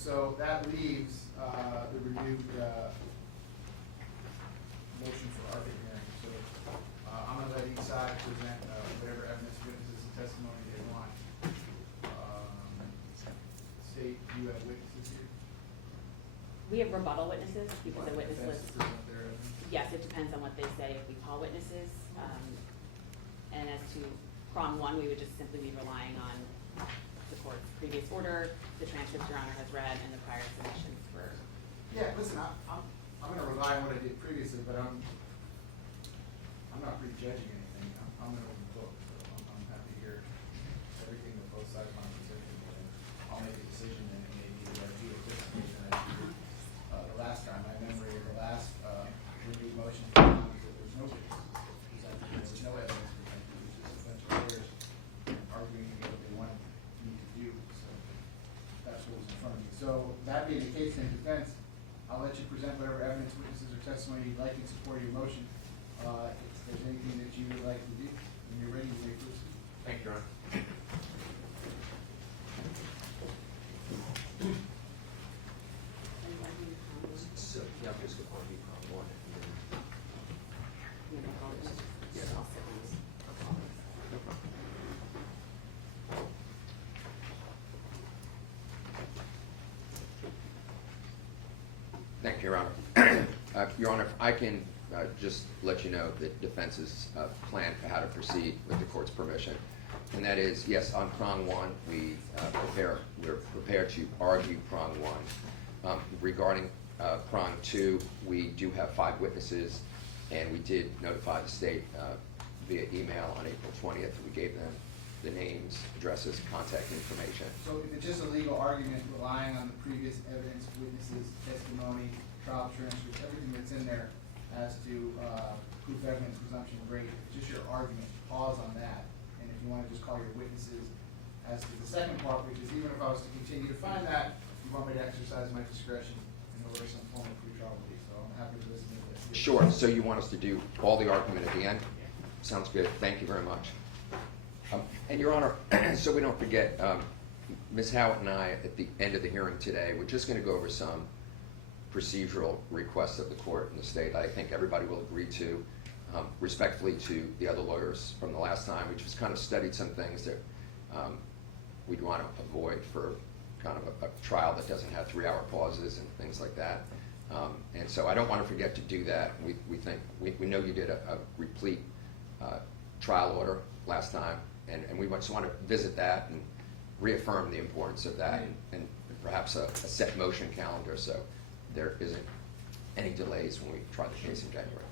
So that leaves the renewed motion for Arthur hearing. So I'm going to let each side present whatever evidence, witnesses, and testimony they want. State, do you have witnesses here? We have rebuttal witnesses because the witness Defense list. to present their evidence? Yes, it depends on what they say if we call witnesses. And as to prong one, we would just simply be relying on the court's previous order, the transcript Your Honor has read, and the prior submissions for. Yeah, listen, I'm going to rely on what I did previously, but I'm not prejudging anything. I'm an open book, so I'm happy to hear everything that both sides want to present, and I'll make a decision, and it may be that I do a different than I did the last time. My memory of the last renewed motion was that there's no witnesses. There's no evidence presented. It was just a bunch of lawyers arguing what they wanted me to do. So that's what was in front of me. So that being the case in defense, I'll let you present whatever evidence, witnesses, or testimony you'd like in support of your motion. If there's anything that you would like to do, when you're ready, you may proceed. Thank you, Your Honor. So, yeah, I'm just going to be prong one. Yeah. No problem. Thank you, Your Honor. Your Honor, if I can just let you know that defense's plan for how to proceed with the court's permission. And that is, yes, on prong one, we're prepared to argue prong one. Regarding prong two, we do have 5 witnesses, and we did notify the state via email on April 20th. We gave them the names, addresses, contact information. So if it's just a legal argument relying on the previous evidence, witnesses, testimony, trial transcripts, everything that's in there as to proof, evidence, presumption, grade, if it's just your argument, pause on that. And if you want to just call your witnesses as to the second part, which is even if I was to continue to find that, you want me to exercise my discretion in order some form of pretrial release. So I'm happy to listen to this. Sure. So you want us to do all the argument at the end? Sounds good. Thank you very much. And Your Honor, so we don't forget, Ms. Howitt and I, at the end of the hearing today, we're just going to go over some procedural requests of the court and the state. I think everybody will agree to, respectfully to the other lawyers from the last time. We just kind of studied some things that we'd want to avoid for kind of a trial that doesn't have 3-hour pauses and things like that. And so I don't want to forget to do that. We know you did a replete trial order last time, and we just want to visit that and reaffirm the importance of that, and perhaps a set motion calendar so there isn't any delays when we try the case in January.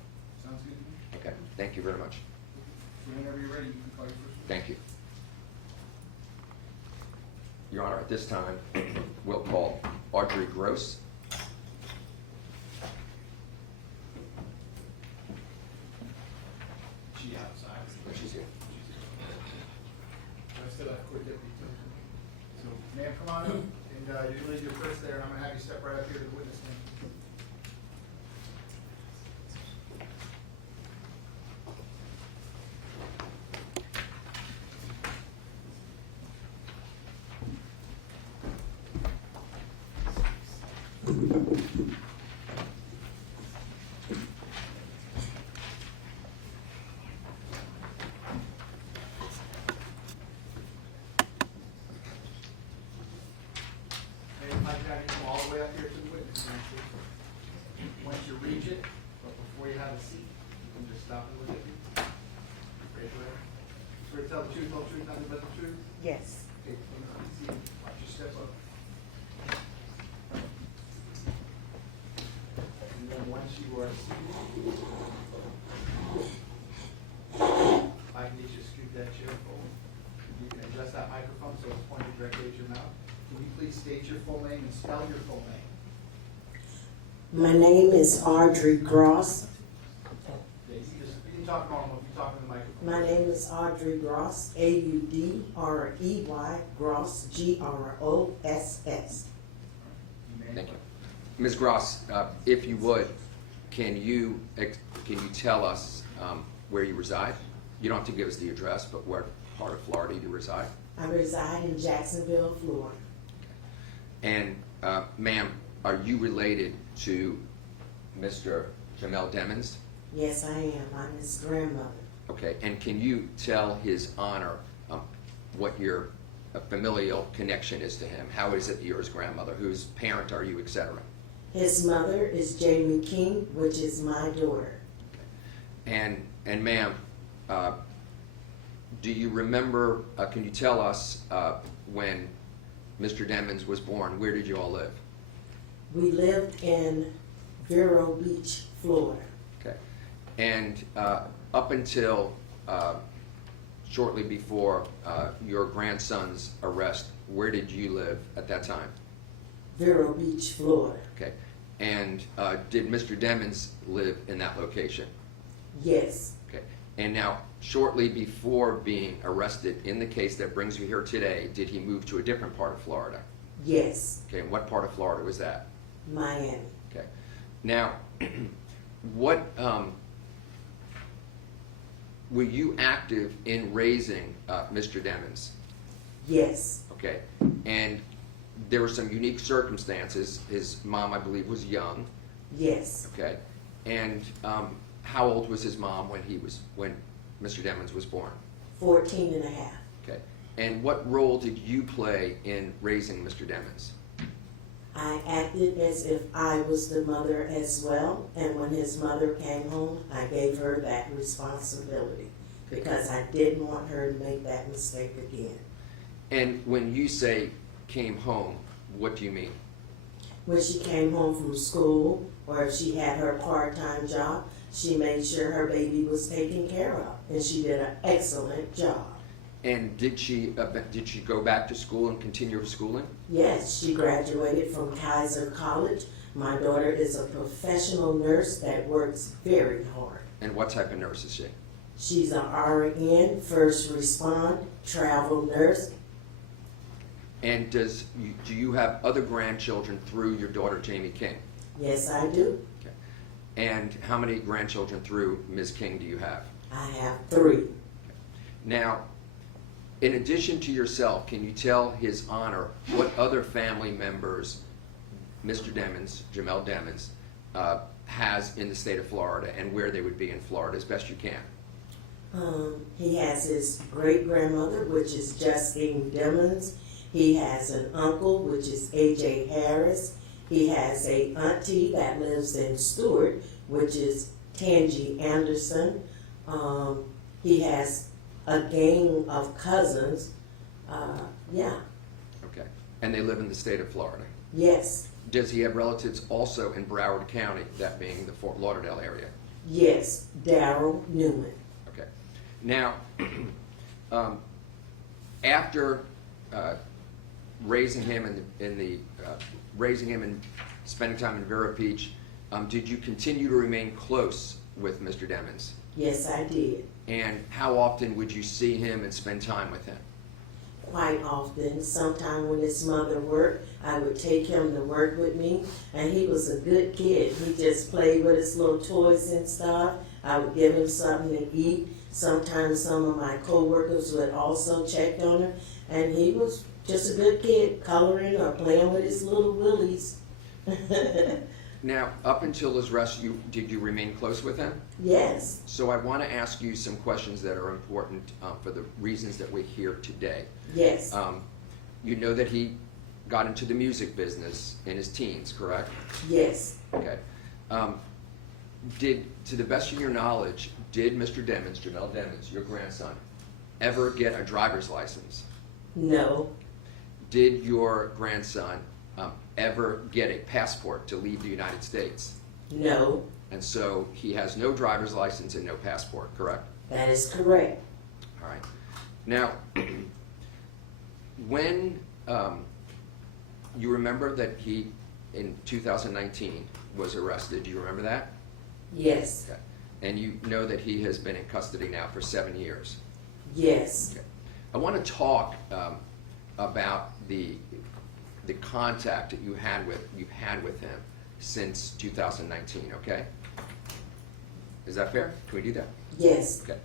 Sounds good to me. Okay, thank you very much. So whenever you're ready, you can call your first. Thank you. Your Honor, at this time, we'll call Audrey Gross. She outside. She's here. I still have court deputy too. So, ma'am, come on up, and you're leave your first there, and I'm gonna have you step right up here to the witness stand. Come all the way up here to the witness stand. Once you reach it, but before you have a seat, you can just stop and look at me. Raise your hand. Swear to tell the truth, whole truth, nothing but the truth. Yes. Okay, please, watch your step up. And then once you are seated, I can get you to scoot that chair forward. You can adjust that microphone so it's pointed directly at your mouth. Can you please state your full name and spell your full name? My name is Audrey Gross. You can talk normal if you talk in the microphone. My name is Audrey Gross, A-U-D-R-E-Y, Gross, G-R-O-S-S. Thank you. Ms. Gross, if you would, can you tell us where you reside? You don't have to give us the address, but where part of Florida you reside? I reside in Jacksonville, Florida. And Ma'am, are you related to Mr. Jamell Demons? Yes, I am. I'm his grandmother. Okay, and can you tell His Honor what your familial connection is to him? How is it you're his grandmother? Whose parent are you, etc.? His mother is Jamie King, which is my daughter. And ma'am, do you remember, can you tell us when Mr. Demons was born, where did you all live? We lived in Vero Beach, Florida. Okay. And up until shortly before your grandson's arrest, where did you live at that time? Vero Beach, Florida. Okay. And did Mr. Demons live in that location? Yes. Okay. And now, shortly before being arrested in the case that brings you here today, did he move to a different part of Florida? Yes. Okay. And what part of Florida was that? Miami. Okay. Now, what were you active in raising Mr. Demons? Yes. Okay. And there were some unique circumstances. His mom, I believe, was young. Yes. Okay. And how old was his mom when Mr. Demons was born? 14 and a half. Okay. And what role did you play in raising Mr. Demons? I acted as if I was the mother as well, and when his mother came home, I gave her that responsibility because I didn't want her to make that mistake again. And when you say came home, what do you mean? When she came home from school, or if she had her part-time job, she made sure her baby was taken care of, and she did an excellent job. And did she go back to school and continue her schooling? Yes, she graduated from Kaiser College. My daughter is a professional nurse that works very hard. And what type of nurse is she? She's an RN, first respond, travel nurse. And do you have other grandchildren through your daughter, Jamie King? Yes, I do. Okay. And how many grandchildren through Ms. King do you have? I have 3. Now, in addition to yourself, can you tell His Honor what other family members Mr. Demons, Jamell Demons, has in the state of Florida and where they would be in Florida as best you can? He has his great-grandmother, which is Justine Demons. He has an uncle, which is A.J. Harris. He has a auntie that lives in Stewart, which is Tangi Anderson. He has a gang of cousins. Yeah. Okay. And they live in the state of Florida? Yes. Does he have relatives also in Broward County, that being the Fort Lauderdale area? Yes. Darrell Newman. Okay. Now, after raising him raising him and spending time in Vero Beach, did you continue to remain close with Mr. Demons? Yes, I did. And how often would you see him and spend time with him? Quite often. Sometime when his mother worked, I would take him to work with me, and he was a good kid. He just played with his little toys and stuff. I would give him something to eat. Sometimes some of my co-workers would also check on him, and he was just a good kid, coloring or playing with his little willies. Now, up until his arrest, did you remain close with him? Yes. So I want to ask you some questions that are important for the reasons that we're here today. Yes. You know that he got into the music business in his teens, correct? Yes. Okay. To the best of your knowledge, did Mr. Demons, Jamell Demons, your grandson, ever get a driver's license? No. Did your grandson ever get a passport to leave the United States? No. And so he has no driver's license and no passport, correct? That is correct. All right. Now, when you remember that he, in 2019, was arrested, do you remember that? Yes. Okay. And you know that he has been in custody now for 7 years. Yes. Okay. I want to talk about the contact that you've had with him since 2019. Okay? Is that fair? Can we do that? Yes. Okay.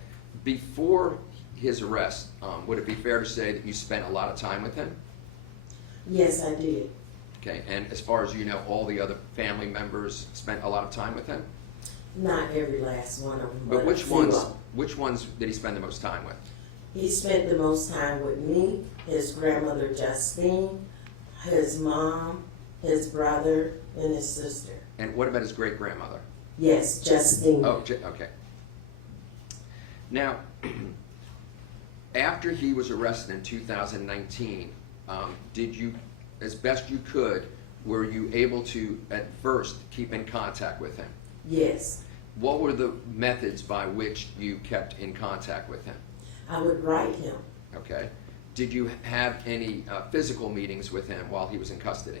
Before his arrest, would it be fair to say that you spent a lot of time with him? Yes, I did. Okay, and as far as you know, all the other family members spent a lot of time with him? Not every last one of them, But but which a few ones, of them. which ones did he spend the most time with? He spent the most time with me, his grandmother Justine, his mom, his brother, and his sister. And what about his great-grandmother? Yes, Justine. Oh, okay. Now, after he was arrested in 2019, did you, as best you could, were you able to, at first, keep in contact with him? Yes. What were the methods by which you kept in contact with him? I would write him. Okay. Did you have any physical meetings with him while he was in custody?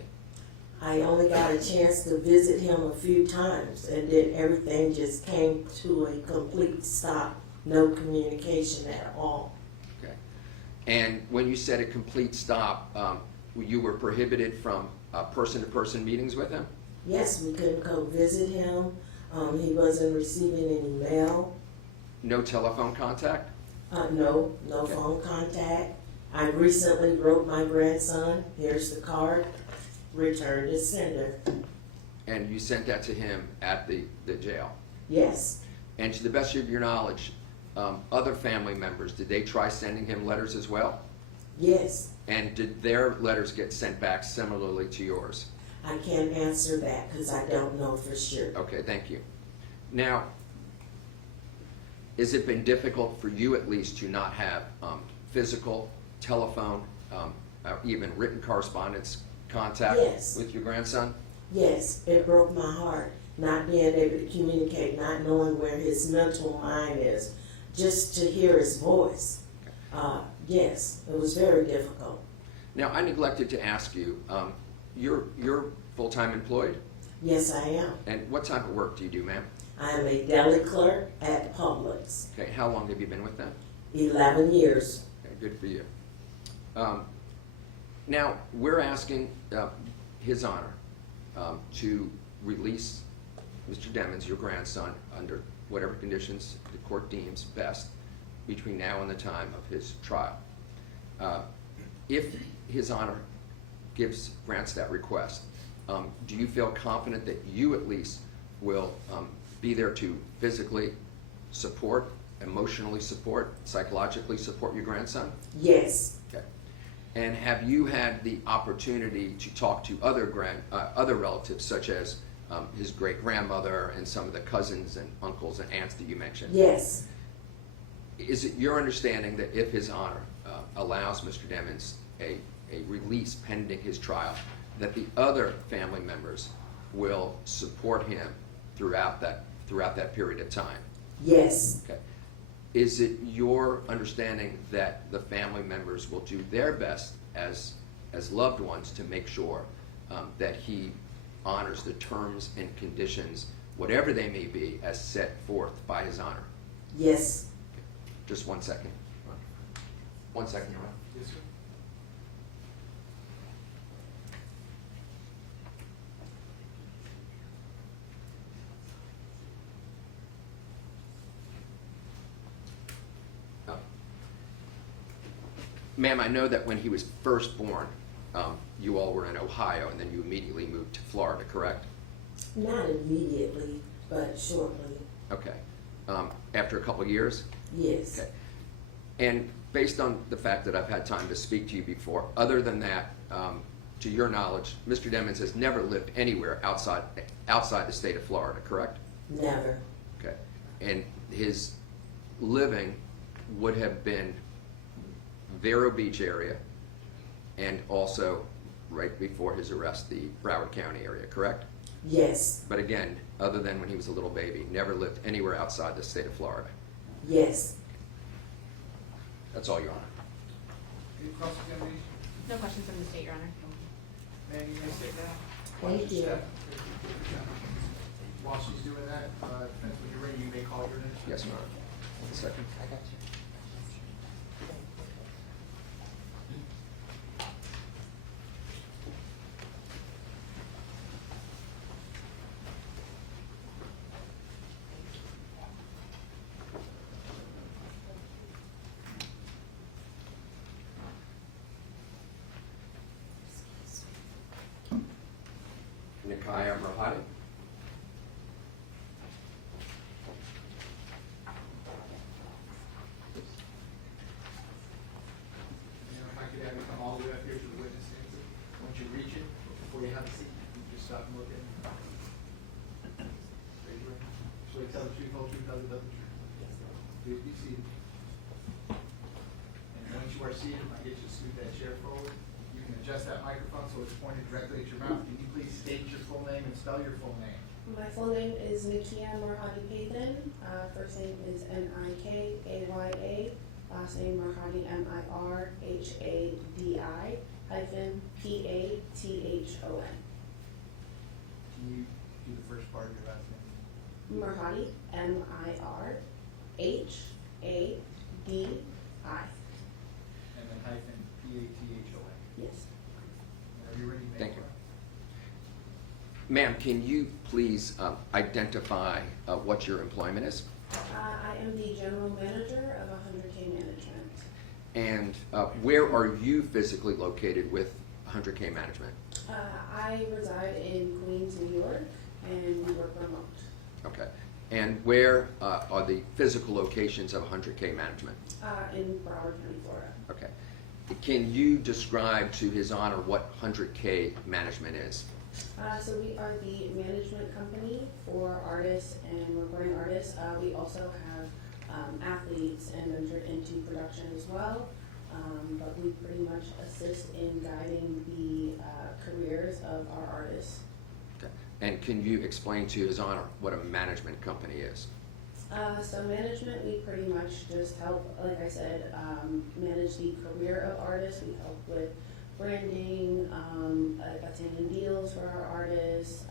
I only got a chance to visit him a few times, and then everything just came to a complete stop. No communication at all. Okay. And when you said a complete stop, you were prohibited from person-to-person meetings with him? Yes, we couldn't come visit him. He wasn't receiving any mail. No telephone contact? No Okay. phone contact. I recently wrote my grandson, here's the card, return to sender. And you sent that to him at the jail? Yes, And to the best of your knowledge, other family members, did they try sending him letters as well? yes. And did their letters get sent back similarly to yours? I can't answer that because I don't know for sure. Okay, thank you. Now, has it been difficult for you at least to not have physical, telephone, or even written correspondence contact Yes. with your grandson? Yes, it broke my heart not being able to communicate, not knowing where his mental mind is, just to hear his voice. Yes, it was very difficult. Now, I neglected to ask you, you're full-time employed? Yes, I am. And what type of work do you do, ma'am? I am a deli clerk at Publix. Okay, how long have you been with them? 11 years. Okay, good for you. Now, we're asking His Honor to release Mr. Demons, your grandson, under whatever conditions the court deems best between now and the time of his trial. If His Honor grants that request, do you feel confident that you at least will be there to physically support, emotionally support, psychologically support your grandson? Yes, Okay. And have you had the opportunity to talk to other relatives, such as his great-grandmother and some of the cousins and uncles and aunts that you mentioned? yes, Is it your understanding that if His Honor allows Mr. Demons a release pending his trial, that the other family members will support him throughout that period of time? yes, Okay. Is it your understanding that the family members will do their best as loved ones to make sure that he honors the terms and conditions, whatever they may be, as set forth by His Honor? yes. Just 1 second. 1 second, Your Honor. Yes, sir. Ma'am, I know that when he was first born, you all were in Ohio, and then you immediately moved to Florida, correct? Not immediately, but shortly. Okay. After a couple of years? Yes. Okay. And based on the fact that I've had time to speak to you before, other than that, to your knowledge, Mr. Demons has never lived anywhere outside the state of Florida, correct? Never. Okay. And his living would have been Vero Beach area and also right before his arrest, the Broward County area, correct? Yes, But again, other than when he was a little baby, never lived anywhere outside the state of Florida. yes. That's all, Your Honor. Any cross-examination? No questions from the state, Your Honor. Maggie, you may sit down. Thank you. While she's doing that, defense, when you're ready, you may call your name. Yes, Your Honor. 1 second. I got you. Nikia Marotti. If I could have you come all the way up here to the witness stand. Once you reach it, before you have a seat, you just stop and look at it. Raise your hand. Swear to tell the truth, whole truth, nothing but the truth. Please be seated. And once you are seated, I get you to scoot that chair forward. You can adjust that microphone so it's pointed directly at your mouth. Can you please state your full name and spell your full name? My full name is Nikia Marotti Pathan. First name is Nikaya. Last name Marotti Mirhadi hyphen Pathon. Can you do the first part of your last name? Marotti Mirhadi. And then hyphen Pathon. Yes. Are you ready, ma'am? Thank you. Ma'am, can you please identify what your employment is? I am the general manager of 100K Management. And where are you physically located with 100K Management? I reside in Queens, New York, and we work remote. Okay. And where are the physical locations of 100K Management? In Broward County, Florida. Okay. Can you describe to His Honor what 100K Management is? So we are the management company for artists and recording artists. We also have athletes and entered into production as well. But we pretty much assist in guiding the careers of our artists. Okay. And can you explain to His Honor what a management company is? So management, we pretty much just help, like I said, manage the career of artists. We help with branding, attending deals for our artists,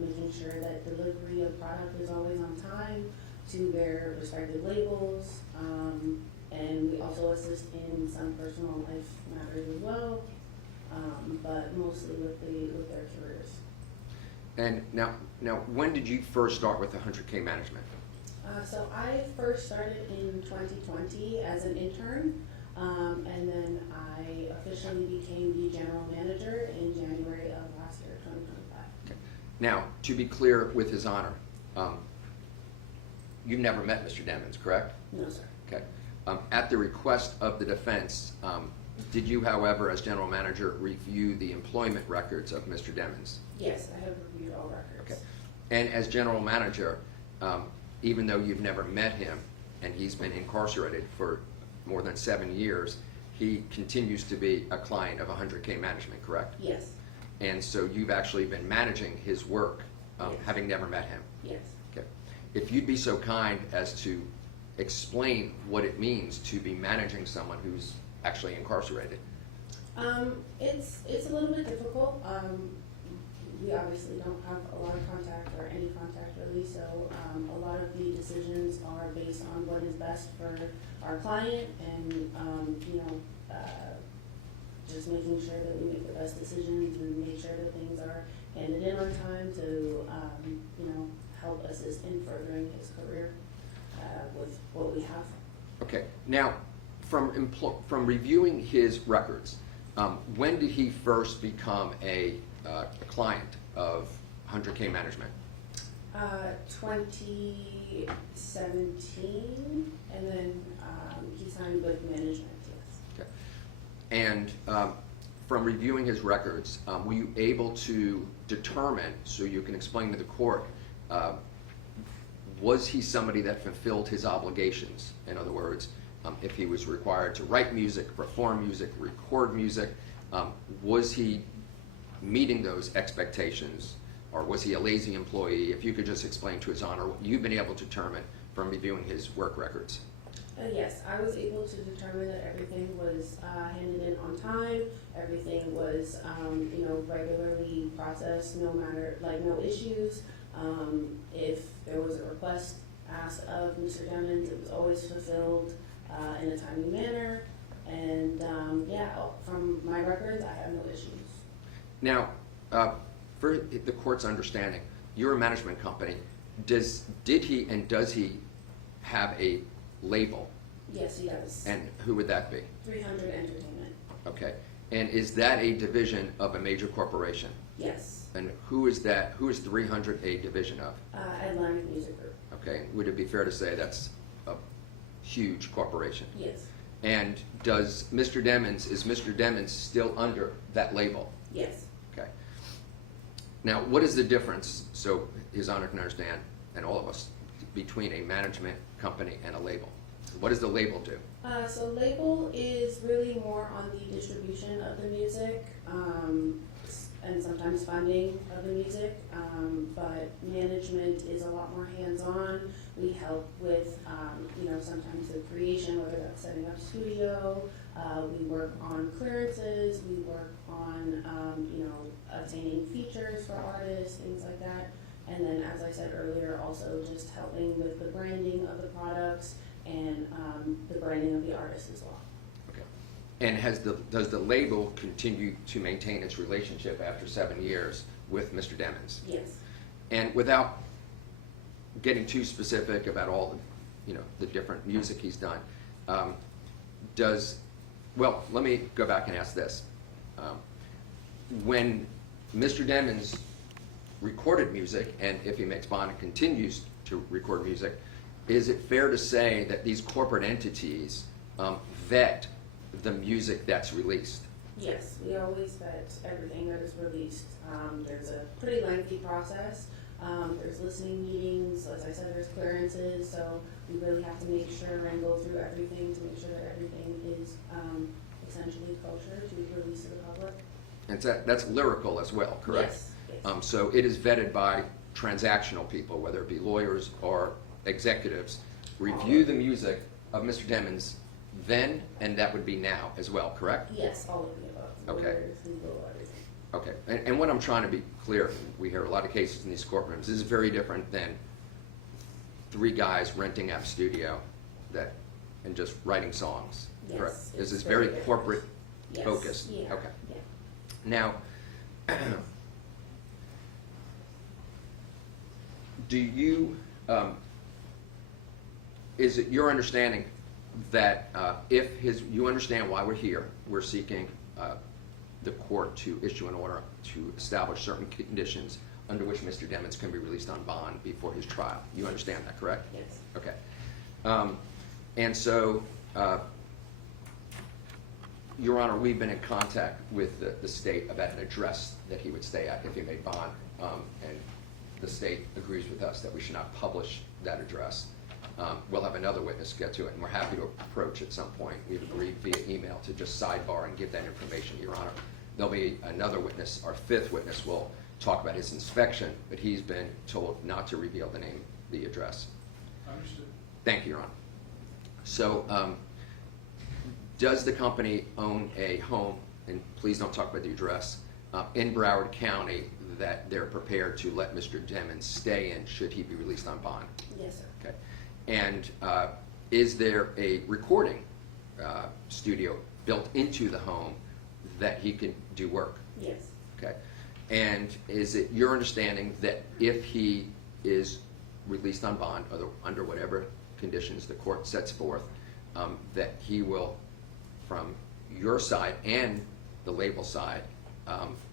making sure that delivery of product is always on time to their respective labels, and we also assist in some personal life matters as well, but mostly with their careers. And now, when did you first start with 100K Management? So I first started in 2020 as an intern. And then I officially became the general manager in January of last year, 2025. Okay. Now, to be clear with His Honor, you've never met Mr. Demons, correct? No, sir. Okay. At the request of the defense, did you, however, as general manager, review the employment records of Mr. Demons? Yes, I have reviewed all records. Okay. And as general manager, even though you've never met him and he's been incarcerated for more than 7 years, he continues to be a client of 100K Management, correct? Yes, And so you've actually been managing his work, Yes. having never met him. yes. Okay. If you'd be so kind as to explain what it means to be managing someone who's actually incarcerated. It's a little bit difficult. We obviously don't have a lot of contact or any contact really, so a lot of the decisions are based on what is best for our client and, just making sure that we make the best decisions and make sure that things are handed in on time to, help assist in furthering his career with what we have. Okay. Now, from reviewing his records, when did he first become a client of 100K Management? 2017, and then he signed with management, yes. Okay. And from reviewing his records, were you able to determine, so you can explain to the court, was he somebody that fulfilled his obligations? In other words, if he was required to write music, perform music, record music, was he meeting those expectations, or was he a lazy employee? If you could just explain to His Honor what you've been able to determine from reviewing his work records. Yes, I was able to determine that everything was handed in on time, everything was, regularly processed, no issues. If there was a request asked of Mr. Demons, it was always fulfilled in a timely manner. And from my records, I have no issues. Now, for the court's understanding, you're a management company. Did he and does he have a label? Yes, he does. And who would that be? 300 Entertainment. Okay. And is that a division of a major corporation? Yes. And who is that? Who is 300 a division of? Atlantic Music Group. Okay, would it be fair to say that's a huge corporation? Yes. And is Mr. Demons still under that label? Yes. Okay. Now, what is the difference, so His Honor can understand, and all of us, between a management company and a label? What does the label do? So label is really more on the distribution of the music, and sometimes funding of the music, but management is a lot more hands-on. We help with, sometimes the creation, whether that's setting up studio, we work on clearances, we work on, obtaining features for artists, things like that. And then, as I said earlier, also just helping with the branding of the products and the branding of the artists as well. Okay. And does the label continue to maintain its relationship after 7 years with Mr. Demons? Yes. And without getting too specific about all the different music he's done, well, let me go back and ask this. When Mr. Demons recorded music, and if he makes bond and continues to record music, is it fair to say that these corporate entities vet the music that's released? Yes, we always vet everything that is released. There's a pretty lengthy process. There's listening meetings, as I said, there's clearances, so we really have to make sure and go through everything to make sure that everything is essentially kosher to be released to the public. And that's lyrical as well, correct? Yes. Yes. So it is vetted by transactional people, whether it be lawyers or executives, review the music of Mr. Demons then, and that would be now as well, correct? Yes, all of the above. Okay. Lawyers, legal, everything. Okay, and what I'm trying to be clear, we hear a lot of cases in these courtrooms, this is very different than 3 guys renting out a studio and just writing songs, Yes, correct? This it's is very very different. corporate Yes. focused. Yeah. Okay. Yeah. Now, do you, is it your understanding that you understand why we're here, we're seeking the court to issue an order to establish certain conditions under which Mr. Demons can be released on bond before his trial. You understand that, correct? Yes. Okay. And so, Your Honor, we've been in contact with the state about an address that he would stay at if he made bond, and the state agrees with us that we should not publish that address. We'll have another witness get to it, and we're happy to approach at some point. We've agreed via email to just sidebar and give that information, Your Honor. There'll be another witness, our 5th witness will talk about his inspection, but he's been told not to reveal the address. Understood. Thank you, Your Honor. So, does the company own a home, and please don't talk about the address, in Broward County that they're prepared to let Mr. Demons stay in should he be released on bond? Yes, sir. Okay. And is there a recording studio built into the home that he can do work? Yes. Okay. And is it your understanding that if he is released on bond, under whatever conditions the court sets forth, that he will, from your side and the label side,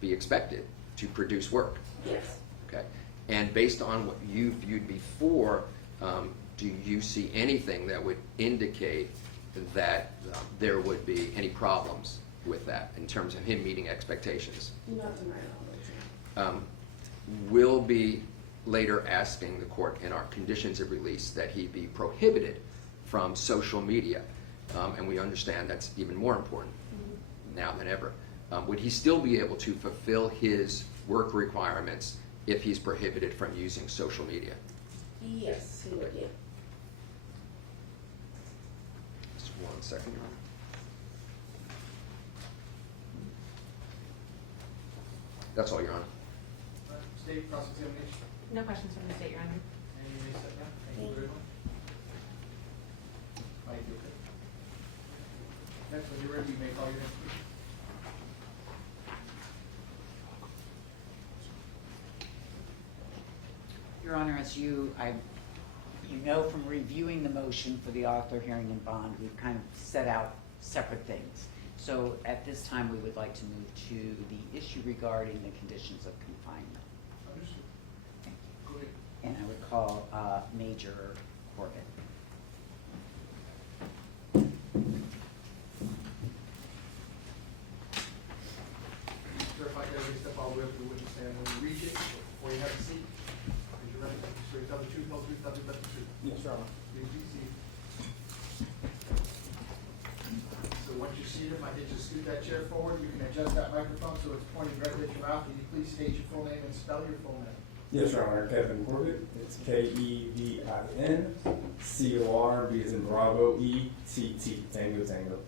be expected to produce work? Yes. Okay. And based on what you viewed before, do you see anything that would indicate that there would be any problems with that in terms of him meeting expectations? Not to my knowledge. We'll be later asking the court in our conditions of release that he be prohibited from social media, and we understand that's even more important now than ever. Would he still be able to fulfill his work requirements if he's prohibited from using social media? Yes, he would, yeah. Just 1 second. That's all, Your Honor. State cross-examination, No questions from the state, Your Honor. and you may sit down. Thank you very much. How you doing? Next, when you're ready, you may call your next speaker. Your Honor, as you know from reviewing the motion for the author hearing and bond, we've kind of set out separate things. So at this time, we would like to move to the issue regarding the conditions of confinement. Understood. Thank you. Go ahead. And I would call Major Corbett. Sir, if I could have you step all the way up to the witness stand when you reach it, before you have a seat. Raise your right hand. Swear to tell the truth, whole truth, nothing but the truth. Yes, Your Honor. Please be seated. So once you're seated, if I could just scoot that chair forward, you can adjust that microphone so it's pointing directly at your mouth. Can you please state your full name and spell your full name? Yes, Your Honor. Kevin Corbett. It's Kevin, CORB as in Bravo, ETT, Tango Tango.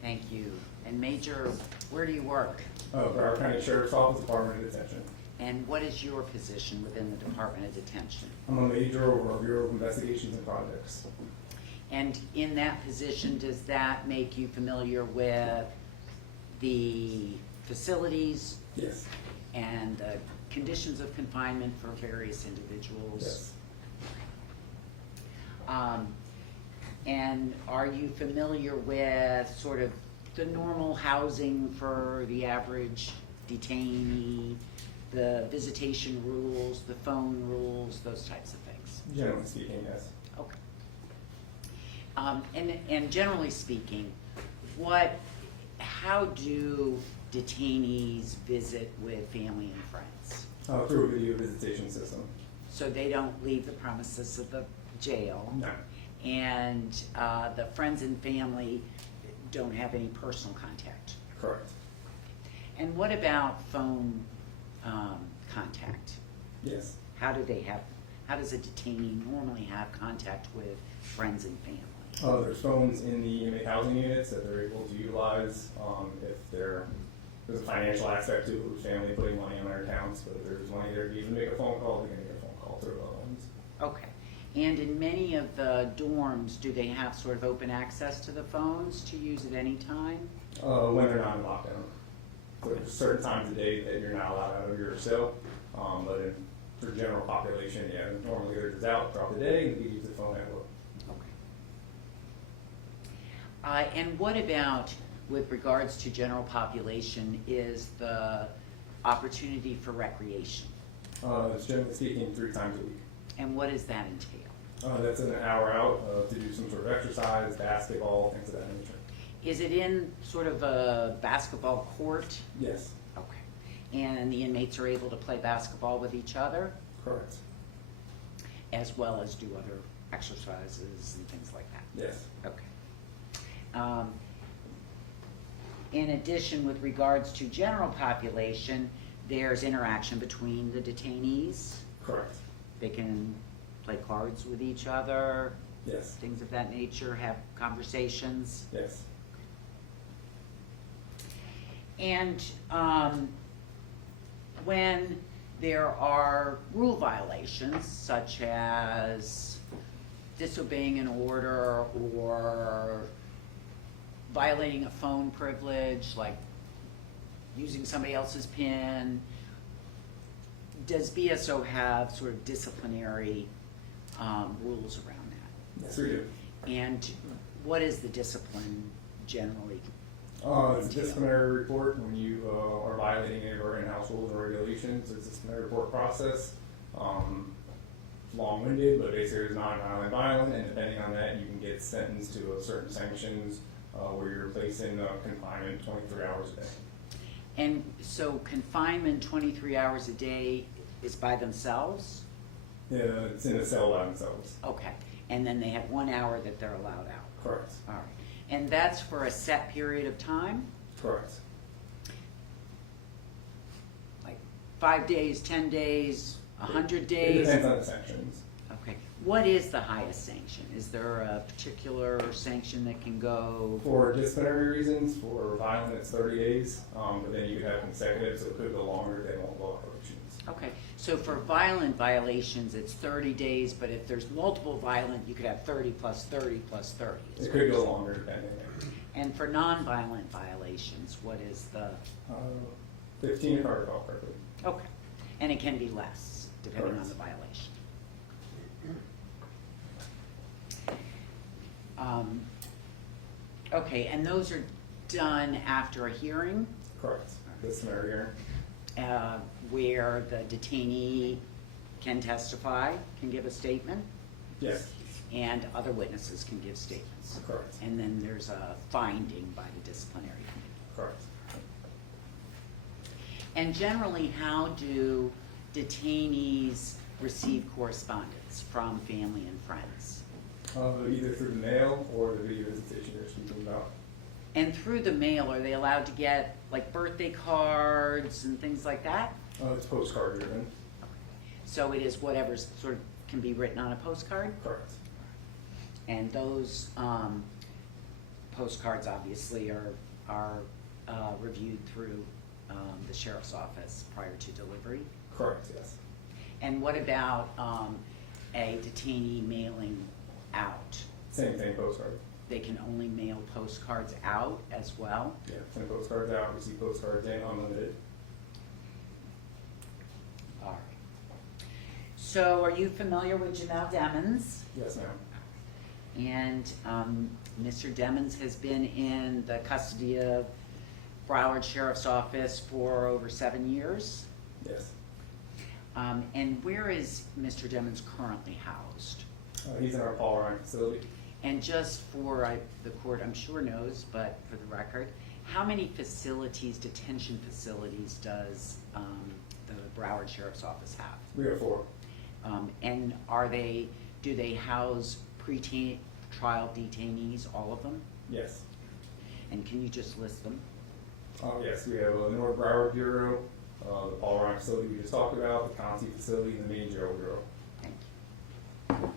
Thank you. And Major, where do you work? Broward County Sheriff's Office, Department of Detention. And what is your position within the Department of Detention? I'm a major over Bureau of Investigations and Projects. And in that position, does that make you familiar with the facilities Yes. and the conditions of confinement for various individuals? Yes. And are you familiar with sort of the normal housing for the average detainee, the visitation rules, the phone rules, those types of things? Generally speaking, yes. Okay. And generally speaking, how do detainees visit with family and friends? Through a video visitation system. So they don't leave the premises of the jail? No. And the friends and family don't have any personal contact? Correct. And what about phone contact? Yes. How does a detainee normally have contact with friends and family? There's phones in the inmate housing units that they're able to utilize if there's a financial aspect to it, with family putting money on their accounts, but if there's money there to even make a phone call, they can make a phone call through phones. Okay. And in many of the dorms, do they have sort of open access to the phones to use at any time? When they're not in lockdown. So there's certain times of day that you're not allowed out of your cell, but for general population, yeah, normally they're just out throughout the day and we use the phone at work. Okay. And what about, with regards to general population, is the opportunity for recreation? It's generally speaking 3 times a week. And what does that entail? That's an hour out to do some sort of exercise, basketball, things of that nature. Is it in sort of a basketball court? Yes, Okay. And the inmates are able to play basketball with each other, correct. as well as do other exercises and things like that? Yes, Okay. In addition, with regards to general population, there's interaction between the detainees. correct. They can play cards with each other, Yes, things of that nature, have conversations. yes. And when there are rule violations, such as disobeying an order or violating a phone privilege, like using somebody else's PIN, does BSO have sort of disciplinary rules around that? Yes, we do. And what is the discipline generally? It's a disciplinary report when you are violating any of our in-house rules and regulations. It's a disciplinary report process. Long-winded, but basically it's non-violent violent, and depending on that, you can get sentenced to certain sanctions where you're placed in confinement 23 hours a day. And so confinement 23 hours a day is by themselves? Yeah, it's in a cell by themselves. Okay. And then they have 1 hour that they're allowed out? Correct. All right. And that's for a set period of time? Correct. Like 5 days, 10 days, 100 It days? depends on the sanctions. Okay. What is the highest sanction? Is there a particular sanction that can go? For disciplinary reasons, for violent, it's 30 days, but then you could have consecutive, so it could go longer than multiple operations. Okay. So for violent violations, it's 30 days, but if there's multiple violent, you could have 30 plus 30 plus 30. is It what could you're go saying. longer depending. And for non-violent violations, what is the? 15 if I recall correctly. Okay. And it can be less, depending on Correct. the violation. Okay, and those are done after a hearing, Correct. This scenario here. where the detainee can testify, can give a statement, Yes, and other witnesses can give statements. correct. And then there's a finding by the disciplinary committee. Correct. And generally, how do detainees receive correspondence from family and friends? Either through the mail or the video visitation you're speaking about. And through the mail, are they allowed to get like birthday cards and things like that? It's postcard driven. So it is whatever's sort of can be written on a postcard? Correct. And those postcards obviously are reviewed through the sheriff's office prior to delivery. Correct, yes. And what about a detainee mailing out? Same thing, postcard. They can only mail postcards out as well? Yeah, send postcards out, receive postcards in, unlimited. All right. So are you familiar with Jamell Demons? Yes, ma'am. And Mr. Demons has been in the custody of Broward Sheriff's Office for over 7 years. Yes. And where is Mr. Demons currently housed? He's in our Paul Ryan facility. And just for the court, I'm sure knows, but for the record, how many facilities, detention facilities, does the Broward Sheriff's Office have? We have 4. And do they house pre-trial detainees, all of them? Yes. And can you just list them? Yes, we have the North Broward Bureau, the Paul Ryan facility we just talked about, the County facility, and the main jail bureau. Thank you.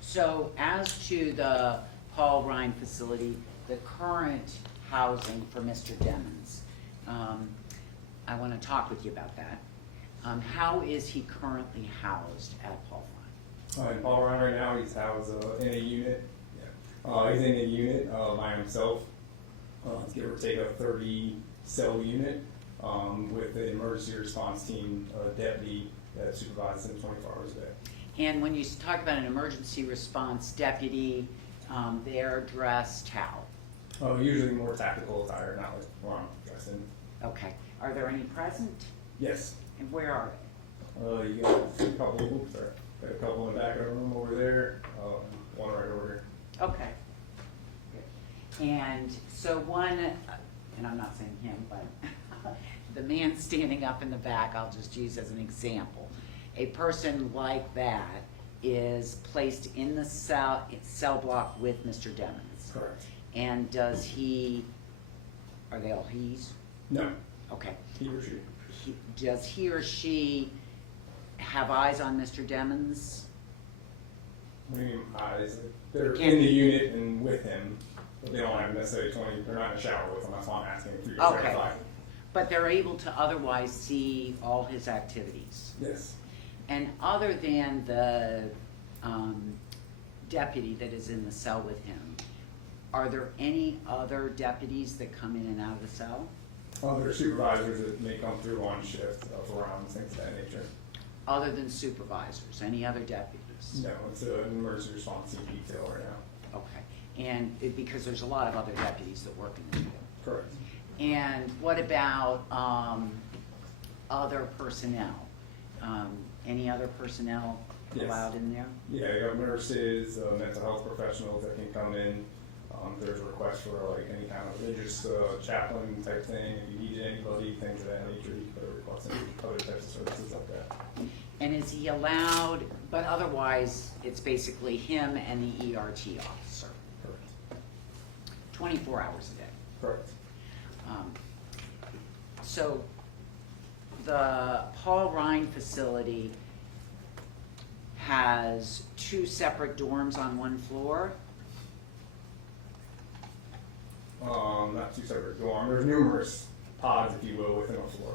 So as to the Paul Ryan facility, the current housing for Mr. Demons, I want to talk with you about that. How is he currently housed at Paul Ryan? In Paul Ryan right now, he's housed in a unit. Yeah. He's in a unit by himself. It's give or take a 30-cell unit with an emergency response team deputy that supervises him 24 hours a day. And when you talk about an emergency response deputy, they're dressed how? Usually more tactical attire, not like what I'm dressed in. Okay. Are there any present? Yes. And where are they? You got a couple of oops, sorry. Got a couple in the back of the room over there, one right over here. Okay. Good. And so one, and I'm not saying him, but the man standing up in the back, I'll just use as an example. A person like that is placed in the cell block with Mr. Demons. Correct. And are they all he's? No, Okay. he or she. Does he or she have eyes on Mr. Demons? What do you mean eyes? They're They can't in the be- unit and with him, but they don't have necessarily 20, they're not in the shower with him, that's why I'm asking if you're Okay. certified. But they're able to otherwise see all his activities. Yes. And other than the deputy that is in the cell with him, are there any other deputies that come in and out of the cell? There are supervisors that may come through on shift for rounds, things of that nature. Other than supervisors, any other deputies? No, it's an emergency response team detail right now. Okay, and because there's a lot of other deputies that work in the jail. Correct. And what about other personnel? Any other personnel Yes. allowed in there? Yeah, you got nurses, mental health professionals that can come in. There's a request for like any kind of religious chaplain type thing. If you need anybody, things of that nature, you can put a request in, other types of services like that. And is he allowed, but otherwise, it's basically him and the ERT officer, Correct. 24 hours a day. Correct. So the Paul Ryan facility has 2 separate dorms on one floor. Not 2 separate dorms. There's numerous pods, if you will, within a floor.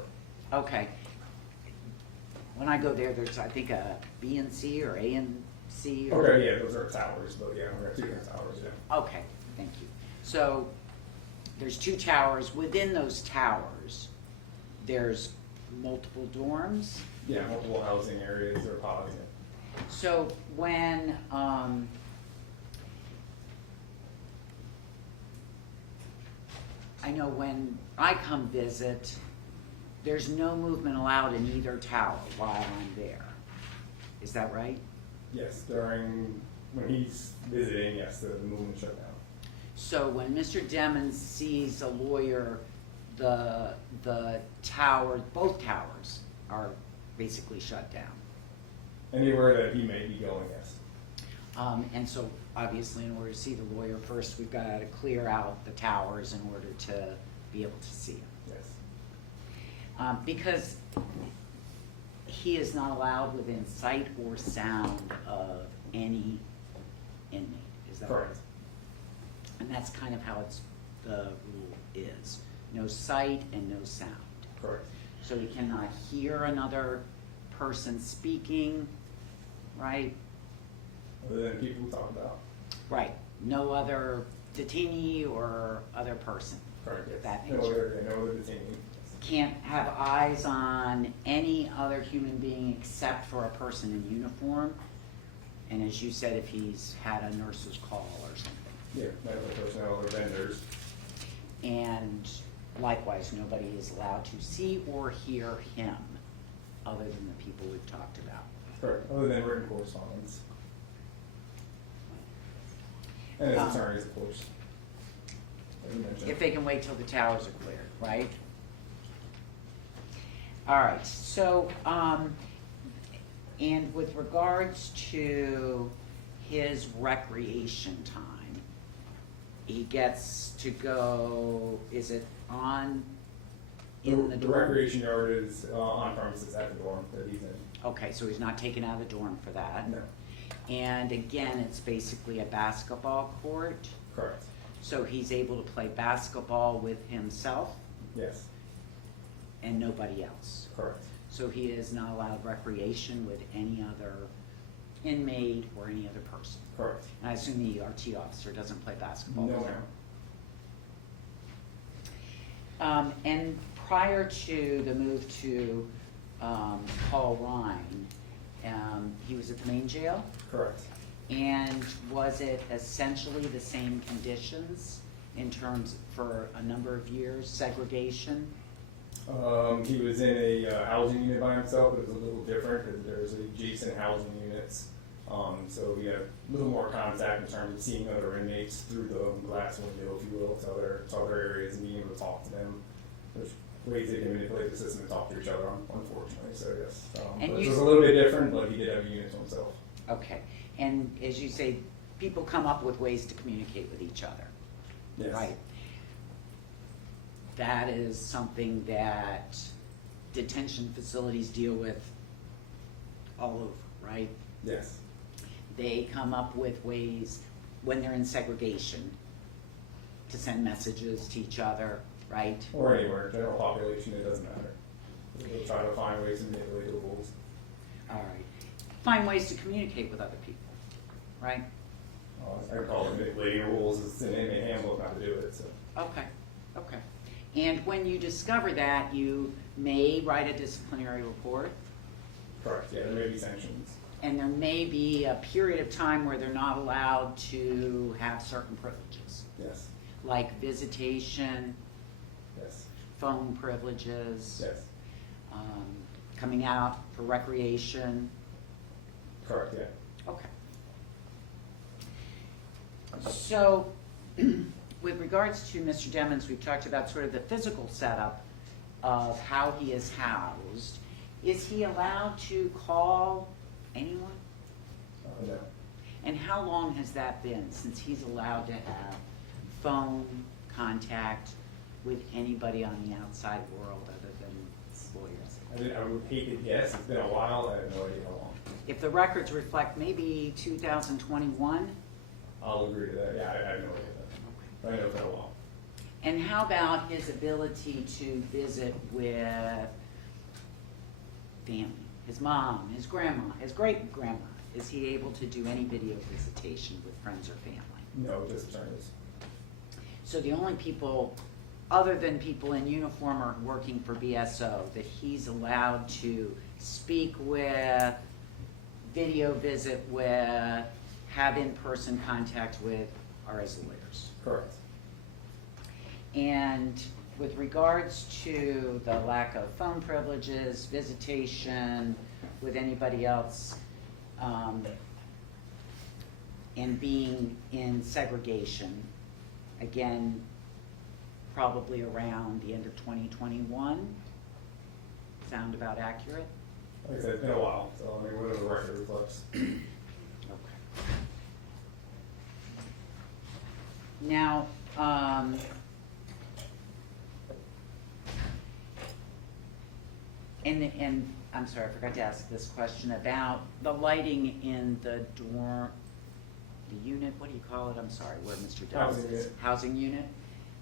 Okay. When I go there, there's, I think, a B and C or A and C. Or Okay, yeah, those are towers, but yeah, we got 2 different towers, yeah. Okay, thank you. So there's 2 towers. Within those towers, there's multiple dorms. Yeah, multiple housing areas or pods, yeah. So when I know when I come visit, there's no movement allowed in either tower while I'm there. Is that right? Yes, when he's visiting, yes, the movement shut down. So when Mr. Demons sees a lawyer, the tower, both towers are basically shut down. Anywhere that he may be going, yes. And so obviously in order to see the lawyer first, we've got to clear out the towers in order to be able to see him. Yes. Because he is not allowed within sight or sound of any inmate, is that right? Correct. And that's kind of how the rule is. No sight and no sound. Correct. So he cannot hear another person speaking, right? Other than people we talk about. Right. No other detainee or other person. Correct, yes. That No nature. other detainee. Can't have eyes on any other human being except for a person in uniform. And as you said, if he's had a nurse's call or something. Yeah, medical personnel or vendors. And likewise, nobody is allowed to see or hear him other than the people we've talked about. Correct, other than written correspondence. And his attorneys, of course. As you mentioned. If they can wait till the towers are cleared, right? All right, so, and with regards to his recreation time, he gets to go, is it on, in the The dorm? recreation yard is on premises at the dorm that he's in. Okay, so he's not taken out of the dorm for that? No, And again, it's basically a basketball court, correct, so he's able to play basketball with himself yes, and nobody else. correct, So he is not allowed recreation with any other inmate or any other person. correct. And I assume the RT officer doesn't play basketball No, with ma'am. him. And prior to the move to Paul Rhine, he was at the main jail? Correct. And was it essentially the same conditions in terms for a number of years, segregation? He was in a housing unit by himself, but it was a little different because there's adjacent housing units. So we had a little more contact in terms of seeing other inmates through the glass window, if you will, to other areas and being able to talk to them. There's ways they can manipulate the system and talk to each other, unfortunately, so yes. And But you- it was a little bit different, but he did have a unit to himself. Okay, and as you say, people come up with ways to communicate with each other, Yes. right? That is something that detention facilities deal with all over, right? Yes. They come up with ways, when they're in segregation, to send messages to each other, right? Or anywhere, general population, it doesn't matter. They'll try to find ways to manipulate the rules. All right. Find ways to communicate with other people, right? I call it manipulating rules, it's an inmate handbook not to do it, so. Okay, okay. And when you discover that, you may write a disciplinary report, Correct, yeah, there may be sanctions. and there may be a period of time where they're not allowed to have certain privileges, Yes, like visitation, yes, phone privileges, yes, coming out for recreation. correct, yeah. Okay. So, with regards to Mr. Demons, we've talked about sort of the physical setup of how he is housed. Is he allowed to call anyone? No, And how long has that been since he's allowed to have phone contact with anybody on the outside world other than lawyers? I would hate to guess, it's been a while, I have no idea how long. If the records reflect maybe 2021, I'll agree to that, yeah, I have no idea. I know it's been a while. and how about his ability to visit with family, his mom, his grandma, his great-grandma? Is he able to do any video visitation with friends or family? No, just attorneys. So the only people, other than people in uniform or working for BSO, that he's allowed to speak with, video visit with, have in-person contact with, are his lawyers. Correct. And with regards to the lack of phone privileges, visitation with anybody else, and being in segregation, again, probably around the end of 2021. Sound about accurate? Like I said, it's been a while, so I mean, whatever the record reflects. Okay. Now, and I'm sorry, I forgot to ask this question about the lighting in the dorm, the unit, what do you call it? I'm sorry, where Mr. Demons Housing is. unit. Housing unit.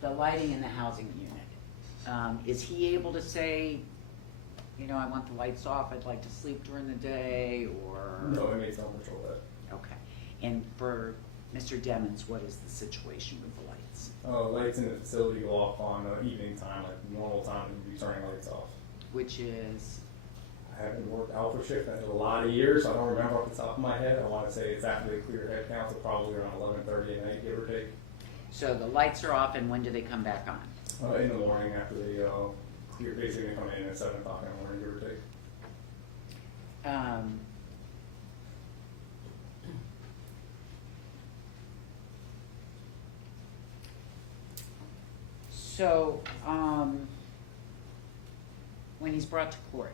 The lighting in the housing unit. Is he able to say, you know, I want the lights off, I'd like to sleep during the day, or? No, inmates don't control that. Okay. And for Mr. Demons, what is the situation with the lights? Lights in the facility go off on evening time, like normal time, we'd be turning lights off. Which is, I haven't worked Alpha shift in a lot of years, so I don't remember off the top of my head. I want to say it's after they clear head count, so probably around 11:30 at night, give or take. so the lights are off, and when do they come back on? In the morning after they clear, basically they come in at 7 o'clock in the morning, give or take. So, when he's brought to court,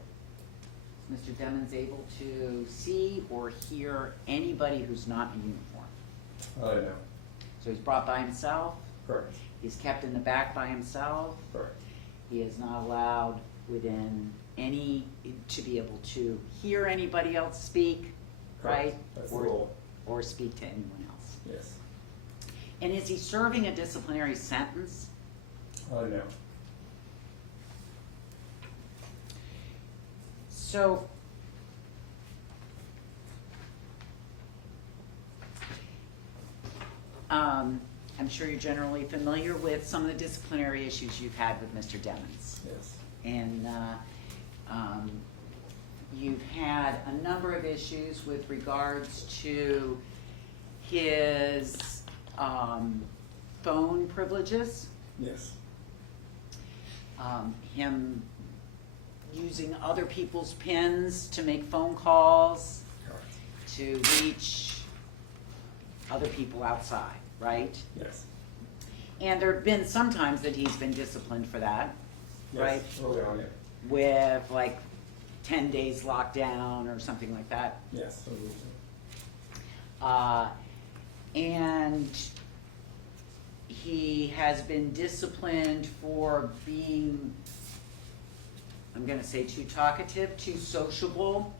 is Mr. Demons able to see or hear anybody who's not in uniform? No. So he's brought by himself, Correct. he's kept in the back by himself, Correct. he is not allowed within any, to be able to hear anybody else speak, right? Correct. That's the rule. Or speak to anyone else. Yes. And is he serving a disciplinary sentence? No. So, I'm sure you're generally familiar with some of the disciplinary issues you've had with Mr. Demons. Yes. And you've had a number of issues with regards to his phone privileges, Yes. him using other people's pins to make phone calls, Correct. to reach other people outside, right? Yes. And there have been some times that he's been disciplined for that, right? Yes. Early on, yeah. With like 10 days lockdown or something like that. Yes. Totally. And he has been disciplined for being, I'm gonna say, too talkative, too sociable.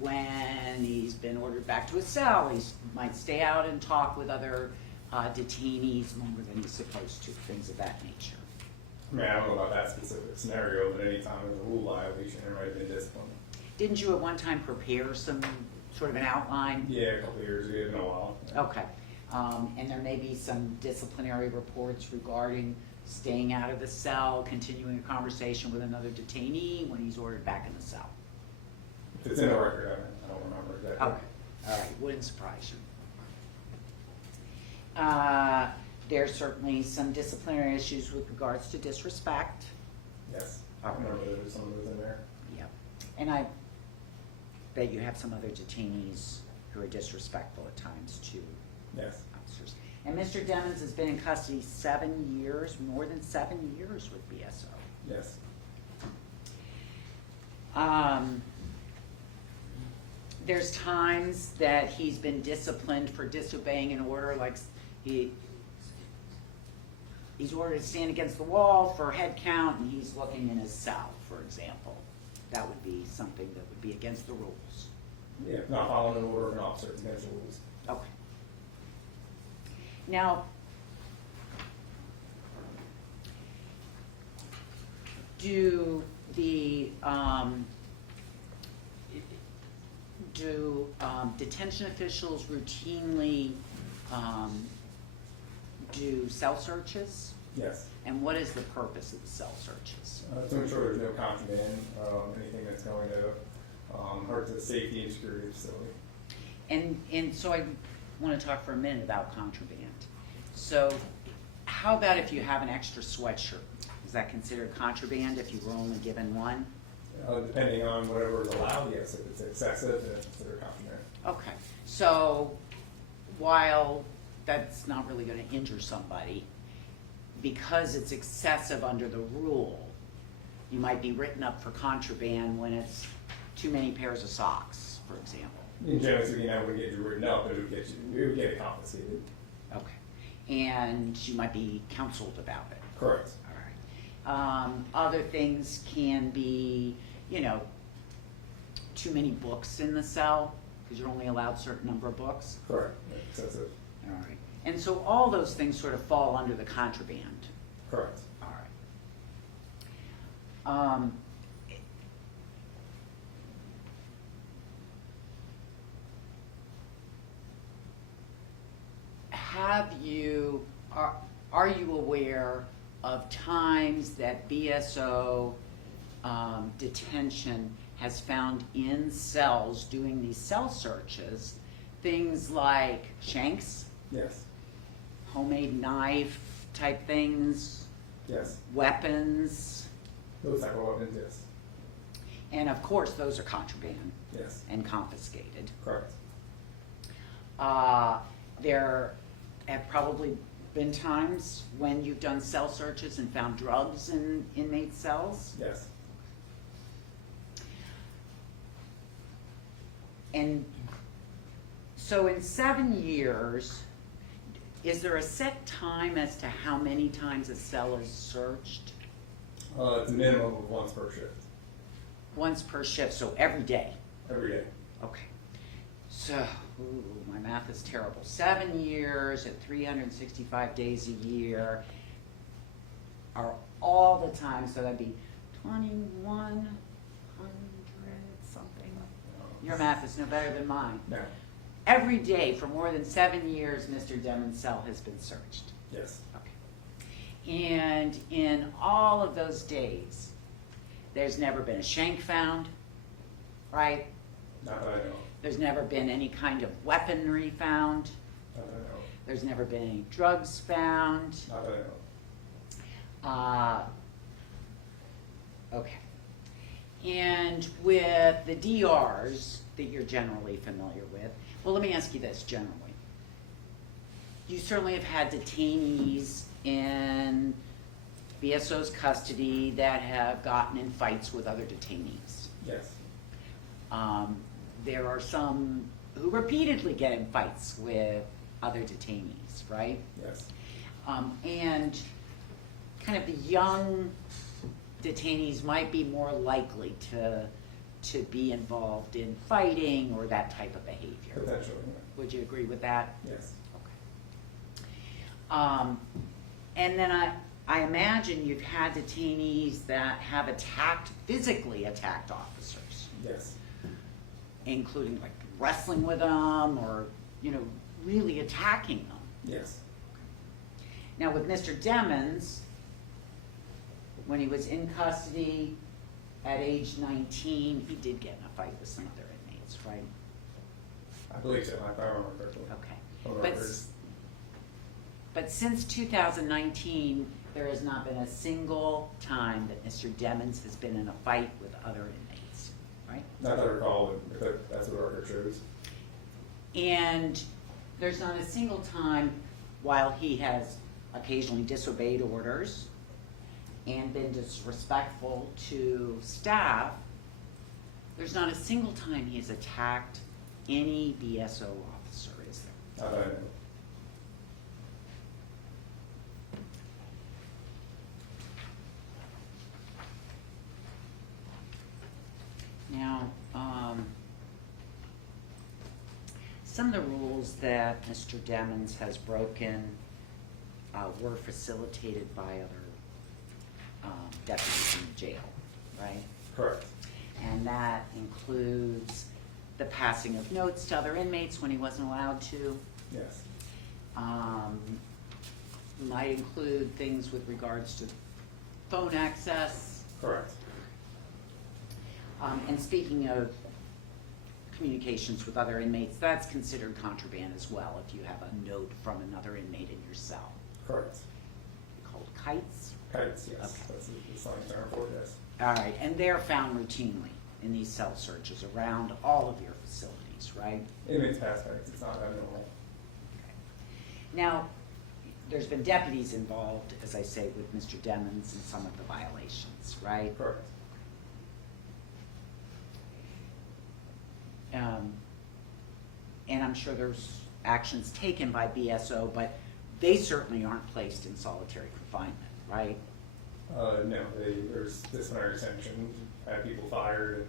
When he's been ordered back to his cell, he might stay out and talk with other detainees longer than he's supposed to, things of that nature. I mean, I don't know about that specific scenario, but anytime there's a rule violation, there might have been discipline. Didn't you at one time prepare some sort of an outline? Yeah, a couple of years ago, it's been a while. Okay. And there may be some disciplinary reports regarding staying out of the cell, continuing a conversation with another detainee when he's ordered back in the cell. If it's in the record, I don't remember exactly. Okay, all right, wouldn't surprise you. There's certainly some disciplinary issues with regards to disrespect. Yes. All I right. remember there was some of those in there. Yep. And I bet you have some other detainees who are disrespectful at times to Yes. officers. And Mr. Demons has been in custody 7 years, more than 7 years with BSO. Yes. There's times that he's been disciplined for disobeying an order, like he's ordered to stand against the wall for head count and he's looking in his cell, for example. That would be something that would be against the rules. Yeah, not following an order of an officer, it's against the rules. Okay. Now, do detention officials routinely do cell searches? Yes. And what is the purpose of the cell searches? To ensure there's no contraband, anything that's going to hurt the safety and security of the facility. And so I want to talk for a minute about contraband. So How about if you have an extra sweatshirt? Is that considered contraband if you were only given one? Depending on whatever is allowed, yes, if it's excessive, then it's considered contraband. Okay, so while that's not really gonna injure somebody, because it's excessive under the rule, you might be written up for contraband when it's too many pairs of socks, for example. In general speaking, that would get you written up, but it would get it confiscated. Okay, and you might be counseled about it. Correct. All right. Other things can be, you know, too many books in the cell, because you're only allowed a certain number of books. Correct. Excessive. All right. And so all those things sort of fall under the contraband. Correct. All right. Are you aware of times that BSO detention has found in cells doing these cell searches things like shanks, Yes. homemade knife type things, Yes. weapons, Those type of weapons, yes. and of course those are contraband Yes. and confiscated. Correct. There have probably been times when you've done cell searches and found drugs in inmate cells. Yes. And so in 7 years, is there a set time as to how many times a cell is searched? It's a minimum of once per shift. Once per shift, so every day. Every day. Okay. So, my math is terrible. 7 years at 365 days a year are all the time, so that'd be 2,100 something. Your math is no better than mine. No. Every day for more than 7 years, Mr. Demons' cell has been searched. Yes. Okay. And in all of those days, there's never been a shank found, right? Not that I know. There's never been any kind of weaponry found. Not that I know. There's never been any drugs found. Not that I know. Okay. And with the DRs that you're generally familiar with, well, let me ask you this generally. You certainly have had detainees in BSO's custody that have gotten in fights with other detainees. Yes. There are some who repeatedly get in fights with other detainees, right? Yes. And kind of the young detainees might be more likely to be involved in fighting or that type of behavior. Potentially. Would you agree with that? Yes. Okay. And then I imagine you've had detainees that have physically attacked officers, Yes. including like wrestling with them or, you know, really attacking them. Yes. Now with Mr. Demons, when he was in custody at age 19, he did get in a fight with some other inmates, right? I believe so. If I remember correctly. Okay. But since 2019, there has not been a single time that Mr. Demons has been in a fight with other inmates, right? Not that I recall, but that's what the record shows. And there's not a single time, while he has occasionally disobeyed orders and been disrespectful to staff, there's not a single time he's attacked any BSO officer, is there? Not that I know. Now, some of the rules that Mr. Demons has broken were facilitated by other deputies in the jail, right? Correct. And that includes the passing of notes to other inmates when he wasn't allowed to. Yes. Might include things with regards to phone access. Correct. And speaking of communications with other inmates, that's considered contraband as well if you have a note from another inmate in your cell. Correct. kites? Kites, yes, Okay. that's the slang term for it, yes. All right, and they're found routinely in these cell searches around all of your facilities, right? Inmates pass kites, it's not abnormal. Now, there's been deputies involved, as I say, with Mr. Demons and some of the violations, right? Correct. And I'm sure there's actions taken by BSO, but they certainly aren't placed in solitary confinement, right? No, there's disciplinary sanctions, had people fired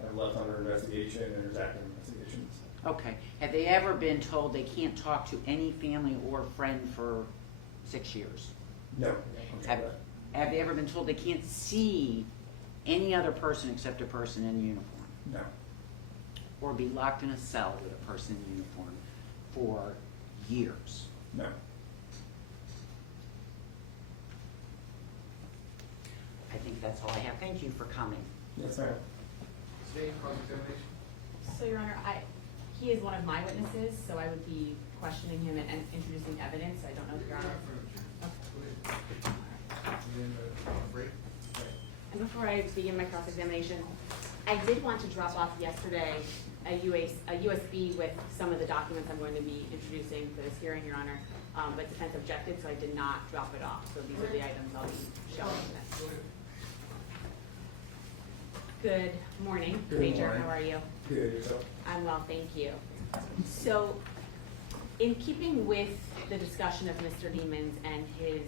and left under investigation, and there's active investigations. Okay. Have they ever been told they can't talk to any family or friend for 6 years? No. Have they ever been told they can't see any other person except a person in uniform? No. Or be locked in a cell with a person in uniform for years? No. I think that's all I have. Thank you for coming. Yes, ma'am. State cross-examination? So, Your Honor, he is one of my witnesses, so I would be questioning him and introducing evidence. I don't know if Your Honor. And then break? And before I begin my cross-examination, I did want to drop off yesterday a USB with some of the documents I'm going to be introducing for this hearing, Your Honor, but defense objected, so I did not drop it off. So these are the items I'll be showing today. Good morning, Good Major. morning. How are you? Good, yourself? I'm well, thank you. So, in keeping with the discussion of Mr. Demons and his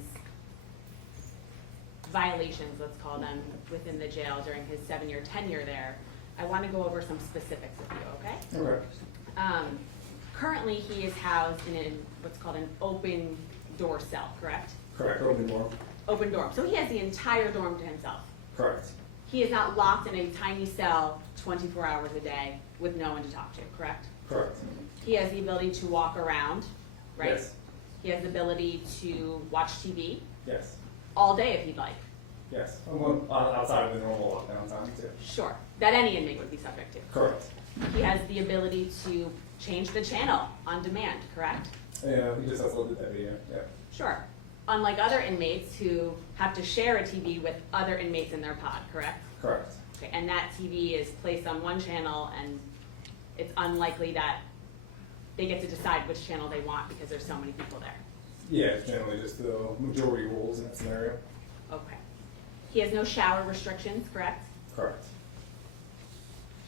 violations, let's call them, within the jail during his 7-year tenure there, I want to go over some specifics with you, okay? Okay. Currently, he is housed in what's called an open door cell, correct? Correct, open dorm. Open dorm. So he has the entire dorm to himself. Correct. He is not locked in a tiny cell 24 hours a day with no one to talk to, correct? Correct. He has the ability to walk around, right? Yes. He has the ability to watch TV Yes. all day if he'd like. Yes. Outside of the normal lockdown time, too. Sure, that any inmate would be subject to. Correct. He has the ability to change the channel on demand, correct? Yeah, he just has a little bit that video, yeah. Sure. Unlike other inmates who have to share a TV with other inmates in their pod, correct? Correct. Okay, and that TV is placed on one channel, and it's unlikely that they get to decide which channel they want because there's so many people there. Yeah, it's generally just the majority rules in that scenario. Okay. He has no shower restrictions, correct? Correct.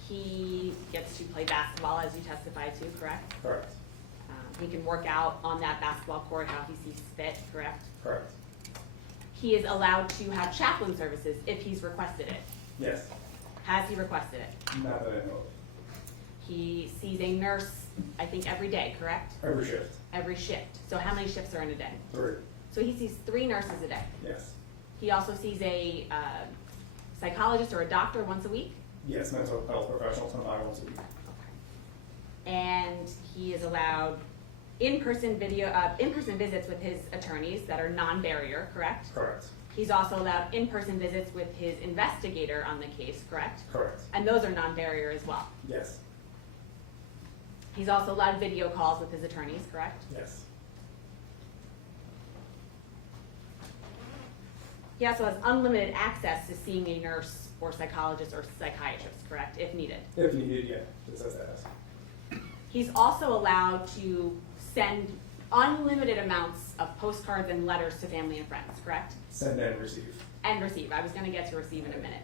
He gets to play basketball, as you testified to, correct? Correct. He can work out on that basketball court how he sees fit, correct? Correct. He is allowed to have chaplain services if he's requested it. Yes. Has he requested it? Not that I know of. He sees a nurse, I think, every day, correct? Every shift. Every shift. So how many shifts are in a day? 3. So he sees 3 nurses a day. Yes. He also sees a psychologist or a doctor once a week. Yes, mental health professional 25 once a week. And he is allowed in-person visits with his attorneys that are non-barrier, correct? Correct. He's also allowed in-person visits with his investigator on the case, correct? Correct. And those are non-barrier as well. Yes. He's also allowed video calls with his attorneys, correct? Yes. He also has unlimited access to seeing a nurse or psychologist or psychiatrist, correct, if needed. If needed, yeah, just as that. He's also allowed to send unlimited amounts of postcards and letters to family and friends, correct? Send and receive. And receive. I was going to get to receive in a minute.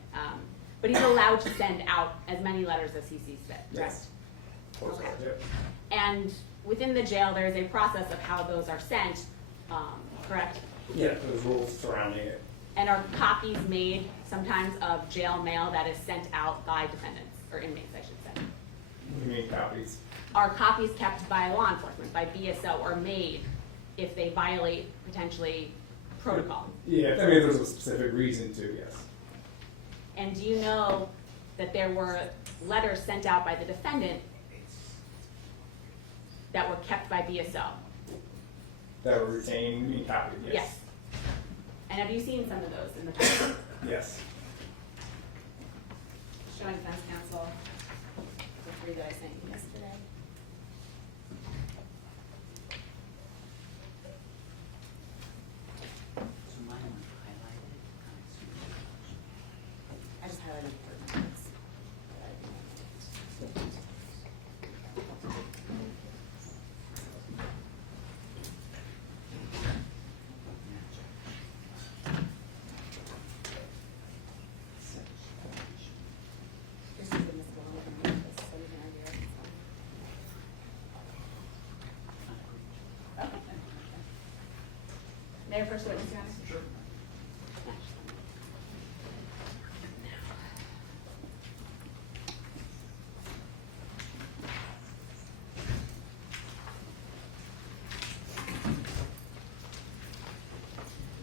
But he's allowed to send out as many letters as he sees fit, correct? Yes. Postcard, Okay. yeah. And within the jail, there is a process of how those are sent, correct? Yeah, there's rules surrounding it. And are copies made sometimes of jail mail that is sent out by defendants, or inmates, I should say. What do you mean copies? Are copies kept by law enforcement, by BSO, or made if they violate potentially protocol? Yeah, I mean, if there's a specific reason to, yes. And do you know that there were letters sent out by the defendant that were kept by BSO? That were retained, you mean copied, yes. Yes. And have you seen some of those in the past? Yes. Showing defense counsel the 3 that I sent you yesterday. So my I have first witness, Your Honor? Sure.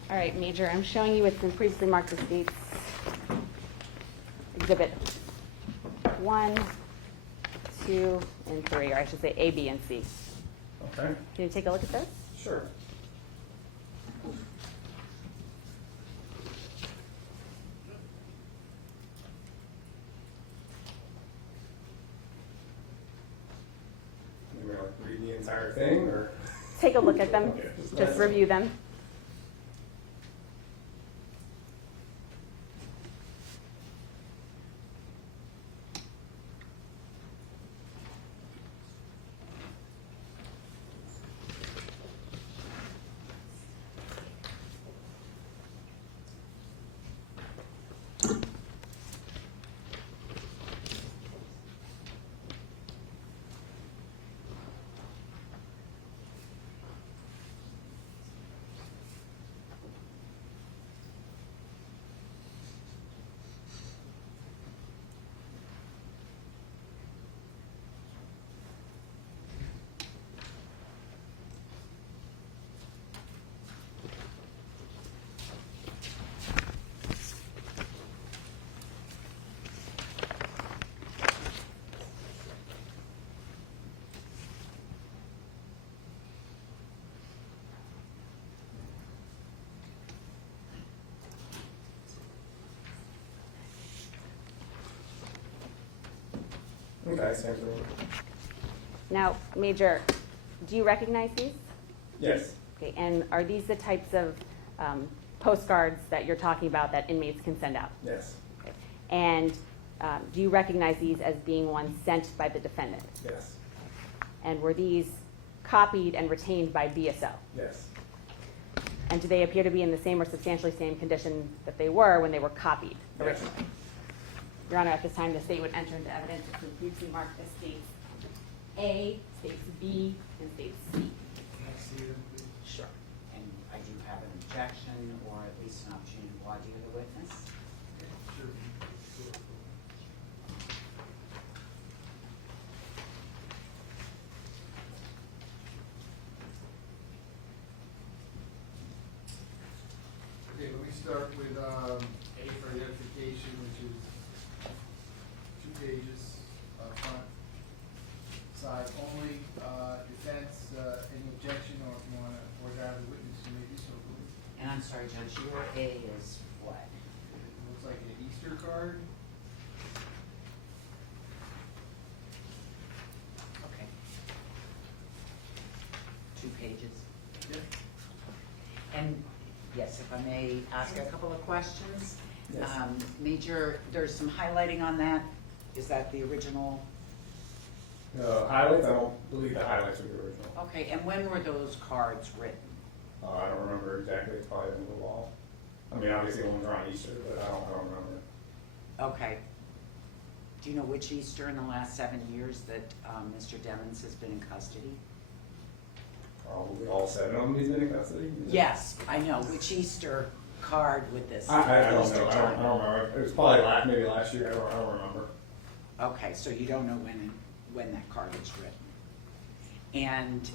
All right, Major, I'm showing you what's been previously marked as dates. Exhibit 1, 2, and 3, or I should say A, B, and C. Okay, Can you take a look at those? sure. You want to read the entire thing, or? Take a look at them, Okay, just review them. Okay, thank you. Now, Major, do you recognize these? Yes, Okay, and are these the types of postcards that you're talking about that inmates can send out? yes, Okay. And do you recognize these as being ones sent by the defendant? yes, And were these copied and retained by BSO? yes, And do they appear to be in the same or substantially same condition that they were when they were copied Yes. originally? Your Honor, at this time, the state would enter into evidence which would previously marked as states A, states B, and states C. Can I see them, please? Sure. And I do have an objection, or at least an opportunity to voir dire the witness. Sure. Okay, let me start with A for identification, which is 2 pages, front, side only. Defense, any objection, or if you want to order out the witness, you may do so, please. And I'm sorry, Judge, your A is what? It looks like an Easter card. Okay. 2 pages. Yep. And, yes, if I may ask a couple of questions? Yes. Major, there's some highlighting on that. Is that the original? Highlights, I don't believe the highlights are the original. Okay, and when were those cards written? I don't remember exactly, it's probably in the wall. I mean, obviously the ones around Easter, but I don't remember. Okay. Do you know which Easter in the last 7 years that Mr. Demons has been in custody? Probably all 7 of them he's been in custody? Yes, I know. Which Easter card with this? I don't Easter know, I time? don't remember. It was probably maybe last year, I don't remember. Okay, so you don't know when that card was written. And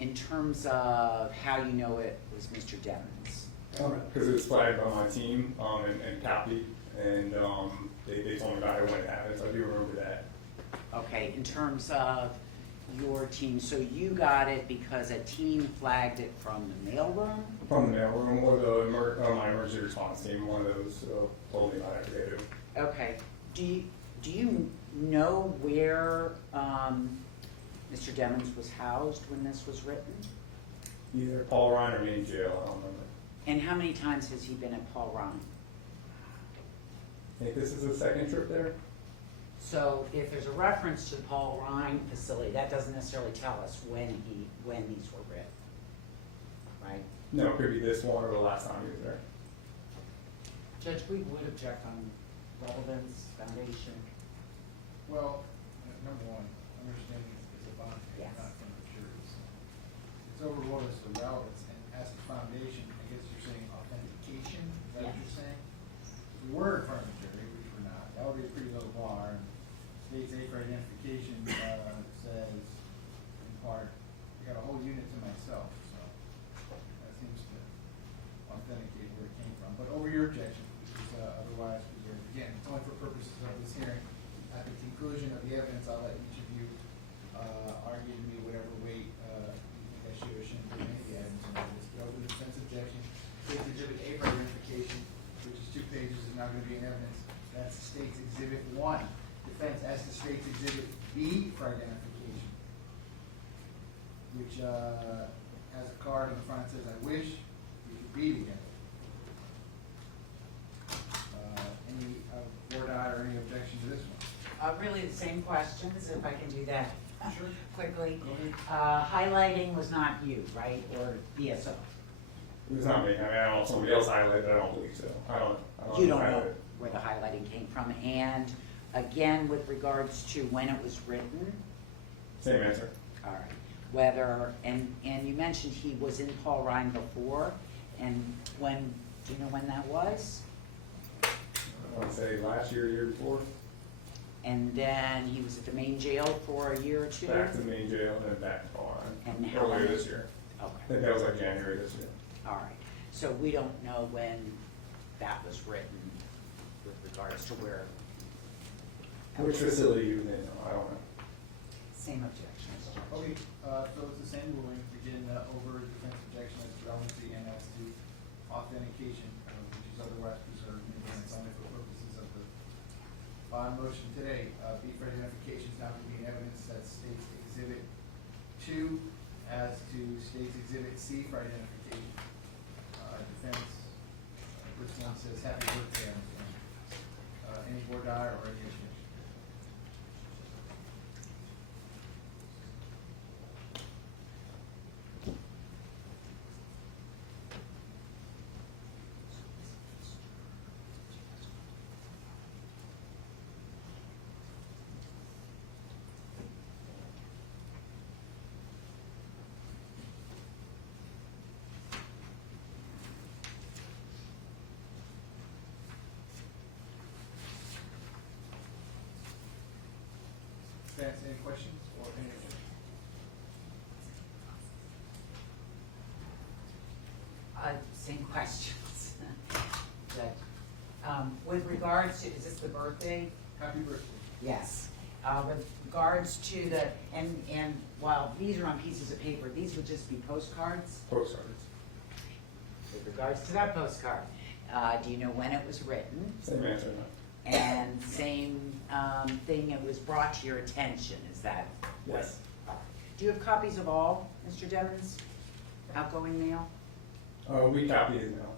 in terms of how you know it was Mr. Demons? Because it was flagged by my team, and copied, and, they told me about it when it happened, so I do remember that. Okay, in terms of your team, so you got it because a team flagged it from the mailroom? From the mailroom or my emergency response team, one of those, told me about it, they do. Okay, do you know where Mr. Demons was housed when this was written? Either Paul Ryan or me in jail, I don't remember. And how many times has he been at Paul Ryan? I think this is the 2nd trip there? So if there's a reference to the Paul Ryan facility, that doesn't necessarily tell us when these were written, right? No, it could be this one or the last time he was there. Judge, we would object on relevance, foundation. Well, number one, understanding it's a bond, Yes. not from the jury. So it's overruled as to relevance, and as to foundation, I guess you're saying authentication, is that what Yes. you're saying? If we were in front of a jury, which we're not, that would be a pretty low bar, and state's A for identification, says, in part, I got a whole unit to myself, so that seems to authenticate where it came from. But over your objection, which is otherwise preserved, again, it's only for purposes of this hearing. At the conclusion of the evidence, I'll let each of you argue to me whatever weight you think I should or shouldn't give any of the evidence on this. But over the defense objection, state's exhibit A for identification, which is 2 pages, is not going to be in evidence. That's state's exhibit 1. Defense as to state's exhibit B for identification, which has a card on the front that says, "I wish we could be together." Any board eye or any objection to this one? Really the same questions, if I can do that Sure. quickly. Go ahead. Highlighting was not you, right, or BSO? It was not me. I mean, I don't know if somebody else highlighted it. I don't believe so. I don't You don't know highlight it. where the highlighting came from. And again, with regards to when it was written, Same answer. all right, whether, and you mentioned he was in Paul Ryan before, and when, do you know when that was? I want to say last year, year before. And then he was at the main jail for a year or two? Back to the main jail and then back to Paul Ryan. And how Earlier long? this year. I Okay, think that was like January this year. all right. So we don't know when that was written with regards to where. Which facility you was in? I don't know. Same objections. Okay, so it's the same ruling, begin over defense objection as to relevancy and as to authentication, which is otherwise preserved, and again, it's only for purposes of the bond motion today. B for identification is not going to be in evidence, that's state's exhibit 2, as to state's exhibit C for identification. Defense, this one says happy birthday, any board eye or any objection? Spence, any questions or any? Same questions. Good. With regards to, is this the birthday? Happy birthday. Yes. With regards to the, and while these are on pieces of paper, these would just be postcards? Postcards. With regards to that postcard, do you know when it was written? Same answer. And same thing, it was brought to your attention, is that? Yes. Do you have copies of all, Mr. Demons? Outgoing mail? We copied it now.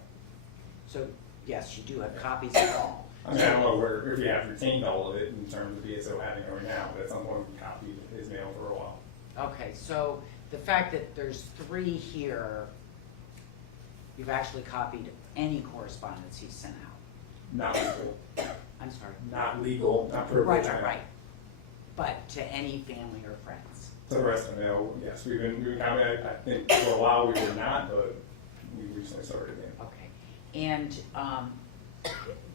So, yes, you do have copies of all. I mean, I don't know where, if you have retained all of it in terms of BSO having it right now, but at some point we copied his mail for a while. Okay, so the fact that there's 3 here, you've actually copied any correspondence he sent out? Not legal. I'm sorry? Not legal, not privileged. Right. But to any family or friends? To the rest of the mail, yes, we've been counting, I think for a while we were not, but we recently started again. Okay. And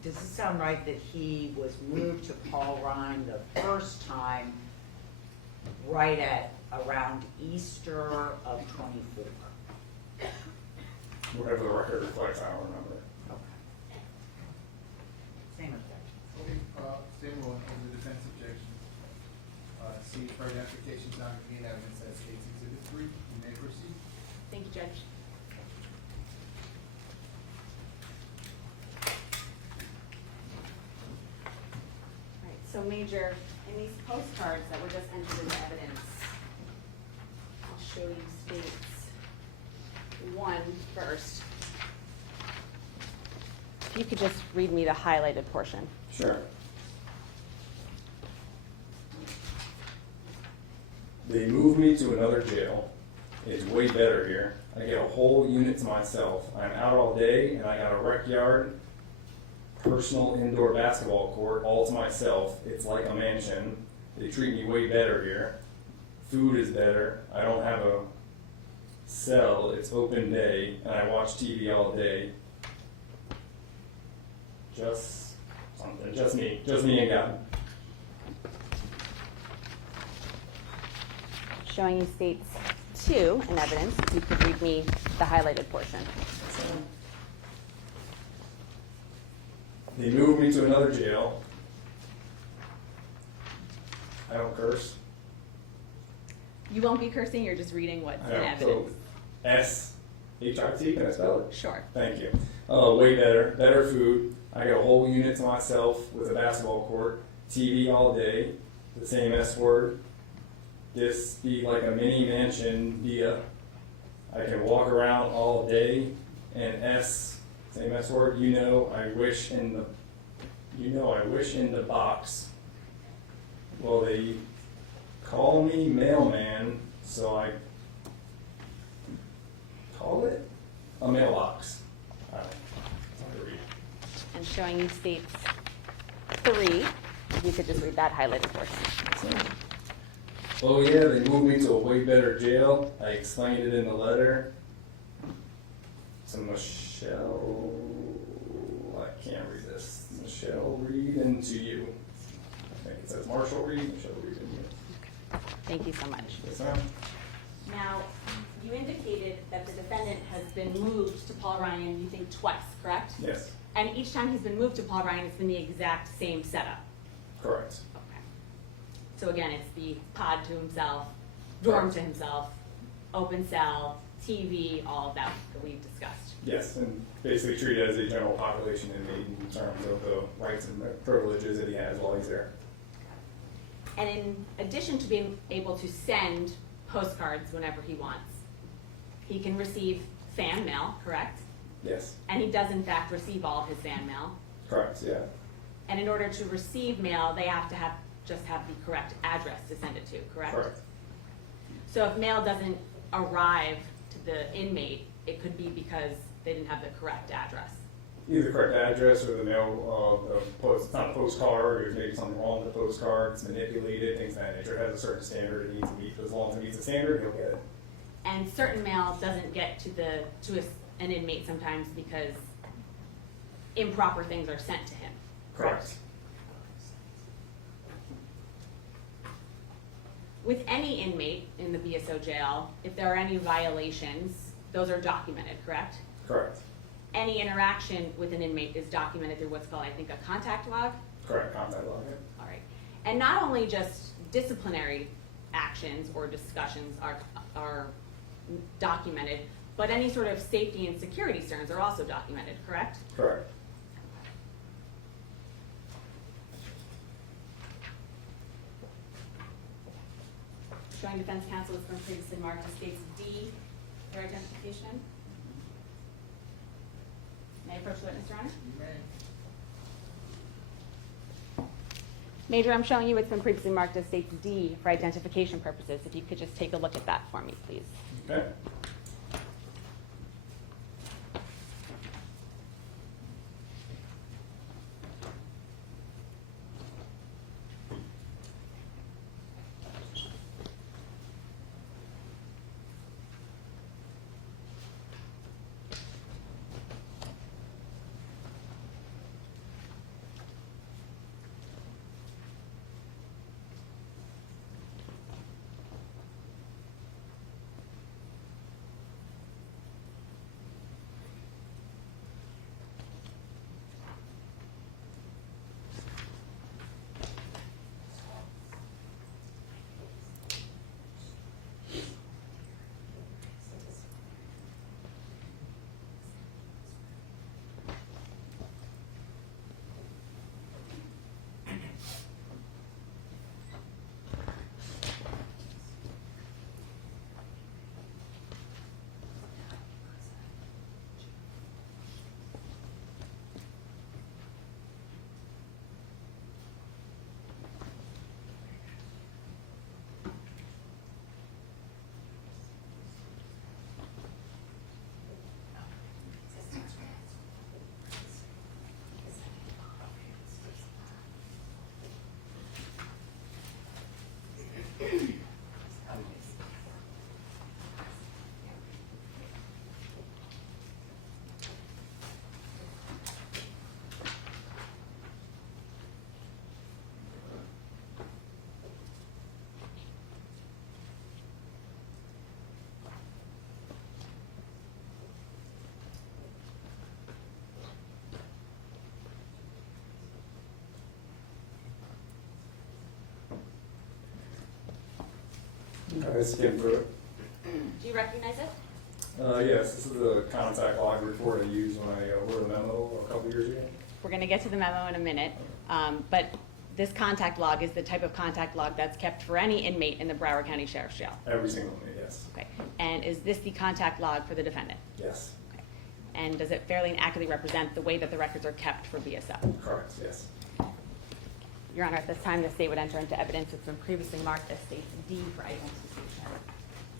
does it sound right that he was moved to Paul Ryan the first time right at around Easter of '24? Whatever the record reflects, I don't remember. Okay. Same objection. Okay, same ruling over the defense objection. C for identification is not going to be in evidence, that's state's exhibit 3. You may proceed. Thank you, Judge. Right, so Major, in these postcards that were just entered into evidence, I'll show you states 1 first. If you could just read me the highlighted portion. Sure. They moved me to another jail. It's way better here. I get a whole unit to myself. I'm out all day and I got a rec yard, personal indoor basketball court all to myself. It's like a mansion. They treat me way better here. Food is better. I don't have a cell, it's open day, and I watch TV all day. Just something, just me and God. Showing you states 2 in evidence, if you could read me the highlighted portion. So, they moved me to another jail. I don't curse. You won't be cursing, you're just reading what's in I don't. evidence. So, S-H-I-T, can I spell it? Sure. Thank you. Way better food. I got a whole unit to myself with a basketball court, TV all day, the same S word. This be like a mini mansion via. I can walk around all day, and S, same S word. I wish in the box. Well, they call me mailman, so I call it a mailbox. I don't know. It's hard to read. And showing you states 3, if you could just read that highlighted portion. Oh yeah, they moved me to a way better jail. I explained it in the letter to Michelle. I can't read this. Michelle Reed and to you. I think it says Marshall Reed, Michelle Reed and you. Thank you so much. Yes, ma'am. Now, you indicated that the defendant has been moved to Paul Ryan, you think twice, correct? Yes, And each time he's been moved to Paul Ryan, it's been the exact same setup. correct. Okay. So again, it's the pod to himself, dorm Correct. to himself, open cell, TV, all of that we've discussed. Yes, and basically treated as a general population inmate in terms of the rights and privileges that he has while he's there. And in addition to being able to send postcards whenever he wants, he can receive fan mail, correct? Yes, And he does in fact receive all of his fan mail. correct, yeah. And in order to receive mail, they have to just have the correct address to send it to, correct? Correct. So if mail doesn't arrive to the inmate, it could be because they didn't have the correct address. Either the correct address or the mail, it's not a postcard, or maybe something wrong with the postcard, it's manipulated, things of that nature. It has a certain standard it needs to meet. As long as it meets the standard, he'll get it. And certain mail doesn't get to an inmate sometimes because improper things are sent to him. Correct. With any inmate in the BSO jail, if there are any violations, those are documented, correct? Correct. Any interaction with an inmate is documented through what's called, I think, a contact log. Correct, contact log, yeah. All right. And not only just disciplinary actions or discussions are documented, but any sort of safety and security concerns are also documented, correct? Correct. Showing defense counsel has been previously marked as states D for identification. May I approach the witness, Your Honor? You may. Major, I'm showing you what's been previously marked as states D for identification purposes. If you could just take a look at that for me, please. Okay. Kind of skim through it. Do you recognize it? Yes, this is the contact log report I used when I wrote a memo a couple years ago. We're gonna get to the memo in a minute, but this contact log is the type of contact log that's kept for any inmate in the Broward County Sheriff's Jail. Every single day, yes. Okay, and is this the contact log for the defendant? Yes. Okay. And does it fairly and accurately represent the way that the records are kept for BSO? Correct, yes. Your Honor, at this time, the state would enter into evidence that's been previously marked as State D for identification.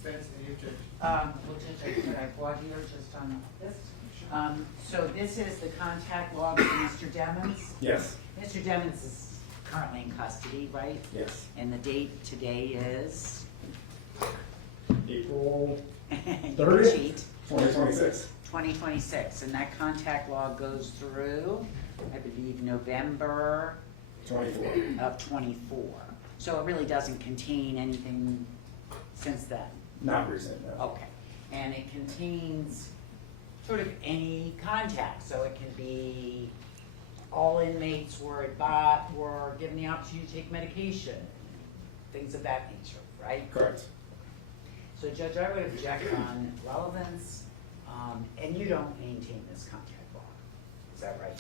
Defense, any objection? Well, Judge, could I pause here just on this? So this is the contact log for Mr. Demons? Yes, Mr. Demons is currently in custody, right? yes. And the date today is? April You can 30th? cheat. 2026. 2026, and that contact log goes through, I believe, November 24. of '24. So it really doesn't contain anything since then? Not recent, no. Okay, and it contains sort of any contact, so it can be all inmates were given the opportunity to take medication, things of that nature, right? Correct. So Judge, I would object on relevance, and you don't maintain this contact log, is that right?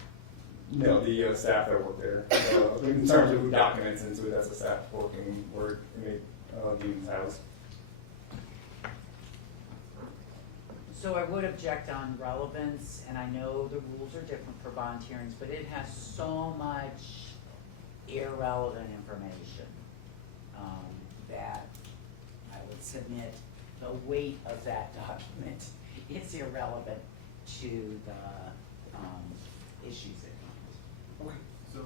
No, the staff that work there. In terms of who documents into it, that's the staff working where Demon's house. So I would object on relevance, and I know the rules are different for bond hearings, but it has so much irrelevant information that I would submit the weight of that document is irrelevant to the issues at hand. Okay, so,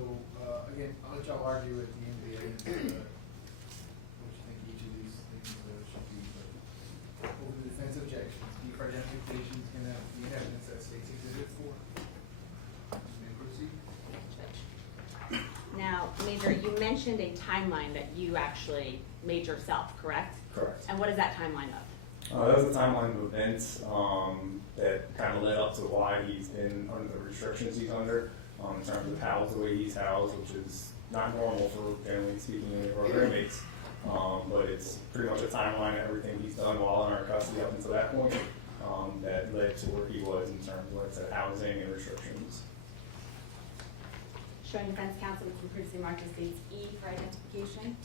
again, I'll let y'all argue at the end of the evidence, what you think each of these things should be, but over the defense objections, deep identification is gonna be an evidence that states exhibit 4. You may proceed. Now, Major, you mentioned a timeline that you actually made yourself, correct? Correct. And what is that timeline of? That was a timeline of events that kind of led up to why he's been under the restrictions he's under, in terms of housed the way he's housed, which is not normal for generally speaking any of our other inmates. But it's pretty much a timeline of everything he's done while in our custody up until that point that led to where he was in terms of, like I said, housing and restrictions. Showing defense counsel it's been previously marked as States E for identification.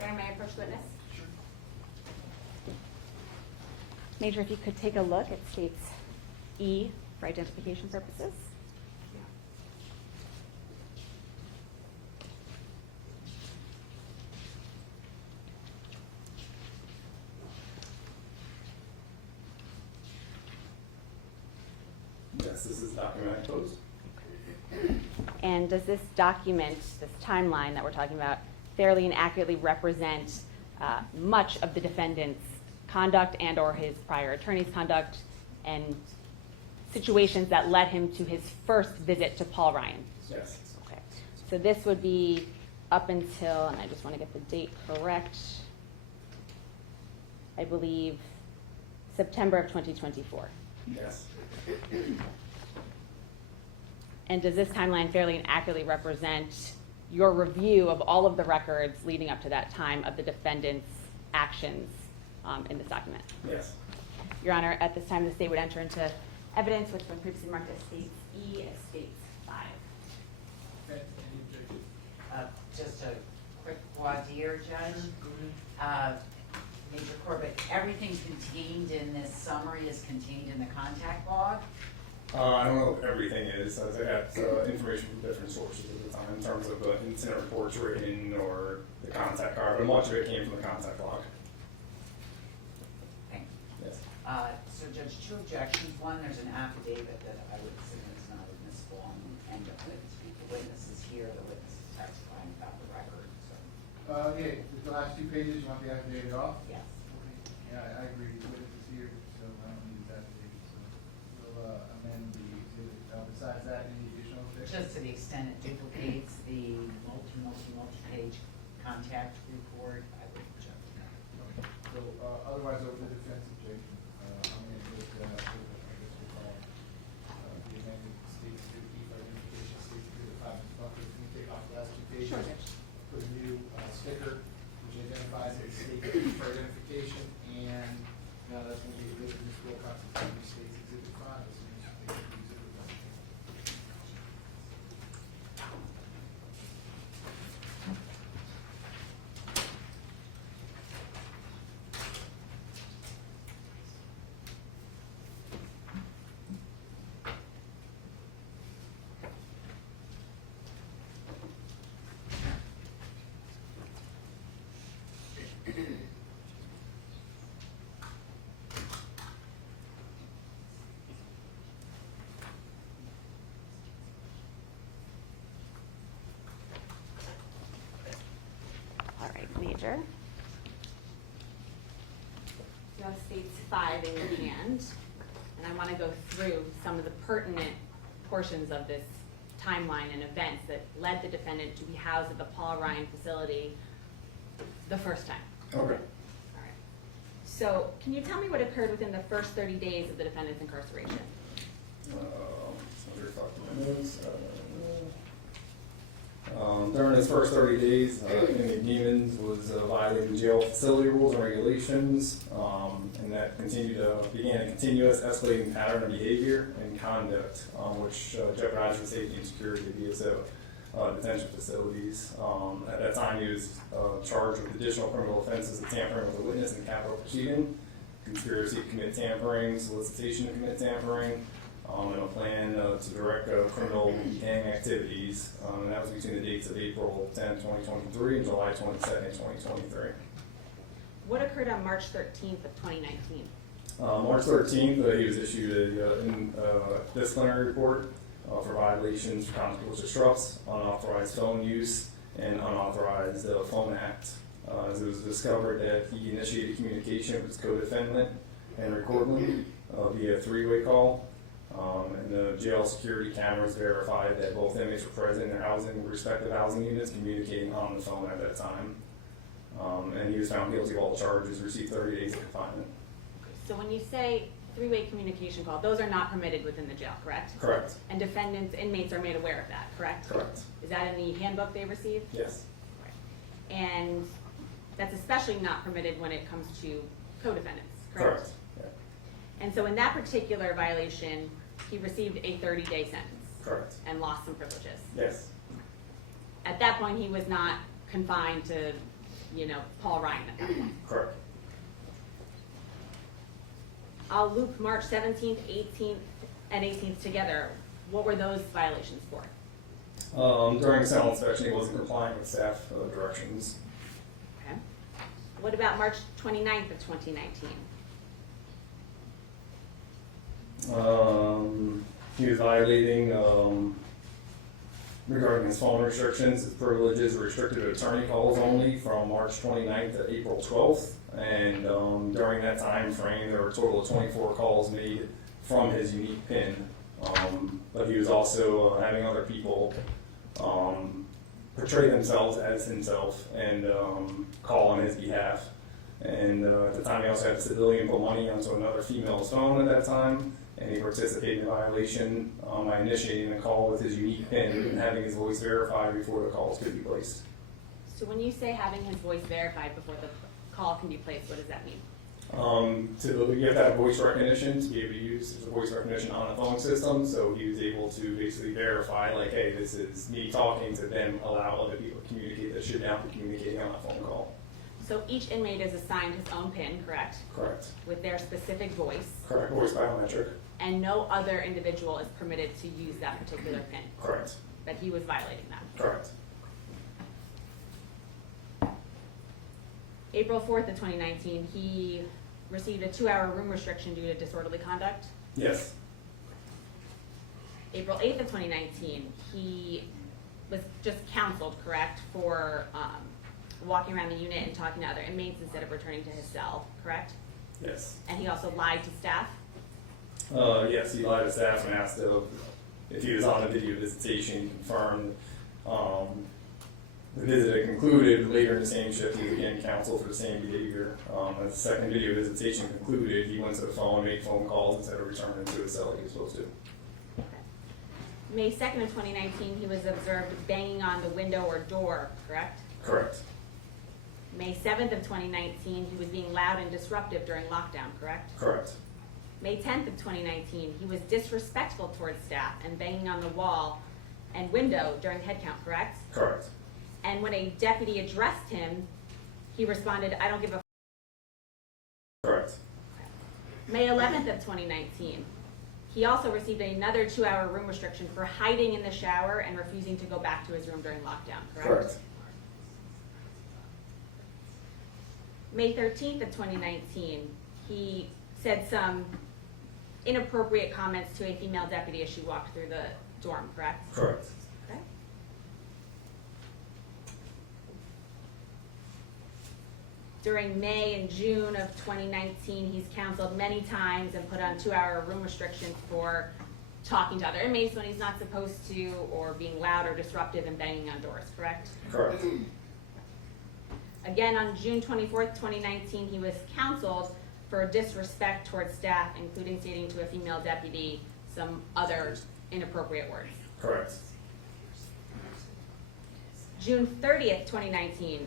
Your Honor, may I approach the witness? Sure. Major, if you could take a look, it states E for identification purposes. Yes, this is document I posed. And does this document, this timeline that we're talking about, fairly and accurately represent much of the defendant's conduct and or his prior attorney's conduct and situations that led him to his first visit to Paul Ryan? Yes. Okay. So this would be up until, and I just want to get the date correct, I believe September of 2024. Yes. And does this timeline fairly and accurately represent your review of all of the records leading up to that time of the defendant's actions in this document? Yes. Your Honor, at this time, the state would enter into evidence which has been previously marked as States E and States 5. Okay, any objection? Just a quick voir dire, Judge. Go ahead. Major Corbett, everything contained in this summary is contained in the contact log? I don't know if everything is. I got information from different sources at the time in terms of the incident reports written or the contact card, but much of it came from the contact log. Thank you. Yes. So Judge, two objections. One, there's an affidavit that I would submit is not admissible on any of it. The witness is here, the witness is testifying about the record, so, Yeah, the last 2 pages, you want the affidavit off? yes. Okay. Yeah, I agree, witness is here, so I don't need that page, so we'll, amend the exhibit. Besides that, any additional objections? Just to the extent it duplicates the multi-page contact report, I would object to that. Okay. So, otherwise, over the defense objection, I'm gonna make, I guess we'll call, the amended state security key for identification, state security department bucket. Can you take off the last two pages? Sure, Judge. Put a new, sticker, which identifies it as state key for identification, and now that's gonna be a good, this will constitute the state's exhibit 5, as soon as you take the exhibit 1. All right, Major. You have states 5 in your hand, and I want to go through some of the pertinent portions of this timeline and events that led the defendant to be housed at the Paul Ryan facility the first time. Okay. All right. So, can you tell me what occurred within the first 30 days of the defendant's incarceration? During his first 30 days, Jamell Demons was violating jail facility rules and regulations, and that began a continuous escalating pattern of behavior and conduct, which jeopardized the safety and security of DSO detention facilities. At that time, he was charged with additional criminal offenses of tampering with a witness in capital proceeding, conspiracy to commit tampering, solicitation to commit tampering, and a plan to direct criminal gang activities. And that was between the dates of April 10, 2023 and July 22nd, 2023. What occurred on March 13th of 2019? March 13th, he was issued a disciplinary report for violations for constables disrupts, unauthorized phone use, and unauthorized phone act. As it was discovered that he initiated communication with his co-defendant, Henry Corbett, via three-way call. And the jail security cameras verified that both inmates were present in their respective housing units, communicating on the phone at that time. And he was found guilty of all charges, received 30 days of confinement. So when you say three-way communication call, those are not permitted within the jail, correct? Correct. And defendants, inmates are made aware of that, correct? Correct. Is that in the handbook they received? Yes. And that's especially not permitted when it comes to co-defendants, correct? Correct. Yeah. And so in that particular violation, he received a 30-day sentence. Correct. And lost some privileges. Yes. At that point, he was not confined to, Paul Ryan at that point. Correct. I'll loop March 17th, 18th, and 18th together. What were those violations for? During the cell inspection, he wasn't complying with staff directions. Okay. What about March 29th of 2019? He was violating regarding his phone restrictions. His privileges were restricted to attorney calls only from March 29th to April 12th. And during that time frame, there were a total of 24 calls made from his unique PIN. But he was also having other people portray themselves as himself and call on his behalf. And at the time, he also had a civilian put money onto another female's phone at that time. And he participated in violation by initiating a call with his unique PIN and having his voice verified before the calls could be placed. So when you say having his voice verified before the call can be placed, what does that mean? You have to have voice recognition to be able to use the voice recognition on a phone system. So he was able to basically verify, like, hey, this is me talking to them, allow other people to communicate that should now be communicating on a phone call. So each inmate is assigned his own PIN, correct? Correct. With their specific voice. Correct. Voice biometric. And no other individual is permitted to use that particular PIN. Correct. But he was violating that. Correct. April 4th of 2019, he received a 2-hour room restriction due to disorderly conduct. Yes. April 8th of 2019, he was just counseled, correct, for walking around the unit and talking to other inmates instead of returning to his cell, correct? Yes. And he also lied to staff? Yes, he lied to staff and asked if he was on the video visitation. He confirmed. The visit had concluded. Later in the same shift, he was again counseled for the same behavior. As the second video visitation concluded, he went to the phone, made phone calls instead of returning to his cell like he was supposed to. May 2nd of 2019, he was observed banging on the window or door, correct? Correct. May 7th of 2019, he was being loud and disruptive during lockdown, correct? Correct. May 10th of 2019, he was disrespectful towards staff and banging on the wall and window during head count, correct? Correct. And when a deputy addressed him, he responded, "I don't give a f." Correct. May 11th of 2019, he also received another 2-hour room restriction for hiding in the shower and refusing to go back to his room during lockdown, correct? Correct. May 13th of 2019, he said some inappropriate comments to a female deputy as she walked through the dorm, correct? Correct. Okay. During May and June of 2019, he's counseled many times and put on 2-hour room restrictions for talking to other inmates when he's not supposed to, or being loud or disruptive and banging on doors, correct? Correct. Again, on June 24th, 2019, he was counseled for disrespect towards staff, including stating to a female deputy some other inappropriate words. Correct. June 30th, 2019,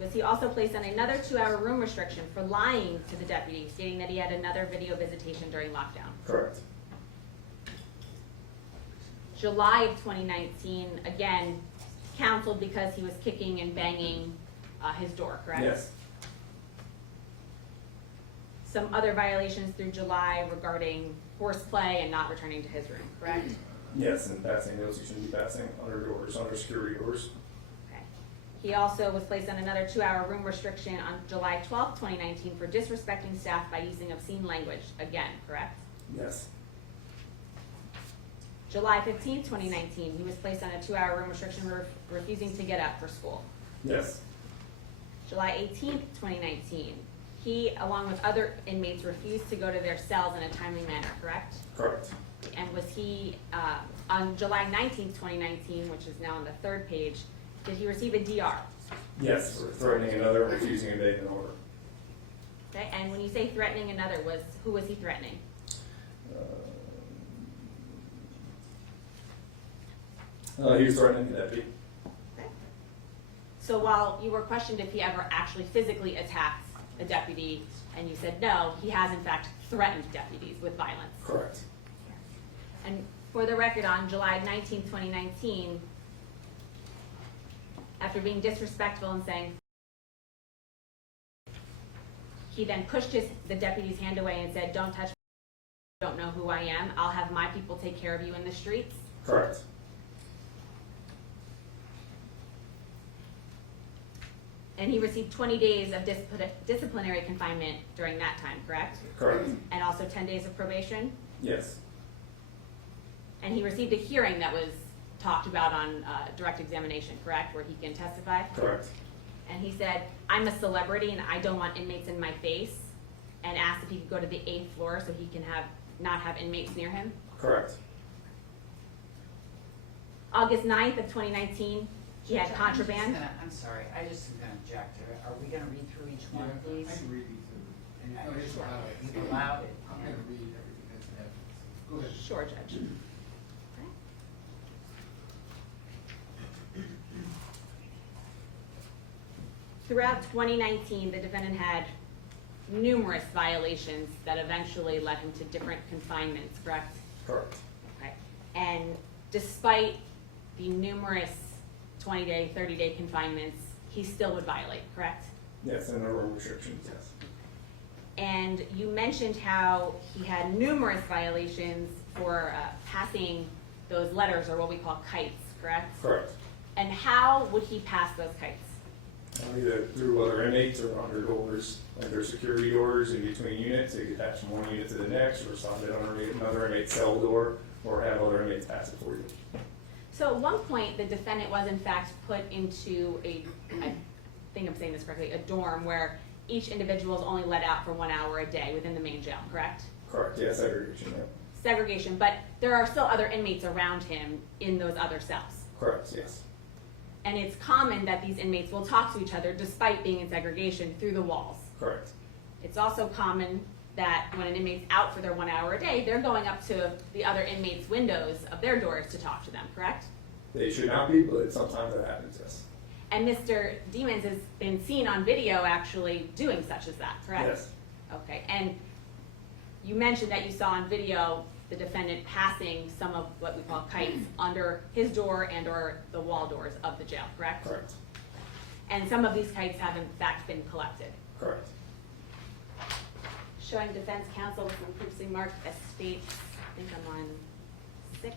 was he also placed on another 2-hour room restriction for lying to the deputy, stating that he had another video visitation during lockdown. Correct. July of 2019, again, counseled because he was kicking and banging his door, correct? Yes. Some other violations through July regarding horseplay and not returning to his room, correct? Yes, and passing those you shouldn't be passing under doors, under security doors. Okay. He also was placed on another 2-hour room restriction on July 12th, 2019 for disrespecting staff by using obscene language, again, correct? Yes. July 15th, 2019, he was placed on a 2-hour room restriction for refusing to get up for school. Yes. July 18th, 2019, he, along with other inmates, refused to go to their cells in a timely manner, correct? Correct. And was he, on July 19th, 2019, which is now on the 3rd page, did he receive a DR? Yes, for threatening another, refusing to obey an order. Okay, and when you say threatening another, who was he threatening? He was threatening the deputy. Okay. So while you were questioned if he ever actually physically attacked a deputy, and you said no, he has in fact threatened deputies with violence. Correct. And for the record, on July 19th, 2019, after being disrespectful and saying, he then pushed the deputy's hand away and said, "Don't touch me, you don't know who I am. I'll have my people take care of you in the streets." Correct. And he received 20 days of disciplinary confinement during that time, correct? Correct. And also 10 days of probation? Yes. And he received a hearing that was talked about on direct examination, correct, where he can testify? Correct. And he said, "I'm a celebrity and I don't want inmates in my face," and asked if he could go to the 8th floor so he can not have inmates near him. Correct. August 9th of 2019, he had contraband. I'm sorry, I just am gonna object. Are we gonna read through each one of these? I can read these too. And No, it's allowed. You've allowed it. I'm gonna read everything that's in evidence. Go ahead. Sure, Judge. Okay. Throughout 2019, the defendant had numerous violations that eventually led him to different confinements, correct? Correct. Okay. And despite the numerous 20-day, 30-day confinements, he still would violate, correct? Yes, and there were restrictions, yes. And you mentioned how he had numerous violations for passing those letters, or what we call kites, correct? Correct. And how would he pass those kites? Either through other inmates or under doors, under security doors in between units. You could attach from one unit to the next, or stop it under another inmate's cell door, or have other inmates pass it for you. So at one point, the defendant was in fact put into I think I'm saying this correctly, a dorm where each individual is only let out for 1 hour a day within the main jail, correct? Correct, yeah, segregation, yeah. Segregation, but there are still other inmates around him in those other cells. Correct, yes. And it's common that these inmates will talk to each other despite being in segregation through the walls. Correct. It's also common that when an inmate's out for their 1 hour a day, they're going up to the other inmates' windows of their doors to talk to them, correct? They should not be, but sometimes that happens, yes. And Mr. Demons has been seen on video actually doing such as that, correct? Yes. Okay, and you mentioned that you saw on video the defendant passing some of what we call kites under his door and or the wall doors of the jail, correct? Correct. And some of these kites have in fact been collected. Correct. Showing defense counsel with some previously marked as states, I think I'm on 6,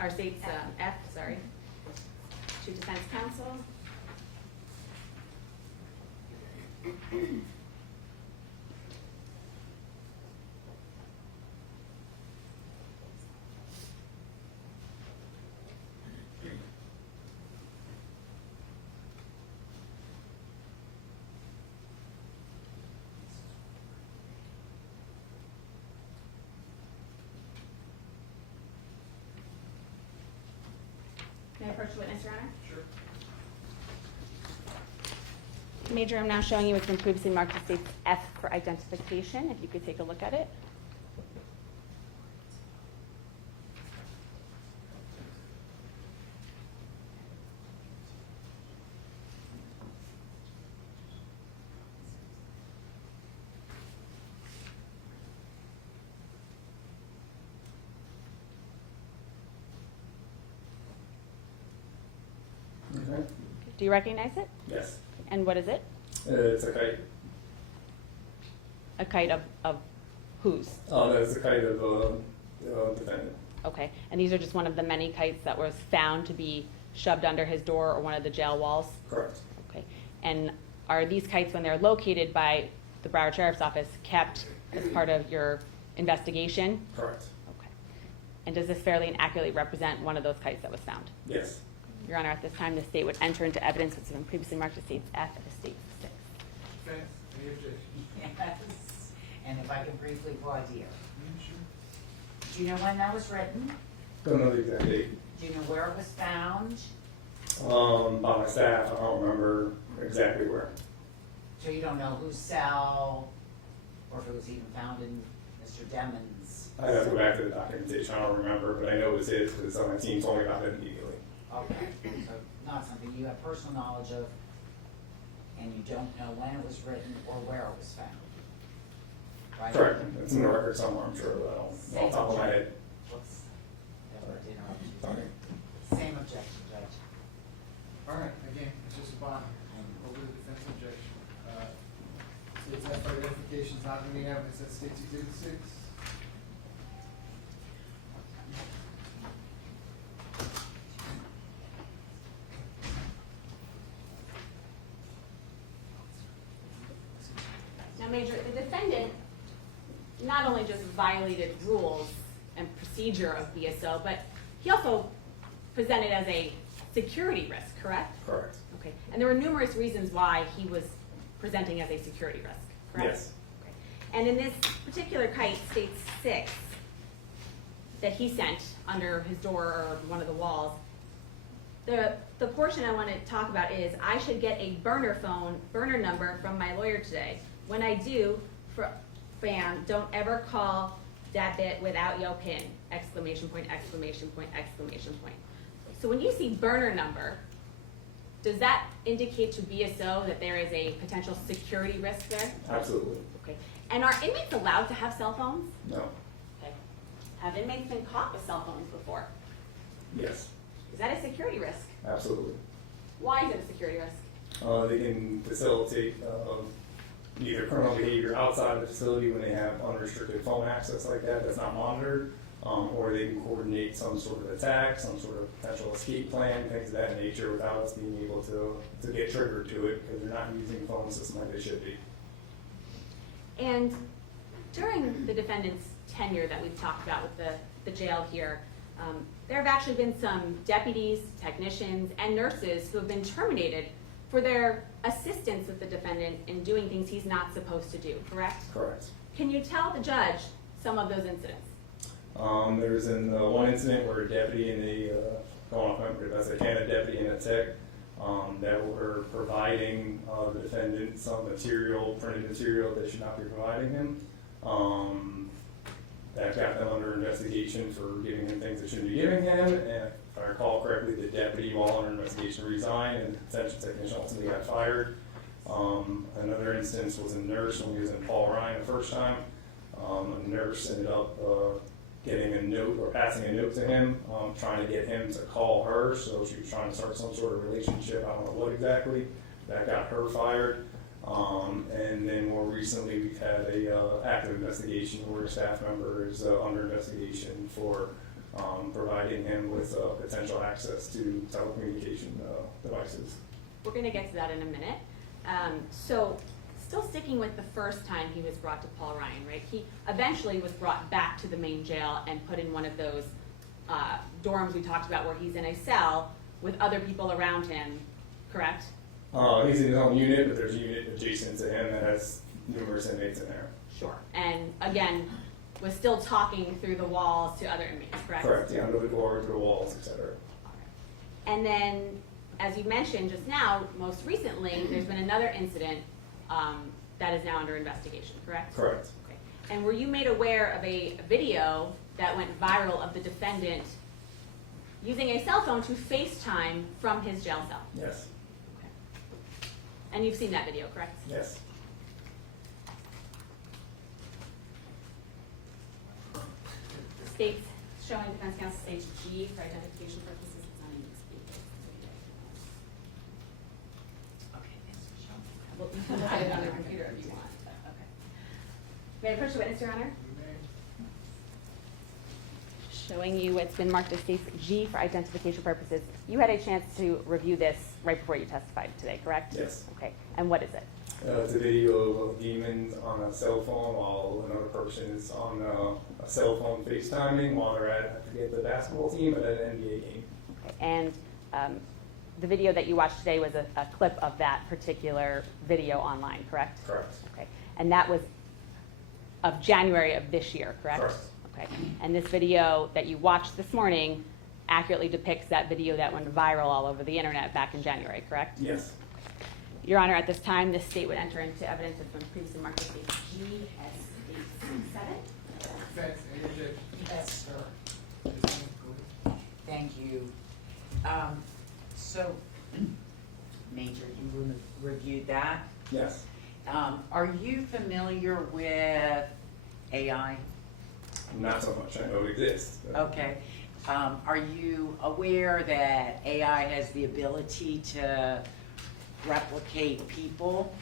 or states F, sorry, to defense counsel. May I approach the witness, Your Honor? Sure. Major, I'm now showing you what's been previously marked as states F for identification, if you could take a look at it. Okay. Do you recognize it? Yes. And what is it? It's a kite. A kite of whose? That's a kite of defendant. Okay, and these are just one of the many kites that was found to be shoved under his door or one of the jail walls? Correct. Okay, and are these kites, when they're located by the Broward Sheriff's Office, kept as part of your investigation? Correct. Okay. And does this fairly and accurately represent one of those kites that was found? Yes. Your Honor, at this time, the state would enter into evidence which has been previously marked as states F and state 6. Defense, any objection? Yes, and if I can briefly voir dire. Sure. Do you know when that was written? Don't know the exact date. Do you know where it was found? By my staff, I don't remember exactly where. So you don't know whose cell, or if it was even found in Mr. Demons? I have to go back to the documentation, I don't remember, but I know it was his because my team told me about it immediately. Okay, so not something you have personal knowledge of, and you don't know when it was written or where it was found? Right? Correct, it's in the record somewhere, I'm sure, but I don't, off the top of my head. Whoops. Never did interrupt you. Sorry. Same objection, Judge. All right, again, it's just a bond, over the defense objection. States F for identification is not going to be evidence that states exhibit 6. Now, Major, the defendant not only just violated rules and procedure of BSO, but he also presented as a security risk, correct? Correct. Okay, and there were numerous reasons why he was presenting as a security risk, correct? Yes. Okay. And in this particular kite, states 6, that he sent under his door or one of the walls, the portion I want to talk about is, I should get a burner number from my lawyer today. When I do, fam, don't ever call that bit without your PIN, exclamation point, exclamation point, exclamation point. So when you see burner number, does that indicate to BSO that there is a potential security risk there? Absolutely. Okay. And are inmates allowed to have cell phones? No. Okay. Have inmates been caught with cell phones before? Yes. Is that a security risk? Absolutely. Why is it a security risk? They can facilitate either criminal behavior outside of the facility when they have unrestricted phone access like that that's not monitored, or they can coordinate some sort of attack, some sort of potential escape plan, things of that nature without us being able to get triggered to it because they're not using the phone system like they should be. And during the defendant's tenure that we've talked about with the jail here, there have actually been some deputies, technicians, and nurses who have been terminated for their assistance with the defendant in doing things he's not supposed to do, correct? Correct. Can you tell the judge some of those incidents? There's one incident where a deputy and going off memory best I can, a deputy and a tech, that were providing the defendant some material, printed material they should not be providing him. That got them under investigation for giving him things they shouldn't be giving him, and if I recall correctly, the deputy, while under investigation, resigned, and the detention technician ultimately got fired. Another instance was a nurse when he was in Paul Ryan the first time. A nurse ended up getting a note or passing a note to him, trying to get him to call her, so she was trying to start some sort of relationship, I don't know what exactly. That got her fired. And then more recently, we've had a active investigation where a staff member is under investigation for providing him with potential access to telecommunication devices. We're going to get to that in a minute. So, still sticking with the first time he was brought to Paul Ryan, right? He eventually was brought back to the main jail and put in one of those dorms we talked about where he's in a cell with other people around him, correct? He's in his own unit, but there's a unit adjacent to him that has numerous inmates in there. Sure. And again, was still talking through the walls to other inmates, correct? Correct, yeah, under the door, through the walls, etc. And then, as you mentioned just now, most recently, there's been another incident that is now under investigation, correct? Correct. Okay. And were you made aware of a video that went viral of the defendant using a cell phone to FaceTime from his jail cell? Yes. Okay. And you've seen that video, correct? Yes. The state's showing defense counsel stage G for identification purposes. It's not even speaking. Okay, thanks for showing me. Well, you can look at it on your computer if you want, but okay. May I approach the witness, Your Honor? Showing you it's been marked as stage G for identification purposes. You had a chance to review this right before you testified today, correct? Yes. Okay, and what is it? It's a video of Demons on a cell phone while another person is on a cell phone FaceTiming while they're at, I forget, the basketball team at an NBA game. Okay, and the video that you watched today was a clip of that particular video online, correct? Correct. Okay, and that was of January of this year, correct? Correct. Okay, and this video that you watched this morning accurately depicts that video that went viral all over the internet back in January, correct? Yes. Your Honor, at this time, the state would enter into evidence that's been previously marked as stage G as 867. Yes, sir. Thank you. So, Major, you reviewed that. Yes. Are you familiar with AI? Not so much. I know it exists. but- Okay. Are you aware that AI has the ability to replicate people?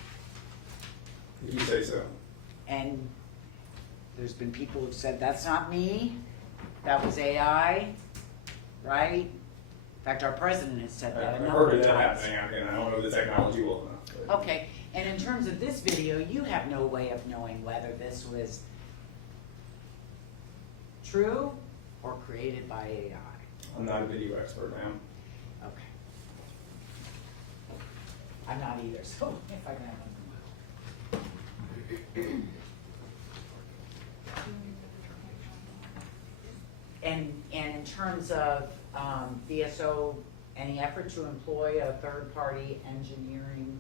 If you say so. And there's been people who've said, that's not me, that was AI, right? In fact, our president has said that a I've number heard of of that times. happening. Again, I don't know the technology well enough. but- Okay, and in terms of this video, you have no way of knowing whether this was true or created by AI. I'm not a video expert, ma'am. Okay. I'm not either, so if I can have one. And in terms of VSO, any effort to employ a third-party engineering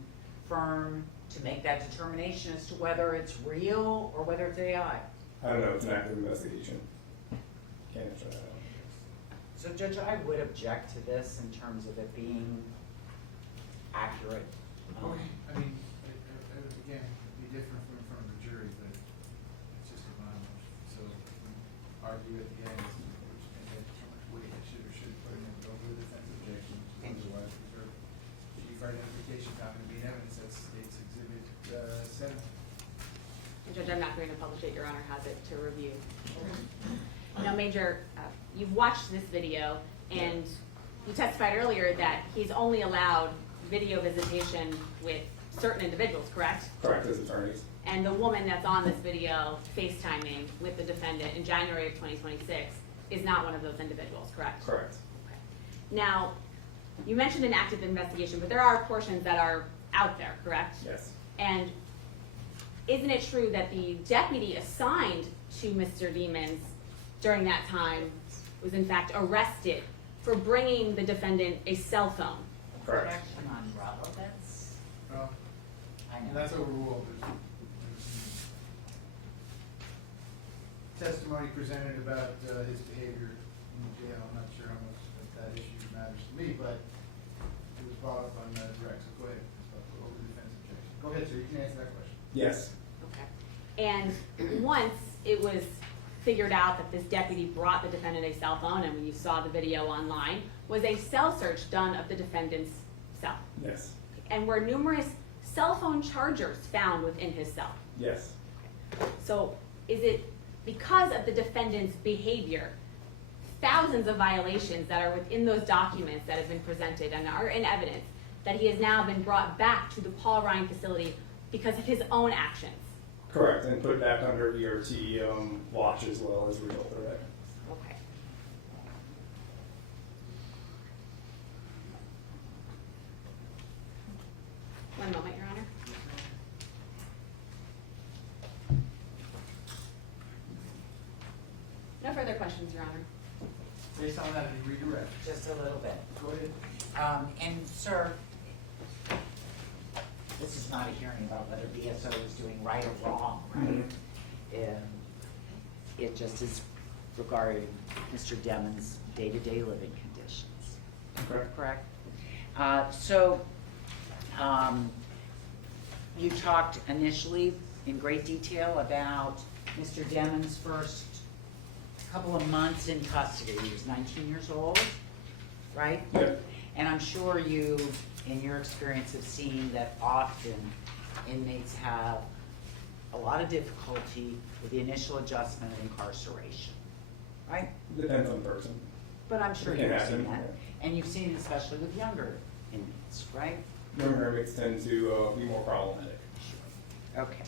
firm to make that determination as to whether it's real or whether it's AI? I don't know. It's an active investigation. Can't answer that. So Judge, I would object to this in terms of it being accurate. I mean, it would, again, be different from in front of the jury, but it's just a minor. So argue at the end, and then how much weight it should or shouldn't put in, go with the defense objection, otherwise preserve chief identification not going to be in evidence, that's state's exhibit 7. Judge, I'm not going to publish it. Your Honor has it to review. Now, Major, you've watched this video, and you testified earlier that he's only allowed video visitation with certain individuals, correct? Correct, as attorneys. And the woman that's on this video FaceTiming with the defendant in January of 2026 is not one of those individuals, correct? Correct. Okay. Now, you mentioned an active investigation, but there are portions that are out there, correct? Yes. And isn't it true that the deputy assigned to Mr. Demons during that time was in fact arrested for bringing the defendant a cell phone? Correct. Objection on relevance? Well, I and know. that's overruled. There's some testimony presented about his behavior in the jail. I'm not sure how much that issue matters to me, but it was brought up on direct, so go ahead. Over the defense objection. Go ahead, sir, you can answer that question. Yes. Okay. And once it was figured out that this deputy brought the defendant a cell phone, and when you saw the video online, was a cell search done of the defendant's cell? Yes. And were numerous cell phone chargers found within his cell? Yes. So is it because of the defendant's behavior, thousands of violations that are within those documents that have been presented and are in evidence, that he has now been brought back to the Paul Ryan facility because of his own actions? Correct, and put back under ERT watch as well as a result of that. Okay. One moment, Your Honor. No further questions, Your Honor. Based on that, any redirect? Just a little bit. Go ahead. And sir, this is not a hearing about whether BSO is doing right or wrong, right? It just is regarding Mr. Demons' day-to-day living conditions. Correct. Correct? You talked initially in great detail about Mr. Demons' first couple of months in custody. He was 19 years old, right? Yep. And I'm sure you, in your experience, have seen that often inmates have a lot of difficulty with the initial adjustment of incarceration, right? Depends on the person. But I'm sure It can you've seen happen, that. And you've seen it especially with younger inmates, right? Younger inmates tend to be more problematic. Okay.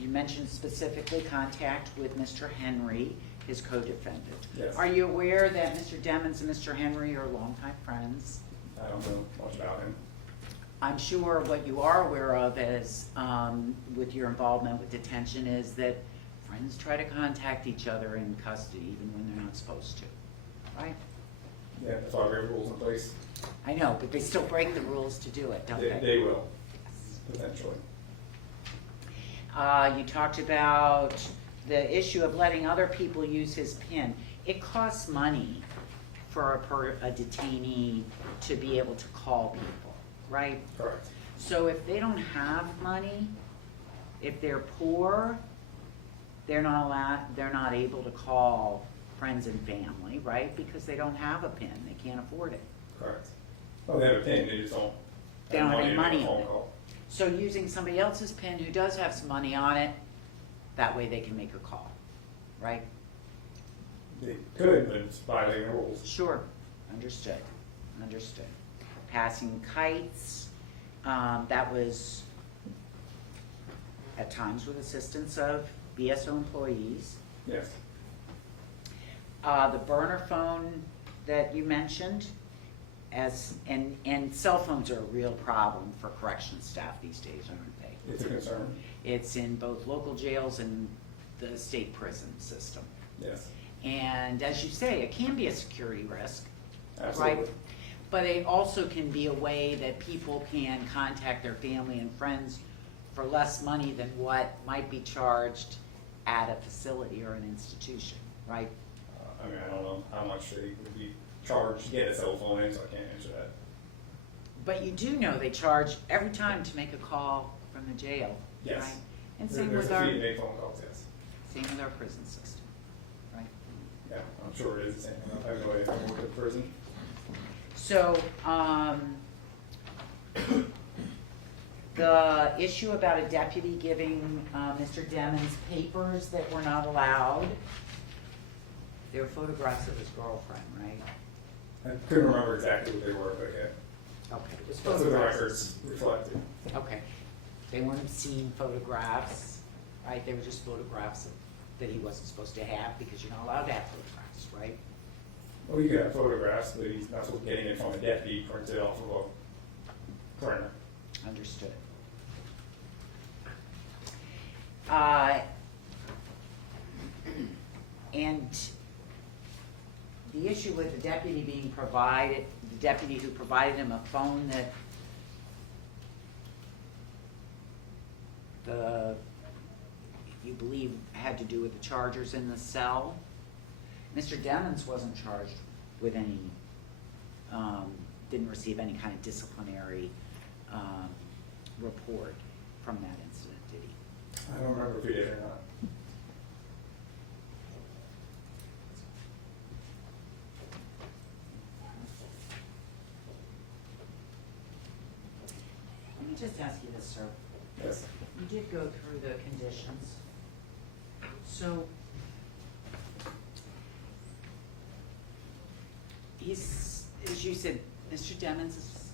You mentioned specifically contact with Mr. Henry, his co-defendant. Yes. Are you aware that Mr. Demons and Mr. Henry are longtime friends? I don't know much about him. I'm sure what you are aware of is, with your involvement with detention, is that friends try to contact each other in custody even when they're not supposed to, right? Yeah, that's why we have rules in place. I know, but they still break the rules to do it, don't they? They will, potentially. You talked about the issue of letting other people use his PIN. It costs money for a detainee to be able to call people, right? Correct. So if they don't have money, if they're poor, they're not able to call friends and family, right? Because they don't have a PIN, they can't afford it. Correct. Well, they have a PIN, they just don't. They don't have any to make money a on phone it. call. So using somebody else's PIN who does have some money on it, that way they can make a call, right? They could, but it's violating the rules. Sure, understood. Passing kites, that was at times with assistance of BSO employees. Yes. The burner phone that you mentioned, and cell phones are a real problem for corrections staff these days, aren't they? It's a concern. It's in both local jails and the state prison system. Yes. And as you say, it can be a security risk, Absolutely. right? But it also can be a way that people can contact their family and friends for less money than what might be charged at a facility or an institution, right? I mean, I don't know how much they would be charged to get a cell phone in, so I can't answer that. But you do know they charge every time to make a call from the jail, Yes. right? And There's same with a our, fee to make phone calls, yes. same with our prison system, right? Yeah, I'm sure it is the same. I have no idea if I work at prison. So, the issue about a deputy giving Mr. Demons papers that were not allowed, they were photographs of his girlfriend, right? I couldn't remember exactly what they were, but yeah. Okay, it was That's what the photographs. records reflected. Okay, they weren't obscene photographs, right? They were just photographs that he wasn't supposed to have because you're not allowed to have photographs, right? Well, you could have photographs, but he's not supposed to get it from a deputy printed off of Correct. Understood. And the issue with the deputy being provided, the deputy who provided him a phone that you believe had to do with the chargers in the cell. Mr. Demons wasn't charged with any, didn't receive any kind of disciplinary report from that incident, did he? I don't remember if we did or not. Let me just ask you this, sir. Yes. You did go through the conditions. So, he's, as you said, Mr. Demons is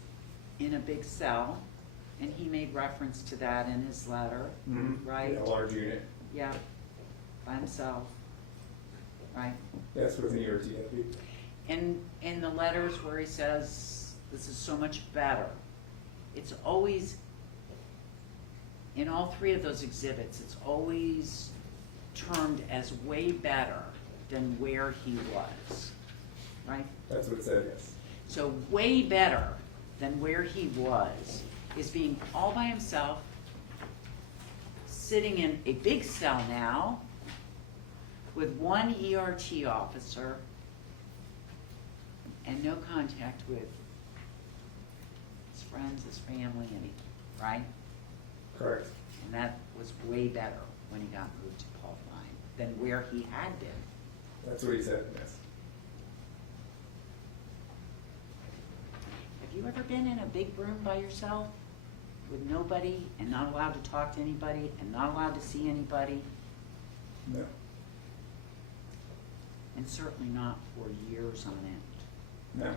in a big cell, and he made reference to that in his letter, right? Yeah, a large unit. Yeah, by himself, right? Yes, with an ERT deputy. And in the letters where he says, this is so much better, it's always, in all three of those exhibits, it's always termed as way better than where he was, right? That's what it said, yes. So way better than where he was is being all by himself, sitting in a big cell now with one ERT officer and no contact with his friends, his family, anything, right? Correct. And that was way better when he got moved to Paul Fine than where he had been. That's what he said, yes. Have you ever been in a big room by yourself with nobody and not allowed to talk to anybody and not allowed to see anybody? No. And certainly not for years on end. No.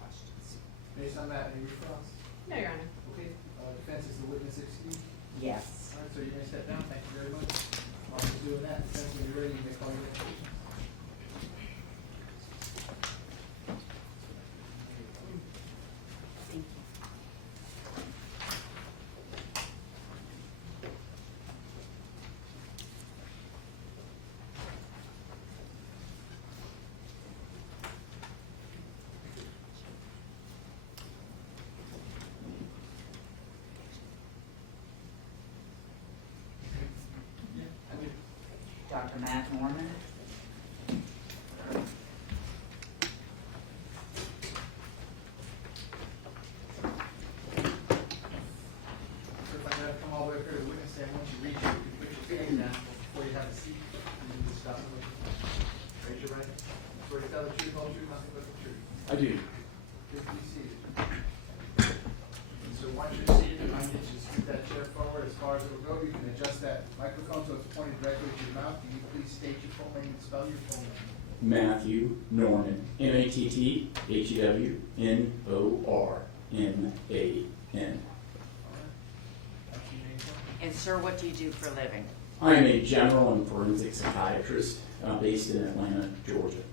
Questions? Based on that, any response? No, Your Honor. Okay, defense is the witness excused. Yes. All right, so you may step down, thank you very much. While you're doing that, defense, when you're ready, you may call your next witness. Thank you. Dr. Matt Norman. So if I gotta come all the way up here to the witness stand, once you reach it, you put your feet down before you have a seat. You can stop and raise your right hand. Swear to tell the truth, whole truth, nothing but the truth. I do. Please be seated. And so once you're seated, I need you to scoot that chair forward as far as it'll go. You can adjust that microphone so it's pointed directly to your mouth. Can you please state your full name and spell your full name? Matthew Norman, M-A-T-T-H-E-W-N-O-R-M-A-N. All right. That's your name, sir? And sir, what do you do for a living? I am a general and forensic psychiatrist based in Atlanta, Georgia.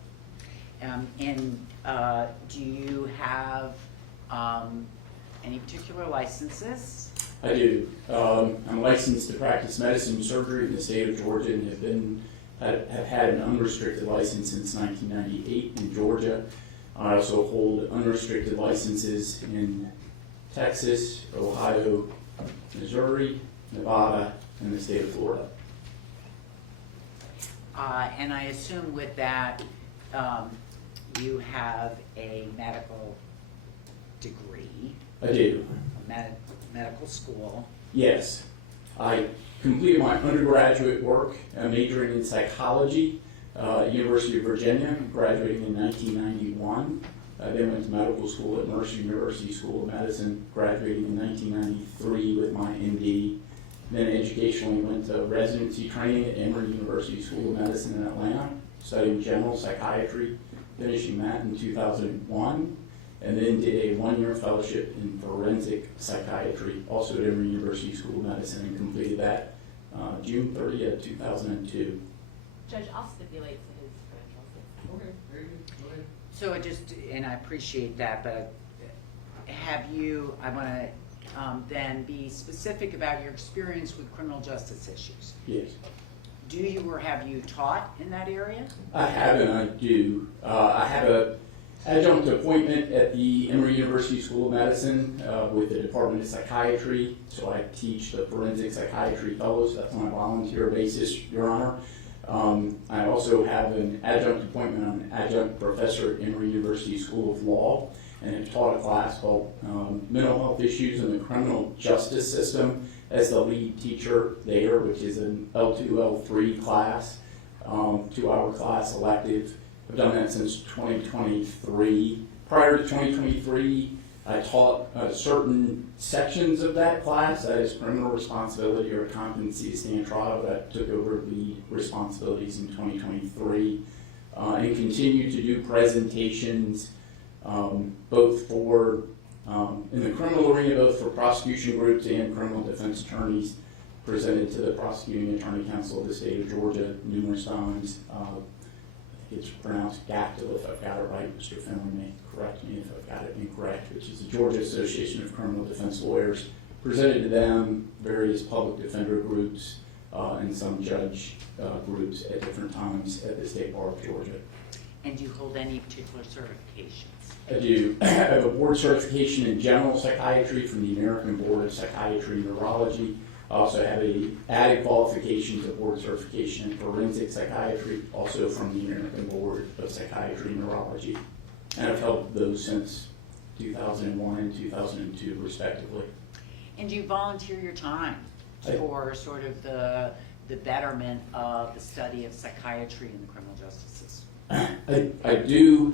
Do you have any particular licenses? I do. I'm licensed to practice medicine and surgery in the state of Georgia and have had an unrestricted license since 1998 in Georgia. I also hold unrestricted licenses in Texas, Ohio, Missouri, Nevada, and the state of Florida. And I assume with that, you have a medical degree, I do. a medical school. Yes. I completed my undergraduate work majoring in psychology at University of Virginia, graduating in 1991. I then went to medical school at Mercer University School of Medicine, graduating in 1993 with my MD. Then educationally went to residency training at Emory University School of Medicine in Atlanta, studying general psychiatry, finishing that in 2001. And then did a one-year fellowship in forensic psychiatry, also at Emory University School of Medicine, and completed that June 30th, 2002. Judge, I'll stipulate to his credentials. Okay, very good. Go ahead. So and I appreciate that, but have you, I want to then be specific about your experience with criminal justice issues. Yes. Do you or have you taught in that area? I have and I do. I have a adjunct appointment at the Emory University School of Medicine with the Department of Psychiatry. So I teach the forensic psychiatry fellows. That's on a volunteer basis, Your Honor. I also have an adjunct appointment. I'm an adjunct professor at Emory University School of Law, and have taught a class called Mental Health Issues in the Criminal Justice System as the lead teacher there, which is an L2, L3 class, 2-hour class elective. I've done that since 2023. Prior to 2023, I taught certain sections of that class, that is criminal responsibility or competency to stand trial, but I took over the responsibilities in 2023 and continue to do presentations both for, in the criminal arena, both for prosecution groups and criminal defense attorneys, presented to the Prosecuting Attorney Council of the state of Georgia numerous times. It's pronounced GACTIL, if I've got it right. Mr. Finley may correct me if I've got it incorrect, which is the Georgia Association of Criminal Defense Lawyers. Presented to them various public defender groups and some judge groups at different times at the State Bar of Georgia. And do you hold any particular certifications? I do. I have a board certification in general psychiatry from the American Board of Psychiatry and Neurology. I also have a added qualification to board certification in forensic psychiatry, also from the American Board of Psychiatry and Neurology. And I've held those since 2001 and 2002, respectively. And do you volunteer your time for sort of the betterment of the study of psychiatry in the criminal justice system? I do,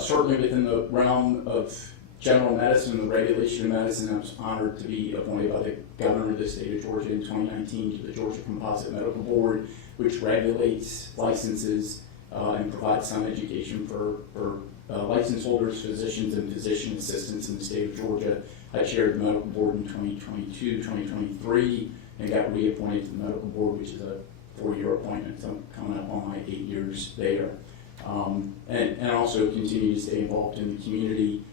certainly within the realm of general medicine, the regulation of medicine. I was honored to be appointed by the governor of the state of Georgia in 2019 to the Georgia Composite Medical Board, which regulates licenses and provides some education for license holders, physicians, and physician assistants in the state of Georgia. I chaired the medical board in 2022, 2023, and got reappointed to the medical board, which is a 4-year appointment. So I'm coming up on my 8 years there. And also continue to stay involved in the community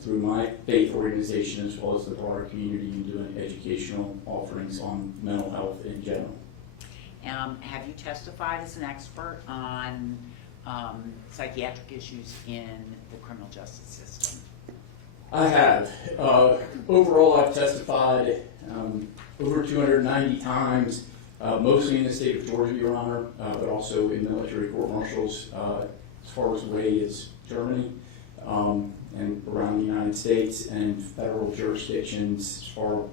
through my faith organization as well as the broader community in doing educational offerings on mental health in general. Have you testified as an expert on psychiatric issues in the criminal justice system? I have. Overall, I've testified over 290 times, mostly in the state of Georgia, Your Honor, but also in military court-martials as far away as Germany and around the United States, and federal jurisdictions as far,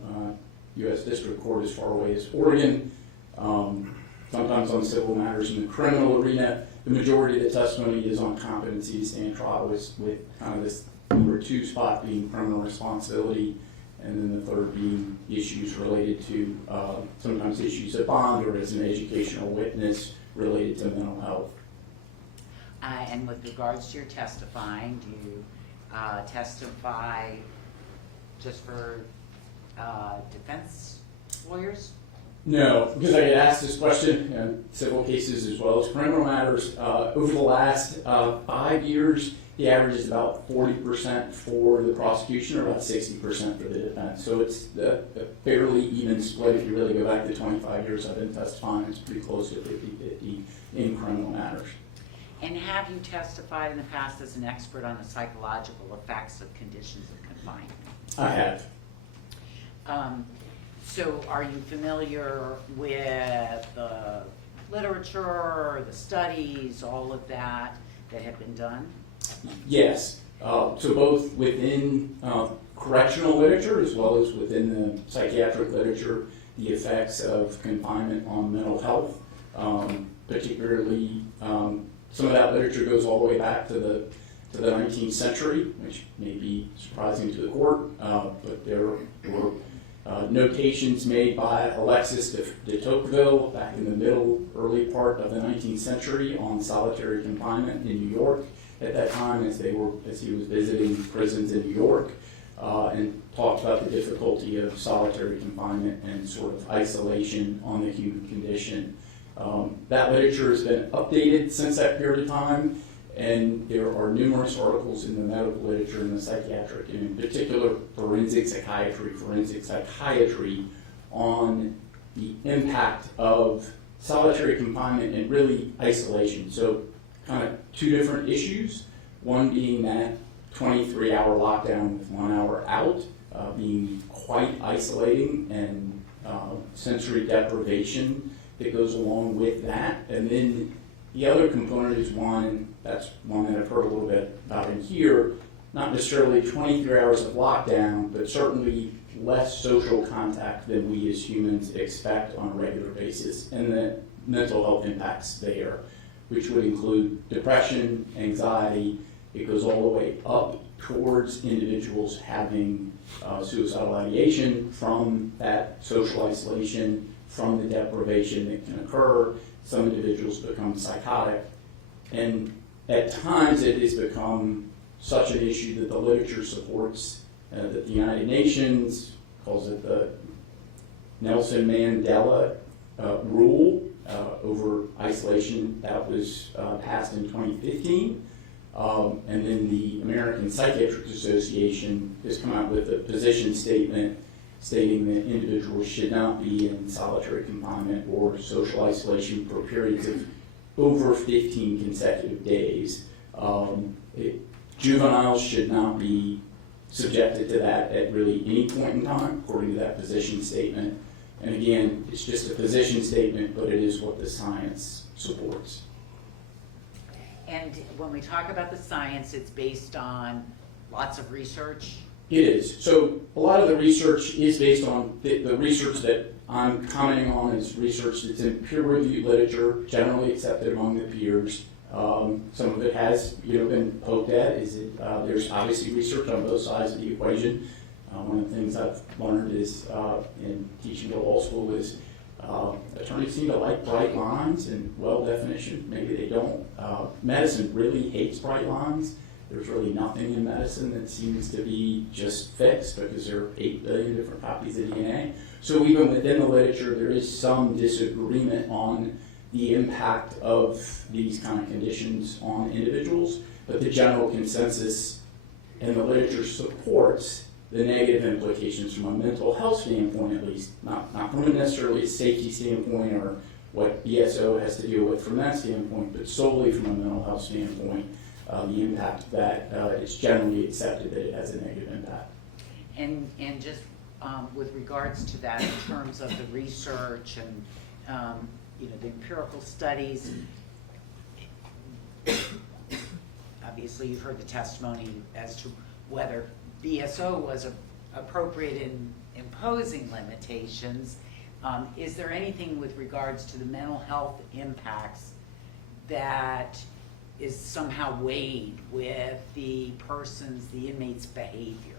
U.S. District Court as far away as Oregon, sometimes on civil matters in the criminal arena. The majority of the testimony is on competency to stand trial, with kind of this number 2 spot being criminal responsibility, and then the third being issues related to sometimes issues of bond or as an educational witness related to mental health. And with regards to your testifying, do you testify just for defense lawyers? No, because I get asked this question in civil cases as well as criminal matters. Over the last 5 years, the average is about 40% for the prosecution or about 60% for the defense. So it's a fairly even split. If you really go back to 25 years I've been testifying, it's pretty close to 50-50 in criminal matters. And have you testified in the past as an expert on the psychological effects of conditions of confinement? I have. So are you familiar with the literature, the studies, all of that have been done? Yes. So both within correctional literature as well as within the psychiatric literature, the effects of confinement on mental health, particularly some of that literature goes all the way back to the 19th century, which may be surprising to the court, but there were notations made by Alexis de Tocqueville back in the early part of the 19th century on solitary confinement in New York at that time as he was visiting prisons in New York, and talked about the difficulty of solitary confinement and sort of isolation on the human condition. That literature has been updated since that period of time, And there are numerous articles in the medical literature and the psychiatric, and in particular forensic psychiatry on the impact of solitary confinement and really isolation. So kind of two different issues, one being that 23-hour lockdown with 1 hour out, being quite isolating, and sensory deprivation that goes along with that. And then the other component is that's one that I've heard a little bit about in here, not necessarily 23 hours of lockdown, but certainly less social contact than we as humans expect on a regular basis, and the mental health impacts there, which would include depression, anxiety. It goes all the way up towards individuals having suicidal ideation from that social isolation, from the deprivation that can occur. Some individuals become psychotic, and at times it has become such an issue that the literature supports that the United Nations calls it the Nelson Mandela rule over isolation that was passed in 2015. And then the American Psychiatric Association has come out with a position statement stating that individuals should not be in solitary confinement or social isolation for periods of over 15 consecutive days. Juveniles should not be subjected to that at really any point in time, according to that position statement. And again, it's just a position statement, but it is what the science supports. And when we talk about the science, it's based on lots of research? It is. So a lot of the research is based on the research that I'm commenting on is research that's in peer-reviewed literature, generally accepted among the peers. Some of it has been poked at. There's obviously research on both sides of the equation. One of the things I've learned is in teaching at law school is attorneys seem to like bright lines and well definition. Maybe they don't. Medicine really hates bright lines. There's really nothing in medicine that seems to be just fixed because there are 8 billion different copies of DNA. So even within the literature, there is some disagreement on the impact of these kind of conditions on individuals, but the general consensus in the literature supports the negative implications from a mental health standpoint, at least, not from a necessarily a safety standpoint or what BSO has to deal with from that standpoint, but solely from a mental health standpoint, the impact that it's generally accepted that it has a negative impact. And just with regards to that, in terms of the research and the empirical studies, obviously you've heard the testimony as to whether BSO was appropriate in imposing limitations. Is there anything with regards to the mental health impacts that is somehow weighed with the inmate's behavior?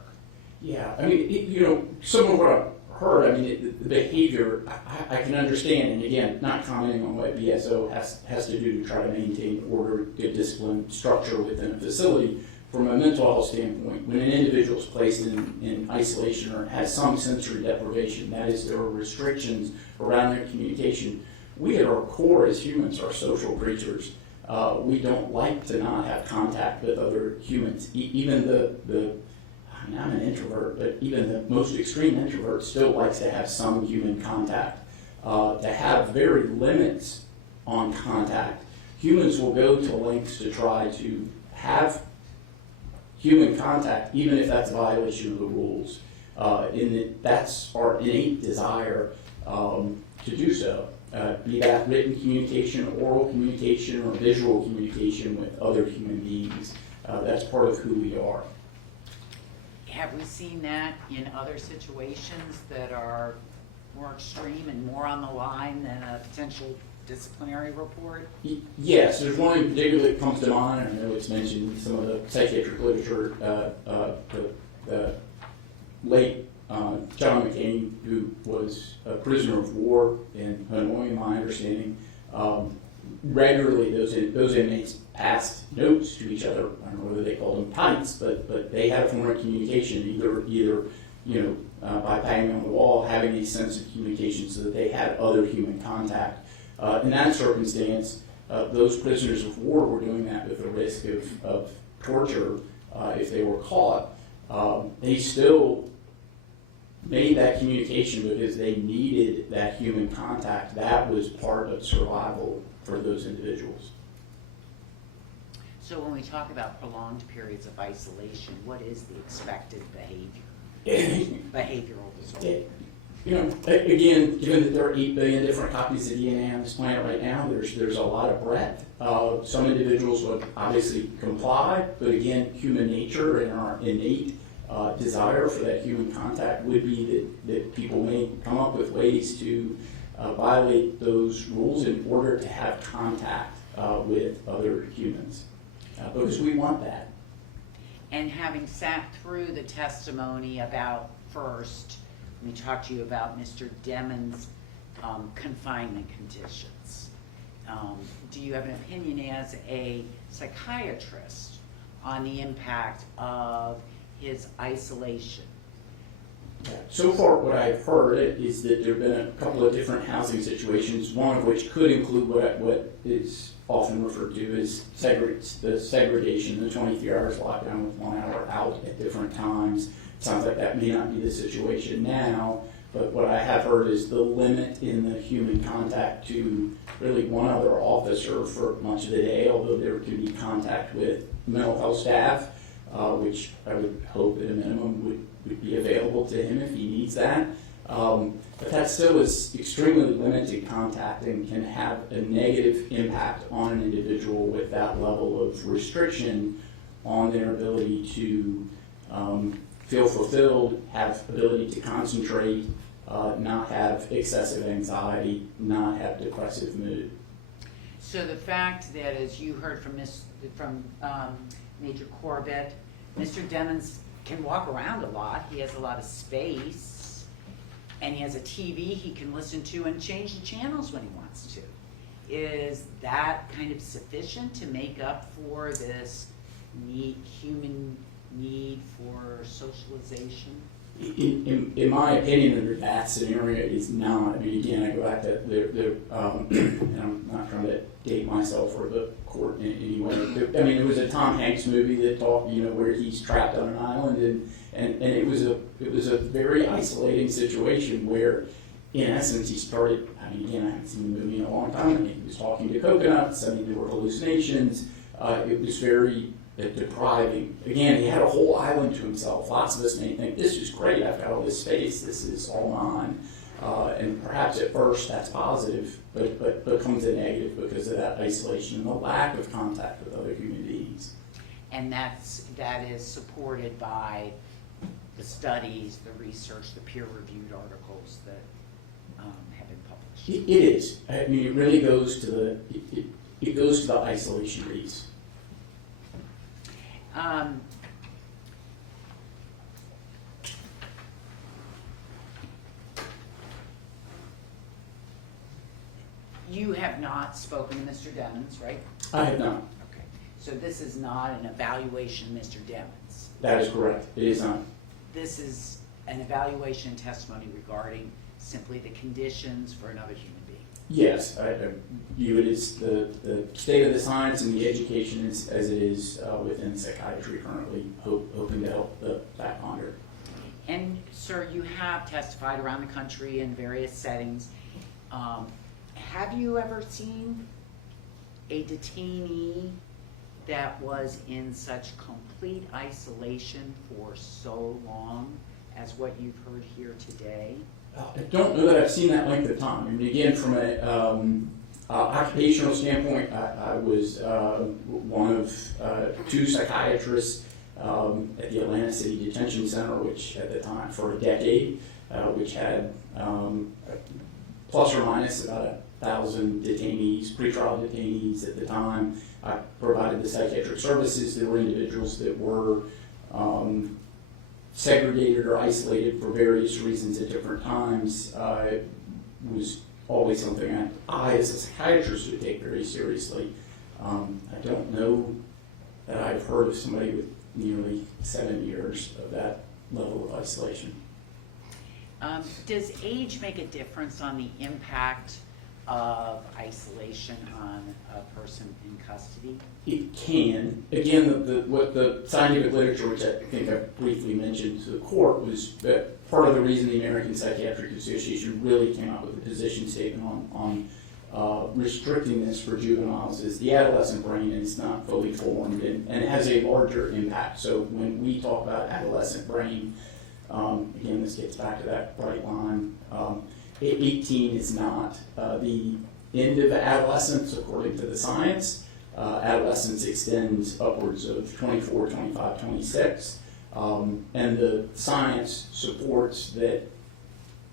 Yeah, I mean, some of what I've heard, the behavior, I can understand, and again, not commenting on what BSO has to do to try to maintain order, good discipline, structure within a facility. From a mental health standpoint, when an individual is placed in isolation or has some sensory deprivation, that is, there are restrictions around their communication. We at our core as humans are social creatures. We don't like to not have contact with other humans. Even I'm an introvert, but even the most extreme introvert still likes to have some human contact. To have very limits on contact, humans will go to lengths to try to have human contact, even if that's a violation of the rules. That's our innate desire to do so. Be that written communication, oral communication, or visual communication with other human beings. That's part of who we are. Have we seen that in other situations that are more extreme and more on the line than a potential disciplinary report? Yes, there's one in particular that comes to mind. I know it's mentioned in some of the psychiatric literature. The late John McCain, who was a prisoner of war in Hanoi, in my understanding, regularly those inmates passed notes to each other. I don't know whether they called them pints, but they had a form of communication, either by banging on the wall, having a sense of communication so that they had other human contact. In that circumstance, those prisoners of war were doing that with the risk of torture if they were caught. They still made that communication because they needed that human contact. That was part of survival for those individuals. So when we talk about prolonged periods of isolation, what is the expected behavior? Behavioral disorder. You know, again, given that there are 8 billion different copies of DNA on this planet right now, there's a lot of breadth. Some individuals would obviously comply, but again, human nature and our innate desire for that human contact would be that people may come up with ways to violate those rules in order to have contact with other humans, because we want that. And having sat through the testimony about first, let me talk to you about Mr. Demons' confinement conditions. Do you have an opinion as a psychiatrist on the impact of his isolation? So far, what I've heard is that there have been a couple of different housing situations, one of which could include what is often referred to as the segregation, the 23 hours lockdown with 1 hour out at different times. Sounds like that may not be the situation now, but what I have heard is the limit in the human contact to really one other officer for much of the day, although there can be contact with mental health staff, which I would hope at a minimum would be available to him if he needs that. But that still is extremely limited contact and can have a negative impact on an individual with that level of restriction on their ability to feel fulfilled, have ability to concentrate, not have excessive anxiety, not have depressive mood. So the fact that, as you heard from Major Corbett, Mr. Demons can walk around a lot. He has a lot of space, and he has a TV he can listen to and change the channels when he wants to. Is that kind of sufficient to make up for this human need for socialization? In my opinion, under that scenario, it's not. I mean, again, I go back to and I'm not trying to date myself or the court in any way. I mean, it was a Tom Hanks movie that talked, where he's trapped on an island, and it was a very isolating situation where, in essence, he started. I mean, again, I haven't seen the movie in a long time. I mean, he was talking to coconuts. I mean, there were hallucinations. It was very depriving. Again, he had a whole island to himself. Lots of us may think, this is great, I've got all this space, this is all mine. And perhaps at first that's positive, but becomes a negative because of that isolation and the lack of contact with other human beings. And that is supported by the studies, the research, the peer-reviewed articles that have been published. It is. I mean, it really goes to the isolation piece. You have not spoken to Mr. Demons, right? I have not. Okay. So this is not an evaluation of Mr. Demons. That is correct. It is not. This is an evaluation and testimony regarding simply the conditions for another human being. Yes, I view it as the state of the science and the education as it is within psychiatry currently, hoping to help that ponder. And sir, you have testified around the country in various settings. Have you ever seen a detainee that was in such complete isolation for so long as what you've heard here today? I don't know that I've seen that length of time. I mean, again, from an occupational standpoint, I was one of 2 psychiatrists at the Atlanta City Detention Center, which at the time, for a decade, which had plus or minus about 1,000 detainees, pretrial detainees at the time. I provided the psychiatric services. There were individuals that were segregated or isolated for various reasons at different times. It was always something I as a psychiatrist, would take very seriously. I don't know that I've heard of somebody with nearly 7 years of that level of isolation. Does age make a difference on the impact of isolation on a person in custody? It can. Again, what the scientific literature, which I think I briefly mentioned to the court, was that part of the reason the American Psychiatric Association really came out with a position statement on restricting this for juveniles is the adolescent brain is not fully formed and it has a larger impact. So when we talk about adolescent brain, again, this gets back to that bright line. 18 is not the end of adolescence according to the science. Adolescence extends upwards of 24, 25, 26. And the science supports that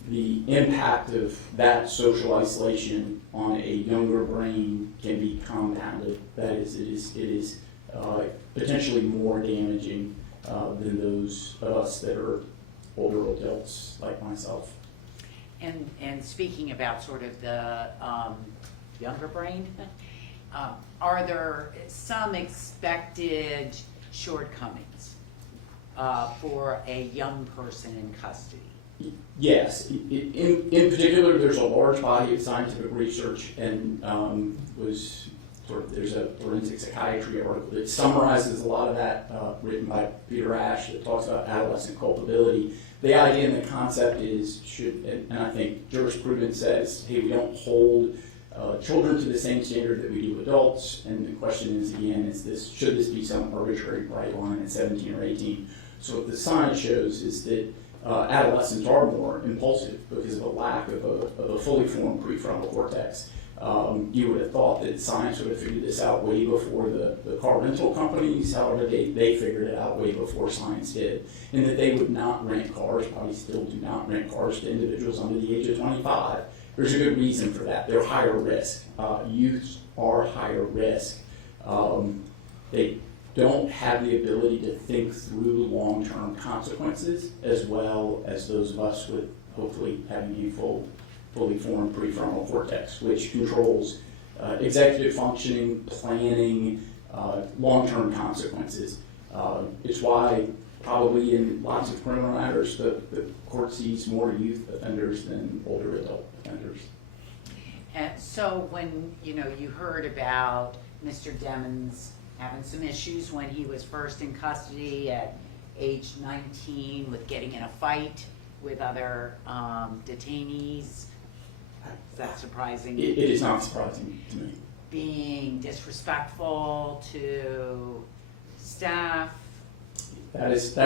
the impact of that social isolation on a younger brain can be compounded. That is, it is potentially more damaging than those of us that are older adults like myself. And speaking about sort of the younger brain, are there some expected shortcomings for a young person in custody? Yes. In particular, there's a large body of scientific research and there's a forensic psychiatry article that summarizes a lot of that, written by Peter Ash, that talks about adolescent culpability. The idea and the concept is, and I think jurisprudence says, hey, we don't hold children to the same standard that we do adults, and the question is, again, should this be some arbitrary bright line at 17 or 18? So what the science shows is that adolescents are more impulsive because of a lack of a fully formed prefrontal cortex. You would have thought that science would have figured this out way before the car rental companies. However, they figured it out way before science did, and that they would not rent cars, probably still do not rent cars to individuals under the age of 25. There's a good reason for that. They're higher risk. Youths are higher risk. They don't have the ability to think through long-term consequences as well as those of us with hopefully having a fully formed prefrontal cortex, which controls executive functioning, planning, long-term consequences. It's why probably in lots of criminal matters the court sees more youth offenders than older adult offenders. And so when you heard about Mr. Demons having some issues when he was first in custody at age 19 with getting in a fight with other detainees, is that surprising? It is not surprising to me. Being disrespectful to staff? That is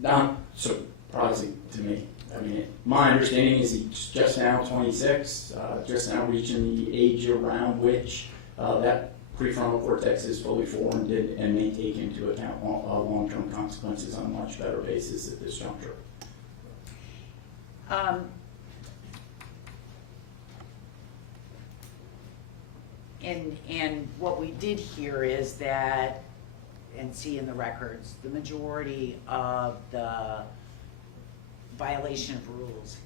not surprising to me. I mean, my understanding is he's just now 26, just now reaching the age around which that prefrontal cortex is fully formed and may take into account long-term consequences on a much better basis at this juncture. And what we did hear is that, and see in the records, the majority of the violation of rules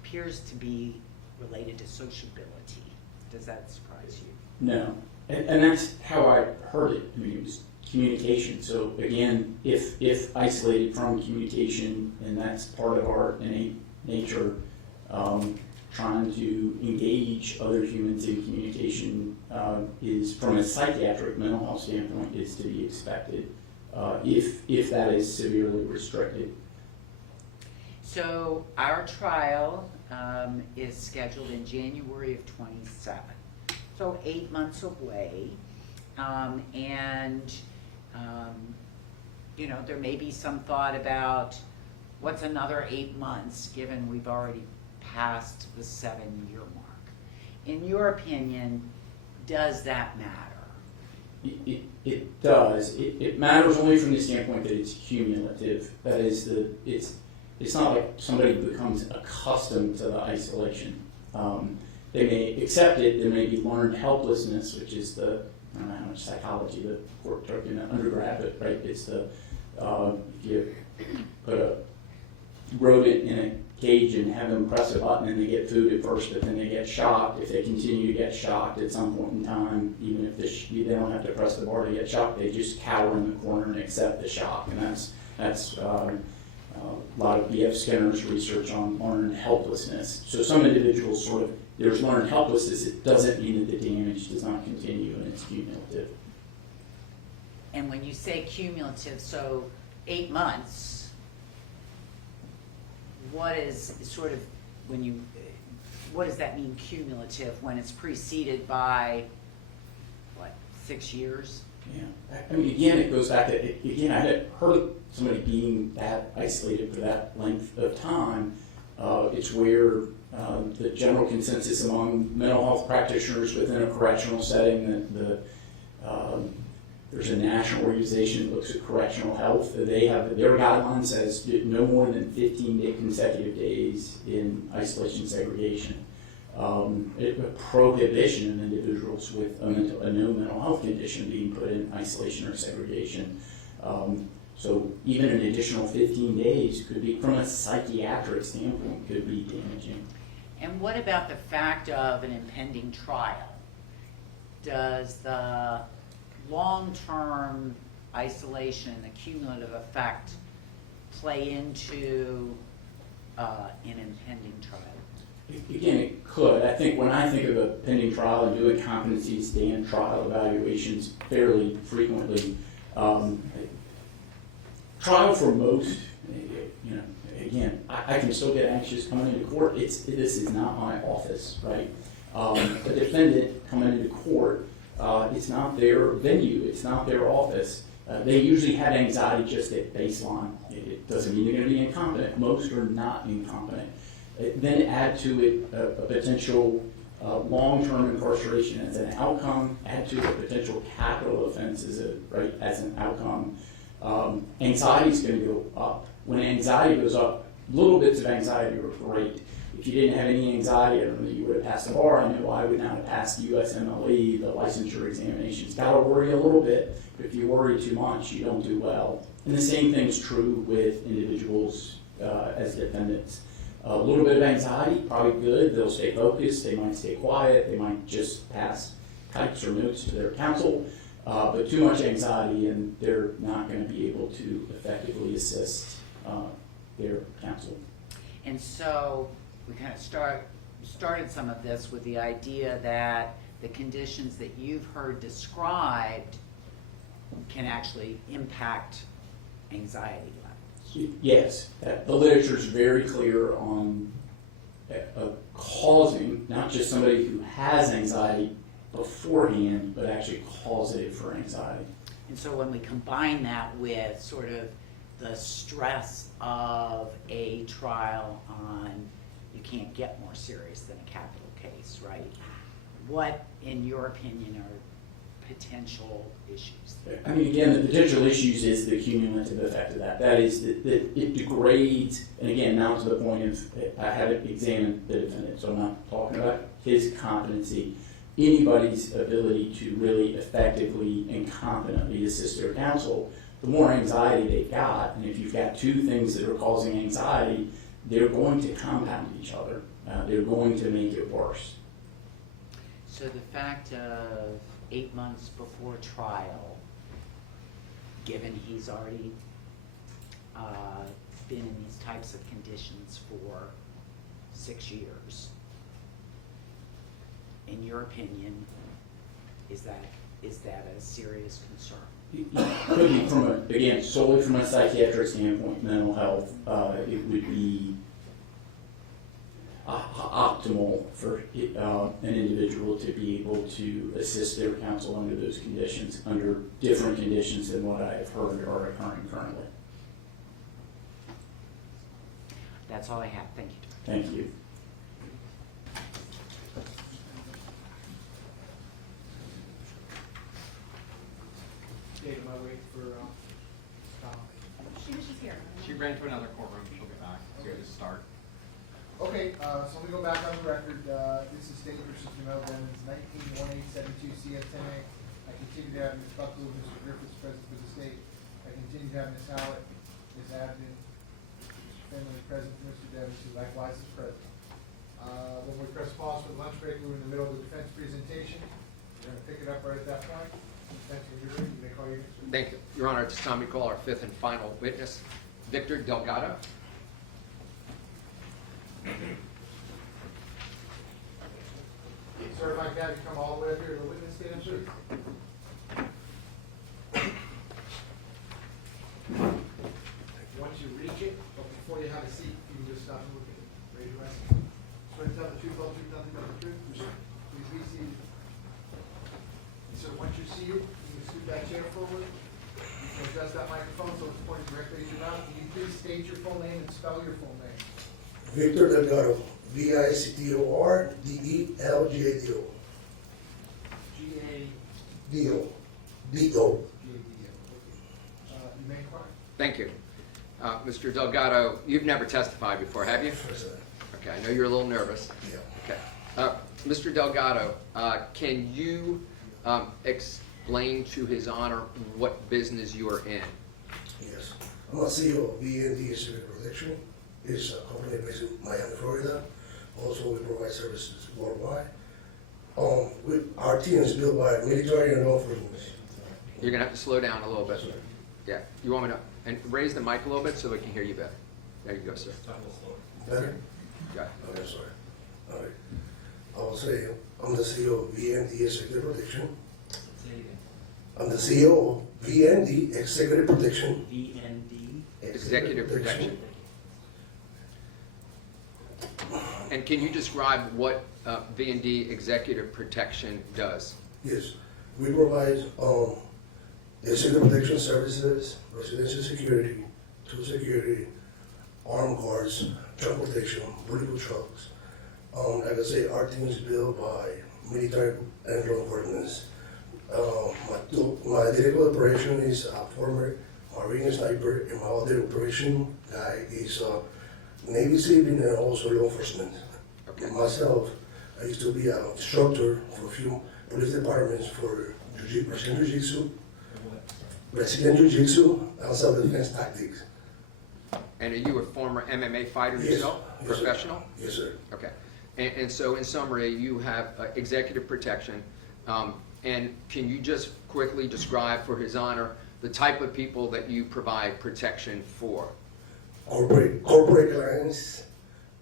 appears to be related to sociability. Does that surprise you? No. And that's how I heard it. I mean, it was communication. So again, if isolated from communication, and that's part of our innate nature, trying to engage other humans in communication is, from a psychiatric mental health standpoint, is to be expected if that is severely restricted. So our trial is scheduled in January of 27. So 8 months away, there may be some thought about what's another 8 months, given we've already passed the 7-year mark. In your opinion, does that matter? It does. It matters only from the standpoint that it's cumulative. That is, it's not like somebody becomes accustomed to the isolation. They may accept it. There may be learned helplessness, which is I don't know how much psychology the court took in undergrad, but right, it's if you put a rodent in a cage and have them press a button and they get food at first, but then they get shocked. If they continue to get shocked at some point in time, even if they don't have to press the bar to get shocked, they just cower in the corner and accept the shock, and that's A lot of B.F. Skinner's research on learned helplessness. So some individuals sort of, there's learned helplessness, it doesn't mean that the damage does not continue and it's cumulative. And when you say cumulative, so 8 months, what is sort of, what does that mean cumulative when it's preceded by, what, 6 years? Yeah, I mean, again, it goes back to, again, I hadn't heard of somebody being that isolated for that length of time. It's where the general consensus among mental health practitioners within a correctional setting that there's a national organization that looks at correctional health. They have, their guideline says no more than 15 consecutive days in isolation segregation. A prohibition of individuals with a no mental health condition being put in isolation or segregation. So even an additional 15 days could be, from a psychiatric standpoint, could be damaging. And what about the fact of an impending trial? Does the long-term isolation and the cumulative effect play into an impending trial? Again, it could. I think when I think of a pending trial and doing competency stand trial evaluations fairly frequently, trial for most, you know, again, I can still get anxious coming into court. This is not my office, right? A defendant coming into court, it's not their venue, it's not their office. They usually have anxiety just at baseline. It doesn't mean they're going to be incompetent. Most are not incompetent. Then add to it a potential long-term incarceration as an outcome, add to it a potential capital offense as an outcome. Anxiety is going to go up. When anxiety goes up, little bits of anxiety are great. If you didn't have any anxiety, I don't know that you would have passed the bar. I know I would not have passed the USMLE, the licensure examinations. Got to worry a little bit, but if you worry too much, you don't do well. And the same thing is true with individuals as defendants. A little bit of anxiety, probably good. They'll stay focused. They might stay quiet. They might just pass types or notes to their counsel. But too much anxiety, and they're not going to be able to effectively assist their counsel. And so we kind of started some of this with the idea that the conditions that you've heard described can actually impact anxiety levels. Yes, the literature is very clear on causing, not just somebody who has anxiety beforehand, but actually causative for anxiety. And so when we combine that with sort of the stress of a trial on, you can't get more serious than a capital case, right? What, in your opinion, are potential issues? I mean, again, the potential issues is the cumulative effect of that. That is that it degrades, and again, now to the point of, I haven't examined the defendant, so I'm not talking about his competency. Anybody's ability to really effectively and competently assist their counsel, the more anxiety they've got, and if you've got two things that are causing anxiety, they're going to compound each other. They're going to make it worse. So the fact of 8 months before trial, given he's already been in these types of conditions for 6 years, in your opinion, is that a serious concern? It could be from again, solely from a psychiatric standpoint, mental health, it would be optimal for an individual to be able to assist their counsel under those conditions, under different conditions than what I have heard are occurring currently. That's all I have. Thank you. Thank you. Dave, am I waiting for Tom? She was just here. She ran to another courtroom, she'll get back, so we'll just start. Okay, so let me go back on the record. This is State versus Jamell Demons, 19-1872 CS10A. I continue to have Ms. Buckle and Mr. Griffiths present for the state. I continue to have Ms. Howlett, Ms. Abden, Mr. Finley present for Mr. Demons, who likewise is present. When we press pause for the lunch break, we're in the middle of the defense presentation. We're going to pick it up right at that point. Defense, when you're ready, you may call your next witness. Thank you. Your Honor, at this time we call our fifth and final witness, Victor Delgado. Sir, if I can have you come all the way up here to the witness stand, please. Once you reach it, but before you have a seat, you can just stop and look at it. Raise your right hand. Swear to tell the truth, all the truth, nothing but the truth. Please be seated. And so once you see you can scoot that chair forward. You can adjust that microphone so it's pointed directly at your mouth. Can you please state your full name and spell your full name? Victor Delgado, Victor-Delgado. G-A. D-O. You may inquire. Thank you. Mr. Delgado, you've never testified before, have you? Okay, I know you're a little nervous. Yeah. Okay. Mr. Delgado, can you explain to His Honor what business you are in? Yes. I'm a CEO of YNW Civil Protection. It's a company based in Miami, Florida. Also, we provide services worldwide. Our team is built by military and law enforcement. You're going to have to slow down a little bit. Yeah. You want me to and raise the mic a little bit so we can hear you better? There you go, sir. Better? Got it. Okay, sorry. All right. I will say, I'm the CEO of VND Executive Protection. I'm the CEO of VND Executive Protection. VND. Executive Protection. And can you describe what V&D Executive Protection does? Yes, we provide executive protection services, residential security, tool security, armed guards, transportation, political trucks. Like I say, our team is built by military and law enforcement. My director of operation is a former Marine sniper, and my other operation guy is Navy civilian and also law enforcement. Okay. Myself, I used to be an instructor for a few police departments for Brazilian Jiu-Jitsu and self-defense tactics. And are you a former MMA fighter Yes. yourself? Yes, sir. Professional? Yes, sir. Okay. And so in summary, you have executive protection. And can you just quickly describe for His Honor the type of people that you provide protection for? Corporate clients,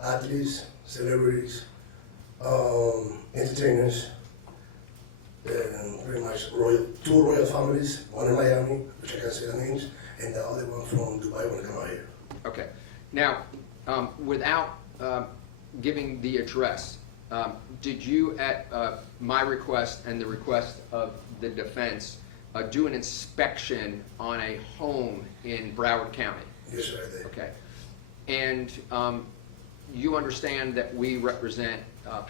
athletes, celebrities, entertainers, and pretty much two royal families, one in Miami, which I can't say the names, and the other one from Dubai when I come out here. Okay. Now, without giving the address, did you, at my request and the request of the defense, do an inspection on a home in Broward County? Yes, sir, I did. Okay. And you understand that we represent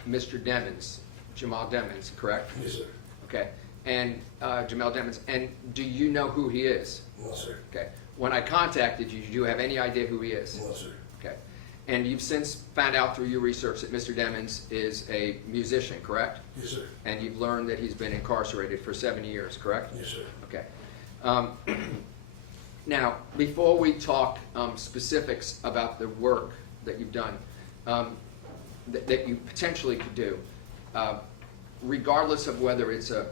Mr. Demons, Jamell Demons, correct? Yes, sir. Okay. And Jamell Demons. And do you know who he is? No, sir. Okay. When I contacted you, do you have any idea who he is? No, sir. Okay. And you've since found out through your research that Mr. Demons is a musician, correct? Yes, sir. And you've learned that he's been incarcerated for 7 years, correct? Yes, sir. Okay. Now, before we talk specifics about the work that you've done, that you potentially could do, regardless of whether it's a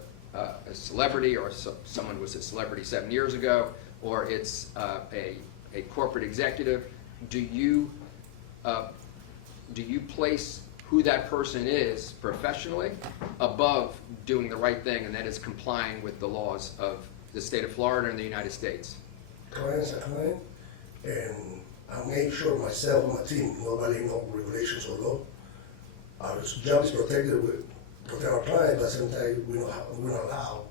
celebrity or someone was a celebrity 7 years ago, or it's a corporate executive, do you place who that person is professionally above doing the right thing, and that is complying with the laws of the state of Florida and the United States? Clients are client, and I make sure myself and my team, nobody know regulations or law. Our job is protected with protect our client, but sometimes we're not allowed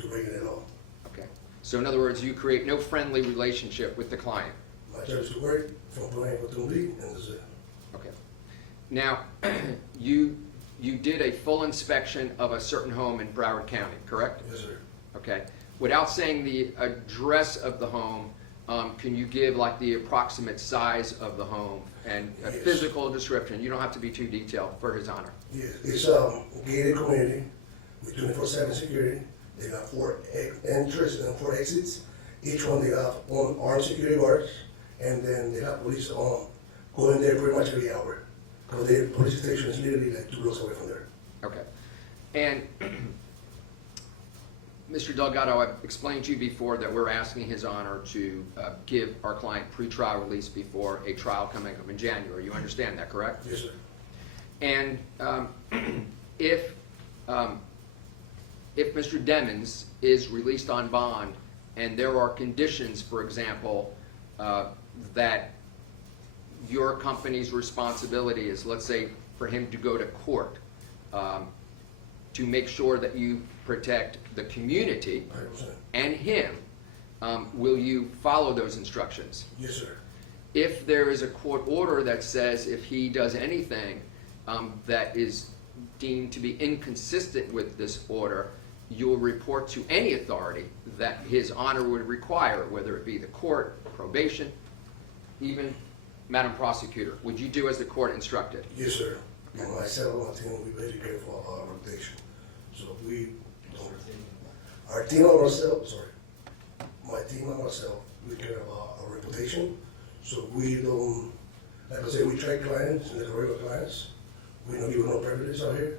to break the law. Okay. So in other words, you create no friendly relationship with the client. My job is to work from client to lead, and that's it. Okay. Now, you did a full inspection of a certain home in Broward County, correct? Yes, sir. Okay. Without saying the address of the home, can you give like the approximate size of the home and a Yes. physical description? You don't have to be too detailed, for His Honor. Yes, it's a gated community with 24/7 security. They got 4 entrances and 4 exits. Each one they have one armed security guards, and then they have police going there pretty much every hour. Because the police station is literally like 2 blocks away from there. Okay. And Mr. Delgado, I've explained to you before that we're asking His Honor to give our client pretrial release before a trial coming up in January. You understand that, correct? Yes, sir. And if Mr. Demons is released on bond and there are conditions, for example, that your company's responsibility is, let's say, for him to go to court to make sure that you protect the community 100%. and him, will you follow those instructions? Yes, sir. If there is a court order that says if he does anything that is deemed to be inconsistent with this order, you will report to any authority that His Honor would require, whether it be the court, probation, even Madam Prosecutor. Would you do as the court instructed? Yes, sir. And myself and my team, we very careful of our rotation. So we don't, our team and ourselves, sorry, my team and myself, we care about our reputation. So we don't, like I said, we track clients and the regular clients. We don't give no privileges out here.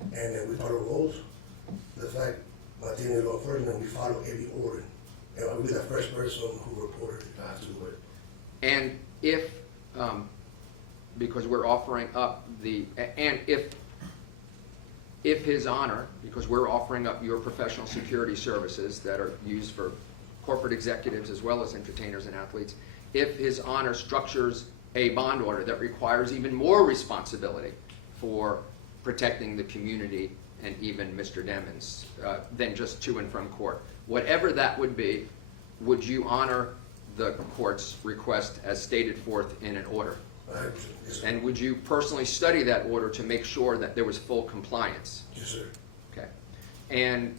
And then we follow rules. The fact, my team is law enforcement, and we follow every order. And I'll be the first person who reported it. I have to do it. And if, because we're offering up and if His Honor, because we're offering up your professional security services that are used for corporate executives as well as entertainers and athletes, if His Honor structures a bond order that requires even more responsibility for protecting the community and even Mr. Demons than just to and from court, whatever that would be, would you honor the court's request as stated forth in an order? Yes, sir. And would you personally study that order to make sure that there was full compliance? Yes, sir. Okay. And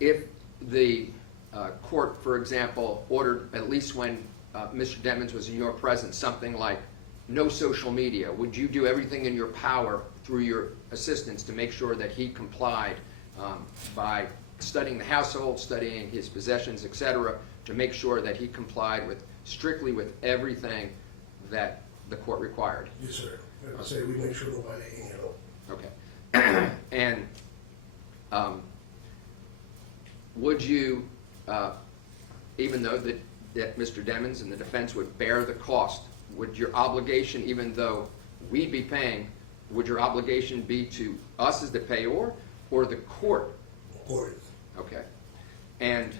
if the court, for example, ordered, at least when Mr. Demons was in your presence, something like no social media, would you do everything in your power through your assistants to make sure that he complied by studying the household, studying his possessions, etc., to make sure that he complied strictly with everything that the court required? Yes, sir. Like I said, we make sure nobody ain't at all. Okay. And would you, even though that Mr. Demons and the defense would bear the cost, would your obligation, even though we'd be paying, would your obligation be to us as the payor or the court? Court. Okay. And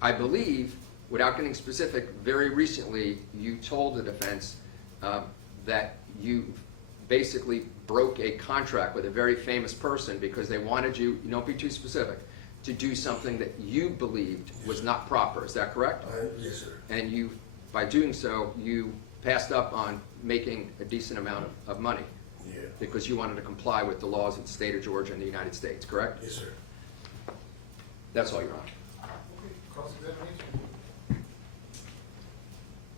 I believe, without getting specific, very recently you told the defense that you basically broke a contract with a very famous person because they wanted you, don't be too specific, to do something that you believed was not proper. Is that correct? Yes, sir. And you, by doing so, you passed up on making a decent amount of money Yeah. because you wanted to comply with the laws of the state of Georgia and the United States, correct? Yes, sir. That's all, Your Honor. Okay, cross-examination.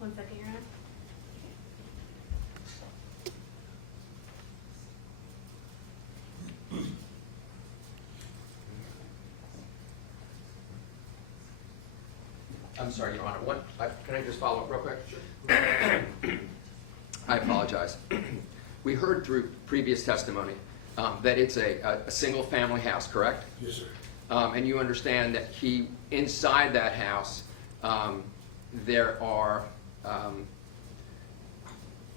1 second, Your Honor. I'm sorry, Your Honor. Can I just follow up real quick? I apologize. We heard through previous testimony that it's a single-family house, correct? Yes, sir. And you understand that inside that house, there are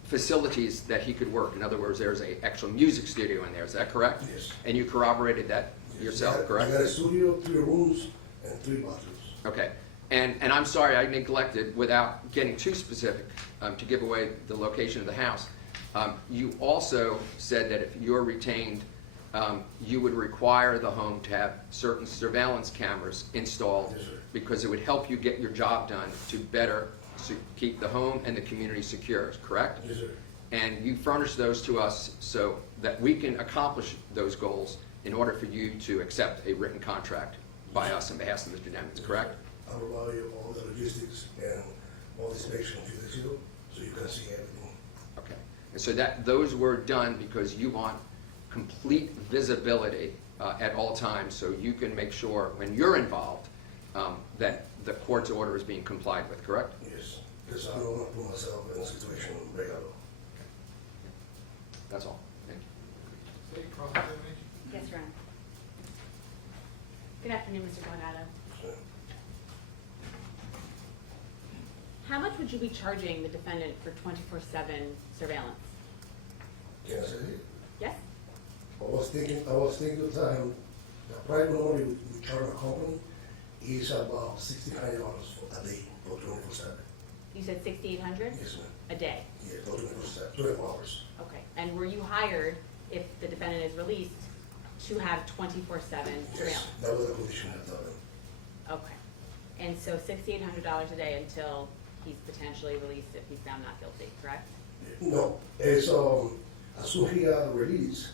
facilities that he could work. In other words, there's an actual music studio in there. Is that correct? Yes. And you corroborated that yourself, correct? I got a studio, 3 rooms, and 3 bathrooms. Okay. And I'm sorry I neglected, without getting too specific, to give away the location of the house. You also said that if you're retained, you would require the home to have certain surveillance cameras installed. Yes, sir. Because it would help you get your job done to better keep the home and the community secure, correct? Yes, sir. And you furnish those to us so that we can accomplish those goals in order for you to accept a written contract by us on behalf of Mr. Demons, correct? I provide you all the logistics and all the inspection a few days ago, so you can see everything. Okay. And so those were done because you want complete visibility at all times, so you can make sure when you're involved that the court's order is being complied with, correct? Yes, because I don't want to put myself in a situation in Delgado. That's all. Thank you. State cross-examination? Yes, Your Honor. Good afternoon, Mr. Delgado. How much would you be charging the defendant for 24/7 surveillance? Can I say it? Yes? I was thinking of time, the price normally we charge a company is about $1,600 a day for 24/7. You said 6,800 Yes, ma'am. a day? Yeah, for 24/7, 24 hours. Okay. And were you hired, if the defendant is released, to have 24/7 Yes, surveillance? that was the condition I thought. Okay. And so $6,800 a day until he's potentially released if he's found not guilty, correct? No, it's, as soon as he released,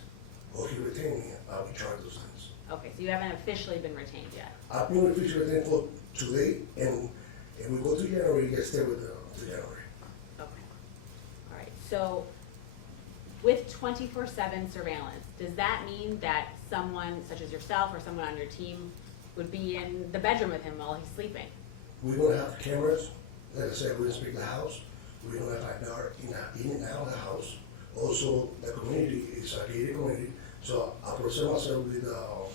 or he retained me, I'll be charged those things. Okay, so you haven't officially been retained yet? I've been officially retained for today, and we go to January, you get stay with to January. Okay. All right. So with 24/7 surveillance, does that mean that someone such as yourself or someone on your team would be in the bedroom with him while he's sleeping? We're gonna have cameras, like I said, we're gonna speak the house, we're gonna have guard in and out of the house. Also, the community is a gated community, so I present myself with the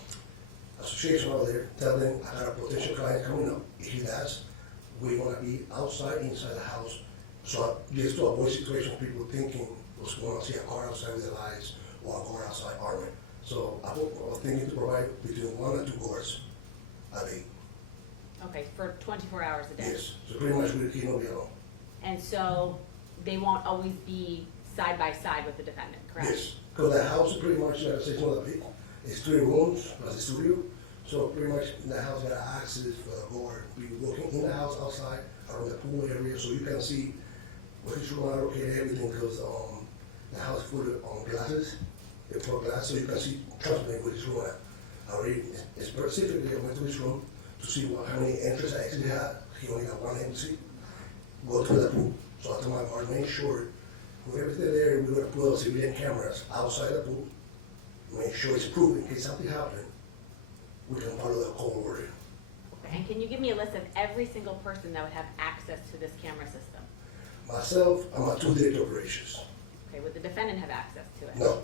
association over there, tell them I got a potential client coming up. If he does, we're gonna be outside, inside the house, so just to avoid situations, people thinking was going to see a car outside with the lights or a car outside armored. So I was thinking to provide between 1 and 2 guards a day. Okay, for 24 hours a day? Yes, so pretty much we'll keep nobody alone. And so they won't always be side by side with the defendant, correct? Yes, because the house pretty much, like I said, it's not that big. It's 3 rooms plus the studio. So pretty much the house got access for the guard. We walking in the house, outside, around the pool area, so you can see what is going on, okay, everything, because the house full of glasses, the floor glass, so you can see transparently what is going on. I already, specifically, I went to his room to see how many entries I actually had. He only got 1 entry. Go to the pool. So I told my guard, make sure with everything there, we're gonna put civilian cameras outside the pool. Make sure it's proven in case something happened, we can follow the call order. Okay, and can you give me a list of every single person that would have access to this camera system? Myself, I'm a 2 director operations. Okay, would the defendant have access to it? No,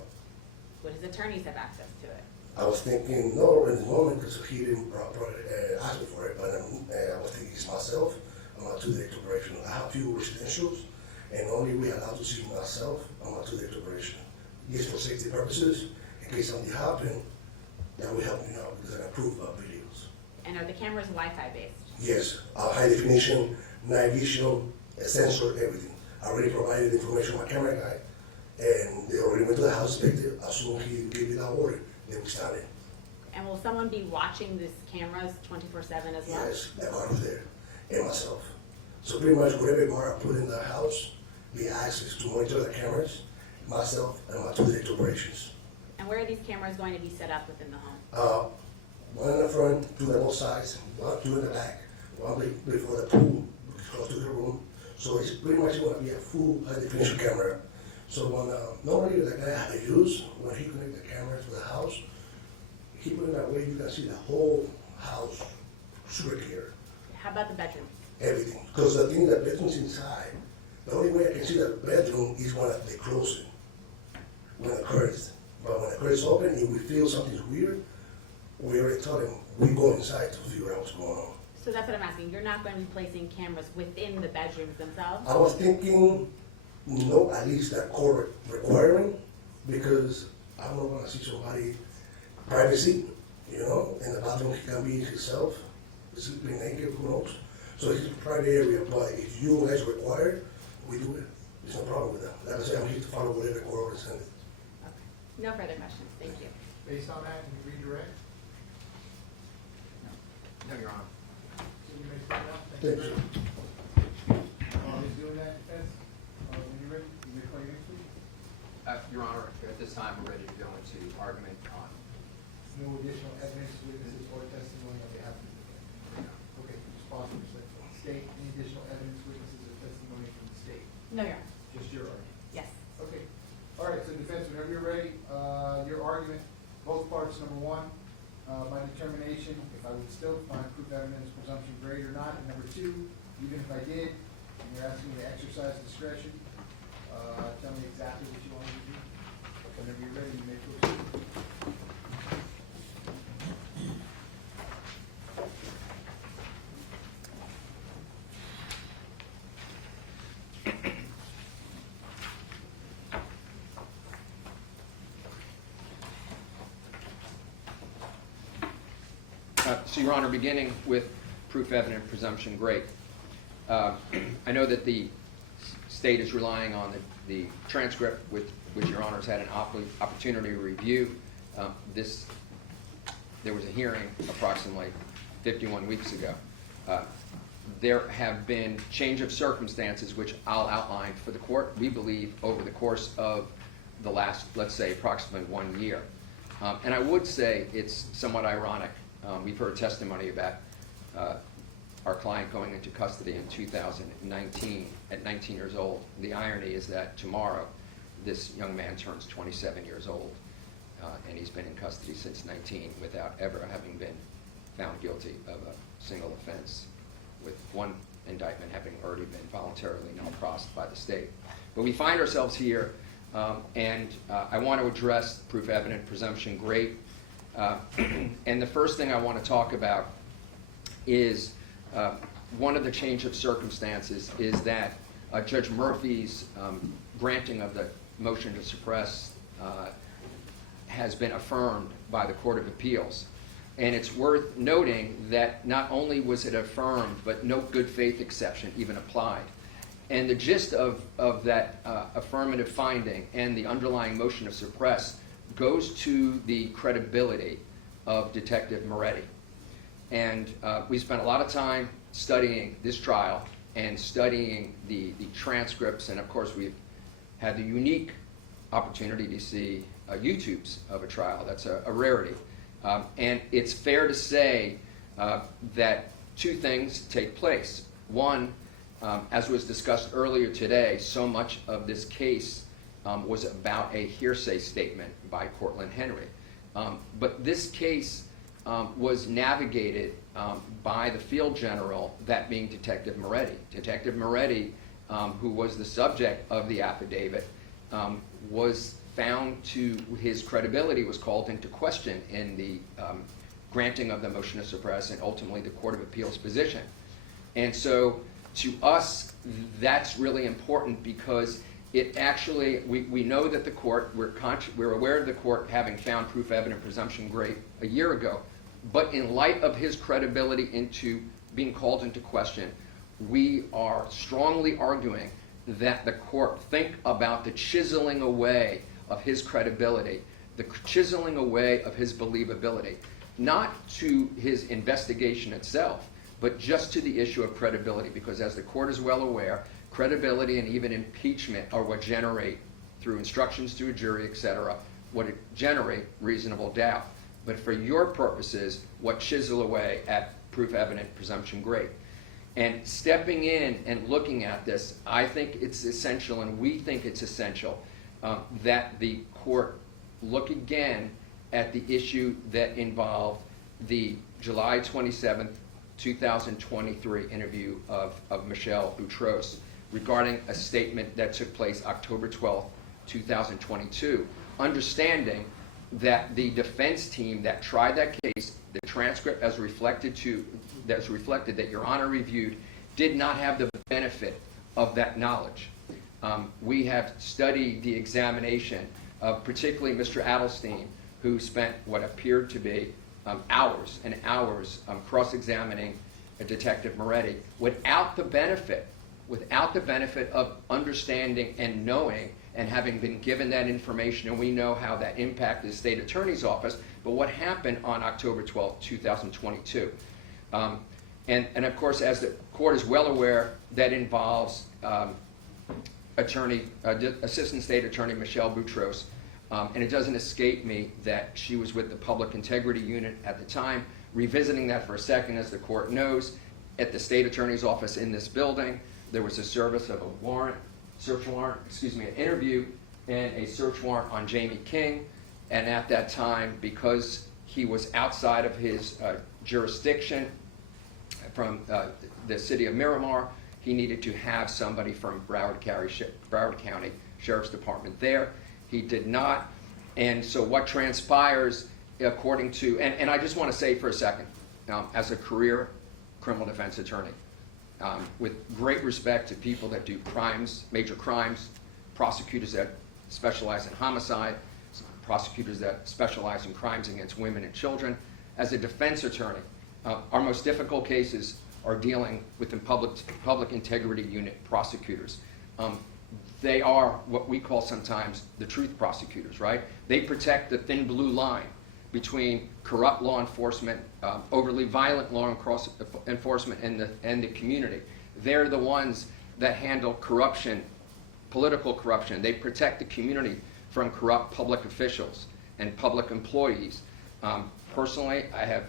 Would his attorneys have access to it? I was thinking no in the moment because he didn't ask me for it, but I was thinking it's myself. I'm a 2 director operation. I have few residentials, and only we allowed to see myself. I'm a 2 director operation. Yes, for safety purposes, in case something happened, that will help me out because I approve of videos. And are the cameras Wi-Fi based? Yes, high definition, night vision, sensor, everything. I already provided information to my camera guy, and they already went to the house, inspected. As soon as he gave me that order, they will start it. And will someone be watching these cameras 24/7 as well? Yes, the guard was there, and myself. So pretty much whatever guard I put in the house, we access to monitor the cameras, myself, and my 2 director operations. And where are these cameras going to be set up within the home? 1 in the front, 2 on both sides, 2 in the back, 1 before the pool, close to the room. So it's pretty much going to be a full high definition camera. So when normally the guy had to use, when he connect the camera to the house, he put it that way you can see the whole house super clear, How about the bedrooms? everything. Because the thing that bedroom's inside, the only way I can see the bedroom is when they close it, when the curtains. But when the curtains open, if we feel something's weird, we already told him, we go inside to figure out what's going on. So that's what I'm asking. You're not going to be placing cameras within the bedrooms themselves? I was thinking, no, at least that Corbett requirement, because I don't want to see somebody privacy, you know, in the bathroom, he can be himself, sleeping naked, who knows? So it's a private area, but if you guys require, we do it. There's no problem with that. Like I said, I'm here to follow whatever Corbett sends. Okay. No further questions. Thank you. Based on that, can you redirect? No, Your Honor. So you may start now. Thank very you. much. While he's doing that, defense, when you're ready, you may call your next witness. Your Honor, at this time, we're ready to go into argument on. No additional evidence, witnesses, or testimony on behalf of the defendant. Okay, respond to respectful. State, any additional evidence, witnesses, or testimony from the state? No, Your Honor. Just your argument. Yes. Okay. All right, so defense, whenever you're ready, your argument, both parts, number 1, my determination, if I would still find proof evidence presumption great or not, and number 2, even if I did, and you're asking me to exercise discretion, tell me exactly what you want me to do. Whenever you're ready, you may proceed. So, Your Honor, beginning with proof evident presumption, great. I know that the state is relying on the transcript with which Your Honor's had an opportunity to review. There was a hearing approximately 51 weeks ago. There have been change of circumstances which I'll outline for the court, we believe, over the course of the last, let's say, approximately 1 year. And I would say it's somewhat ironic. We've heard testimony about our client going into custody in 2019 at 19 years old. The irony is that tomorrow this young man turns 27 years old, and he's been in custody since 19 without ever having been found guilty of a single offense, with one indictment having already been voluntarily non-prosecuted by the state. But we find ourselves here, and I want to address proof evident presumption great. And the first thing I want to talk about is one of the change of circumstances is that Judge Murphy's granting of the motion to suppress has been affirmed by the Court of Appeals. And it's worth noting that not only was it affirmed, but no good faith exception even applied. And the gist of that affirmative finding and the underlying motion to suppress goes to the credibility of Detective Marotti. And we spent a lot of time studying this trial and studying the transcripts, and of course we've had the unique opportunity to see YouTubes of a trial. That's a rarity. And it's fair to say that two things take place. One, as was discussed earlier today, so much of this case was about a hearsay statement by Cortland Henry. But this case was navigated by the field general, that being Detective Marotti. Detective Marotti, who was the subject of the affidavit, was found to, his credibility was called into question in the granting of the motion to suppress and ultimately the Court of Appeals position. And so to us, that's really important because it actually, we know that the court, we're aware of the court having found proof evident presumption great a year ago, but in light of his credibility into being called into question, we are strongly arguing that the court think about the chiseling away of his credibility, the chiseling away of his believability, not to his investigation itself, but just to the issue of credibility, because as the court is well aware, credibility and even impeachment are what generate, through instructions to a jury, etc., what generate reasonable doubt. But for your purposes, what chisel away at proof evident presumption great. And stepping in and looking at this, I think it's essential, and we think it's essential, that the court look again at the issue that involved the July 27th, 2023 interview of Michelle Boutros regarding a statement that took place October 12th, 2022, understanding that the defense team that tried that case, the transcript as reflected that Your Honor reviewed, did not have the benefit of that knowledge. We have studied the examination of particularly Mr. Adelstein, who spent what appeared to be hours and hours cross-examining Detective Marotti without the benefit of understanding and knowing and having been given that information, and we know how that impacted the state attorney's office, but what happened on October 12, 2022. And of course, as the court is well aware, that involves Assistant State Attorney Michelle Boutros, and it doesn't escape me that she was with the Public Integrity Unit at the time. Revisiting that for a second, as the court knows, at the state attorney's office in this building, there was a service of an interview and a search warrant on Jamie King, and at that time, because he was outside of his jurisdiction from the city of Miramar, he needed to have somebody from Broward County Sheriff's Department there. He did not. And so what transpires according to, and I just want to say for a second, as a career criminal defense attorney, with great respect to people that do crimes, major crimes, prosecutors that specialize in homicide, prosecutors that specialize in crimes against women and children. As a defense attorney, our most difficult cases are dealing with the public integrity unit prosecutors. They are what we call sometimes the truth prosecutors, right? They protect the thin blue line between corrupt law enforcement, overly violent law enforcement, and the community. They're the ones that handle corruption, political corruption. They protect the community from corrupt public officials and public employees. Personally, I have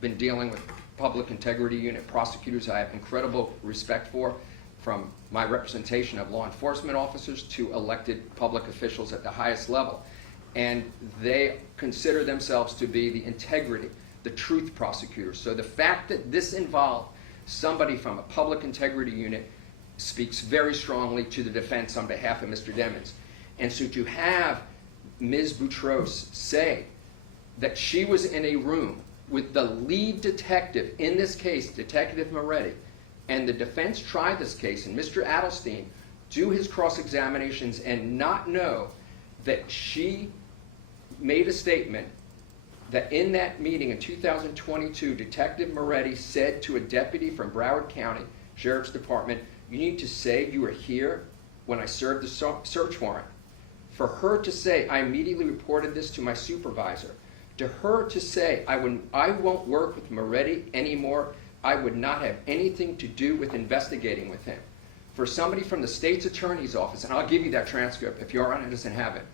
been dealing with public integrity unit prosecutors I have incredible respect for, from my representation of law enforcement officers to elected public officials at the highest level. And they consider themselves to be the integrity, the truth prosecutors. So the fact that this involved somebody from a public integrity unit speaks very strongly to the defense on behalf of Mr. Demons. And so to have Ms. Boutros say that she was in a room with the lead detective in this case, Detective Marotti, and the defense tried this case, and Mr. Adelstein do his cross-examinations and not know that she made a statement that in that meeting in 2022, Detective Marotti said to a deputy from Broward County Sheriff's Department, "You need to say you were here when I served the search warrant." For her to say, "I immediately reported this to my supervisor," to her to say, I won't work with Marotti anymore, I would not have anything to do with investigating with him. For somebody from the state's attorney's office, and I'll give you that transcript if Your Honor doesn't have it.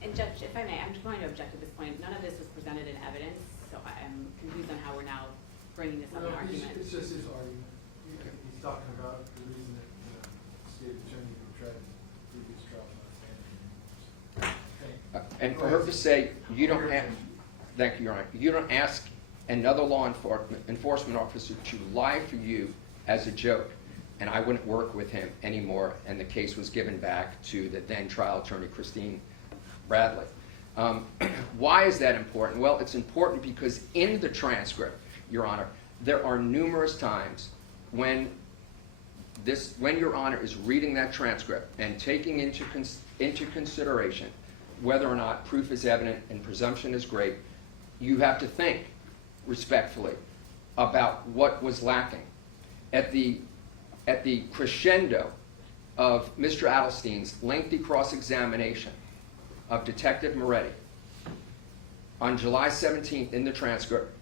And Judge, if I may, I'm just going to object at this point. None of this was presented in evidence, so I'm confused on how we're now bringing this up in argument. It's just his argument. He's talking about the reason that the state attorney tried previous trials not standing. And for her to say, you don't have, thank you, Your Honor, you don't ask another law enforcement officer to lie for you as a joke, and I wouldn't work with him anymore, and the case was given back to the then trial attorney, Christine Bradley. Why is that important? Well, it's important because in the transcript, Your Honor, there are numerous times when Your Honor is reading that transcript and taking into consideration whether or not proof is evident and presumption is great, you have to think respectfully about what was lacking. At the crescendo of Mr. Adelstein's lengthy cross-examination of Detective Marotti, on July 17th in the transcript,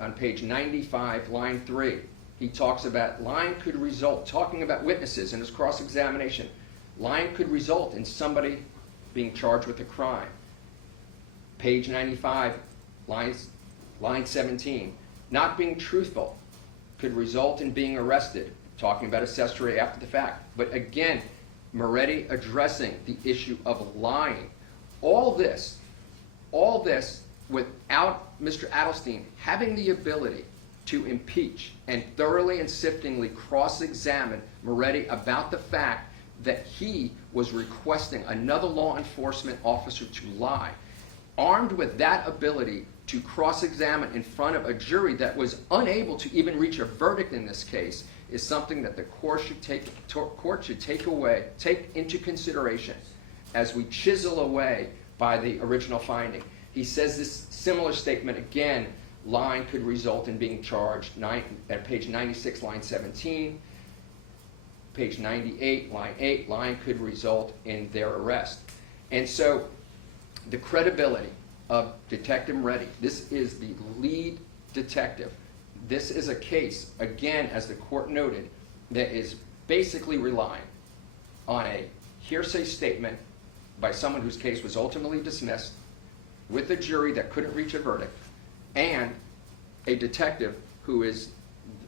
on page 95, line 3, he talks about lying could result, talking about witnesses in his cross-examination, lying could result in somebody being charged with a crime. Page 95, line 17, not being truthful could result in being arrested, talking about accessory after the fact. But again, Marotti addressing the issue of lying. All this without Mr. Adelstein having the ability to impeach and thoroughly and siftingly cross-examine Marotti about the fact that he was requesting another law enforcement officer to lie. Armed with that ability to cross-examine in front of a jury that was unable to even reach a verdict in this case is something that the court should take into consideration as we chisel away by the original finding. He says this similar statement again, lying could result in being charged at page 96, line 17, page 98, line 8, lying could result in their arrest. And so the credibility of Detective Marotti, this is the lead detective. This is a case, again, as the court noted, that is basically relying on a hearsay statement by someone whose case was ultimately dismissed, with a jury that couldn't reach a verdict, and a detective who is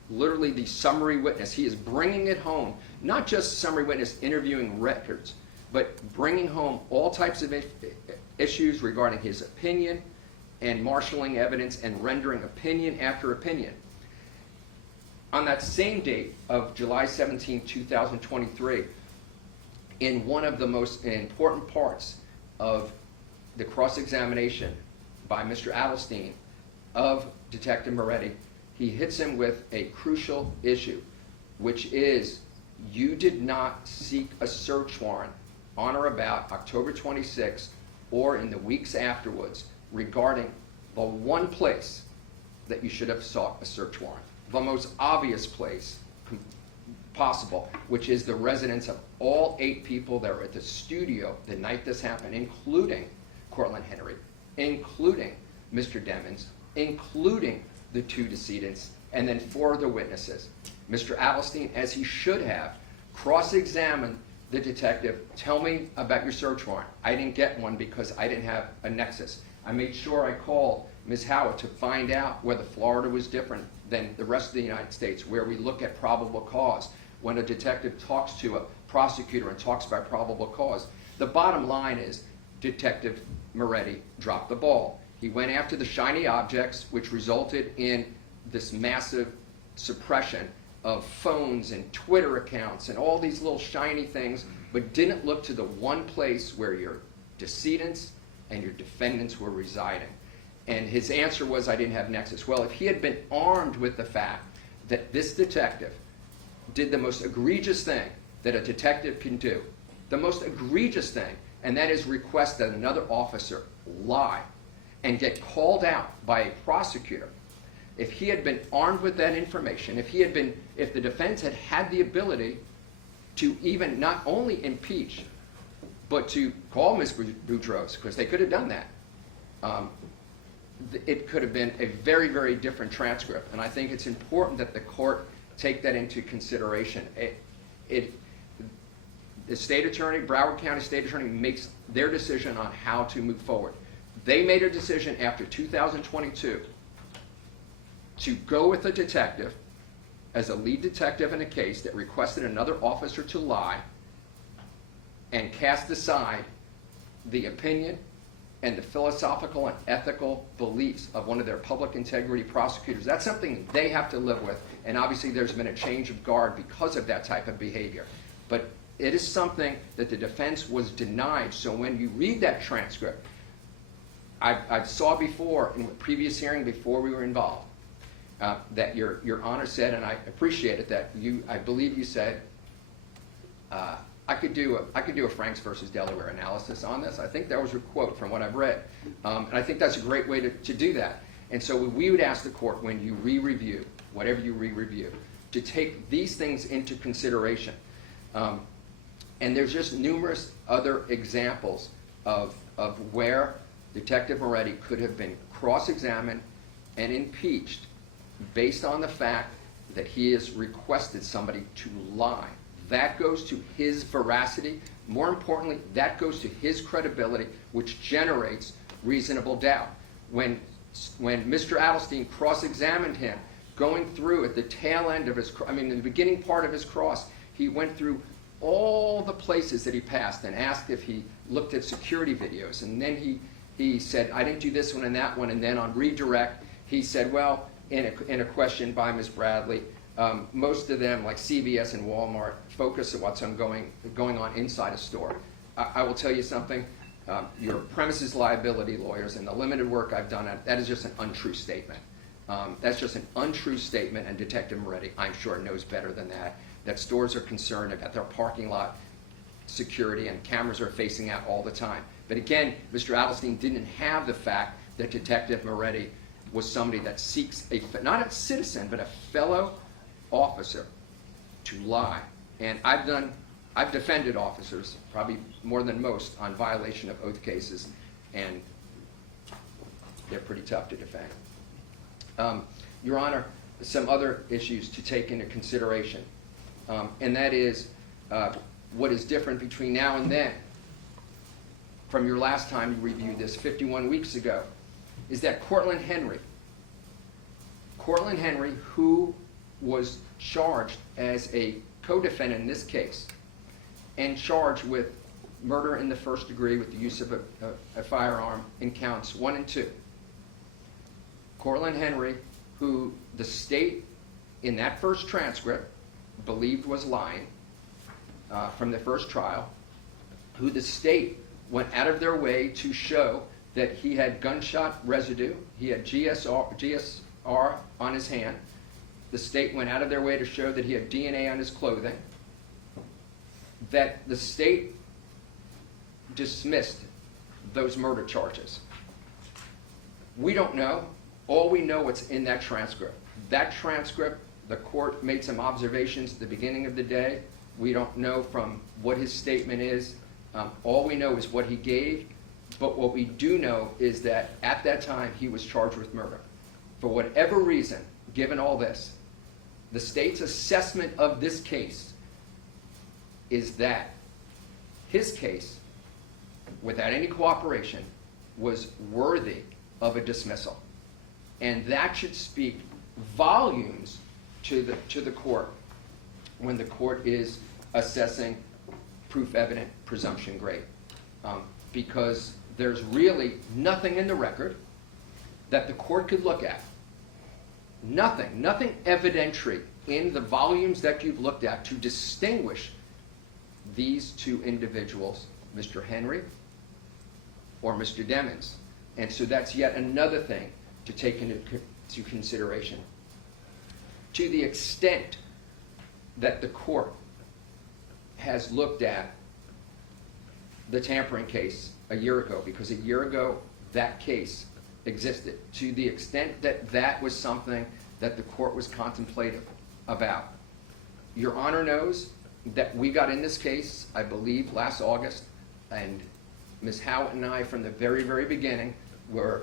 literally the summary witness. He is bringing it home, not just summary witness interviewing records, but bringing home all types of issues regarding his opinion and marshaling evidence and rendering opinion after opinion. On that same date of July 17, 2023, in one of the most important parts of the cross-examination by Mr. Adelstein of Detective Marotti, he hits him with a crucial issue, which is you did not seek a search warrant on or about October 26th or in the weeks afterwards regarding the one place that you should have sought a search warrant, the most obvious place possible, which is the residence of all 8 people that were at the studio the night this happened, including Cortland Henry, including Mr. Demons, including the 2 decedents, and then 4 other witnesses. Mr. Adelstein, as he should have, cross-examined the detective. Tell me about your search warrant. I didn't get one because I didn't have a nexus. I made sure I called Ms. Howard to find out whether Florida was different than the rest of the United States, where we look at probable cause. When a detective talks to a prosecutor and talks about probable cause, the bottom line is Detective Marotti dropped the ball. He went after the shiny objects, which resulted in this massive suppression of phones and Twitter accounts and all these little shiny things, but didn't look to the one place where your decedents and your defendants were residing. And his answer was, I didn't have nexus. Well, if he had been armed with the fact that this detective did the most egregious thing that a detective can do, the most egregious thing, and that is request that another officer lie and get called out by a prosecutor. If he had been armed with that information, if the defense had had the ability to even not only impeach, but to call Ms. Boutros, because they could have done that, it could have been a very, very different transcript. And I think it's important that the court take that into consideration. The state attorney, Broward County State Attorney, makes their decision on how to move forward. They made a decision after 2022 to go with a detective as a lead detective in a case that requested another officer to lie and cast aside the opinion and the philosophical and ethical beliefs of one of their public integrity prosecutors. That's something they have to live with, and obviously there's been a change of guard because of that type of behavior. But it is something that the defense was denied. So when you read that transcript, I saw before in the previous hearing before we were involved that your Honor said, and I appreciate it, that I believe you said I could do a Franks versus Delaware analysis on this. I think that was a quote from what I've read, and I think that's a great way to do that. And so we would ask the court, when you re-review whatever you re-review, to take these things into consideration. And there's just numerous other examples of where Detective Marotti could have been cross-examined and impeached based on the fact that he has requested somebody to lie. That goes to his veracity. More importantly, that goes to his credibility, which generates reasonable doubt. When Mr. Adelstein cross-examined him, going through at the tail end of the beginning part of his cross, he went through all the places that he passed and asked if he looked at security videos. And then he said, I didn't do this one and that one. And then on redirect, he said, well, in a question by Ms. Bradley, most of them, like CVS and Walmart, focus on what's going on inside a store. I will tell you something. Your premises liability lawyers and the limited work I've done, that is just an untrue statement. That's just an untrue statement, and Detective Marotti, I'm sure, knows better than that stores are concerned about their parking lot security and cameras are facing out all the time. But again, Mr. Adelstein didn't have the fact that Detective Marotti was somebody that seeks, not a citizen, but a fellow officer to lie. And I've defended officers, probably more than most, on violation of oath cases, and they're pretty tough to defend. Your Honor, some other issues to take into consideration, and that is what is different between now and then from your last time you reviewed this 51 weeks ago, is that Cortland Henry, who was charged as a co-defendant in this case and charged with murder in the first degree with the use of a firearm in counts 1 and 2. Cortland Henry, who the state in that first transcript believed was lying from the first trial, who the state went out of their way to show that he had gunshot residue, he had GSR on his hand. The state went out of their way to show that he had DNA on his clothing. That the state dismissed those murder charges. We don't know. All we know what's in that transcript. That transcript, the court made some observations at the beginning of the day. We don't know from what his statement is. All we know is what he gave. But what we do know is that at that time he was charged with murder. For whatever reason, given all this, the state's assessment of this case is that his case, without any cooperation, was worthy of a dismissal. And that should speak volumes to the court when the court is assessing proof evident presumption grade. Because there's really nothing in the record that the court could look at. Nothing evidentiary in the volumes that you've looked at to distinguish these two individuals, Mr. Henry or Mr. Demons. And so that's yet another thing to take into consideration. To the extent that the court has looked at the tampering case a year ago, because a year ago that case existed, to the extent that that was something that the court was contemplative about. Your Honor knows that we got in this case, I believe, last August, and Ms. Howitt and I, from the very, very beginning, were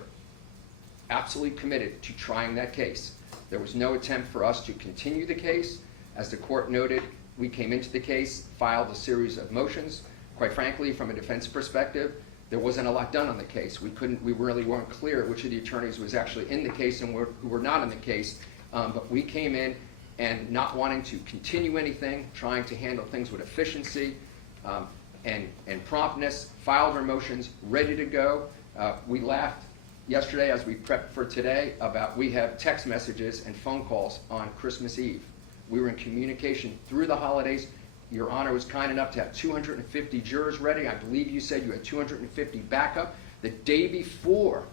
absolutely committed to trying that case. There was no attempt for us to continue the case. As the court noted, we came into the case, filed a series of motions. Quite frankly, from a defense perspective, there wasn't a lot done on the case. We really weren't clear which of the attorneys was actually in the case and who were not in the case. But we came in and not wanting to continue anything, trying to handle things with efficiency and promptness, filed our motions, ready to go. We laughed yesterday as we prepped for today about we have text messages and phone calls on Christmas Eve. We were in communication through the holidays. Your Honor was kind enough to have 250 jurors ready. I believe you said you had 250 backup. The day before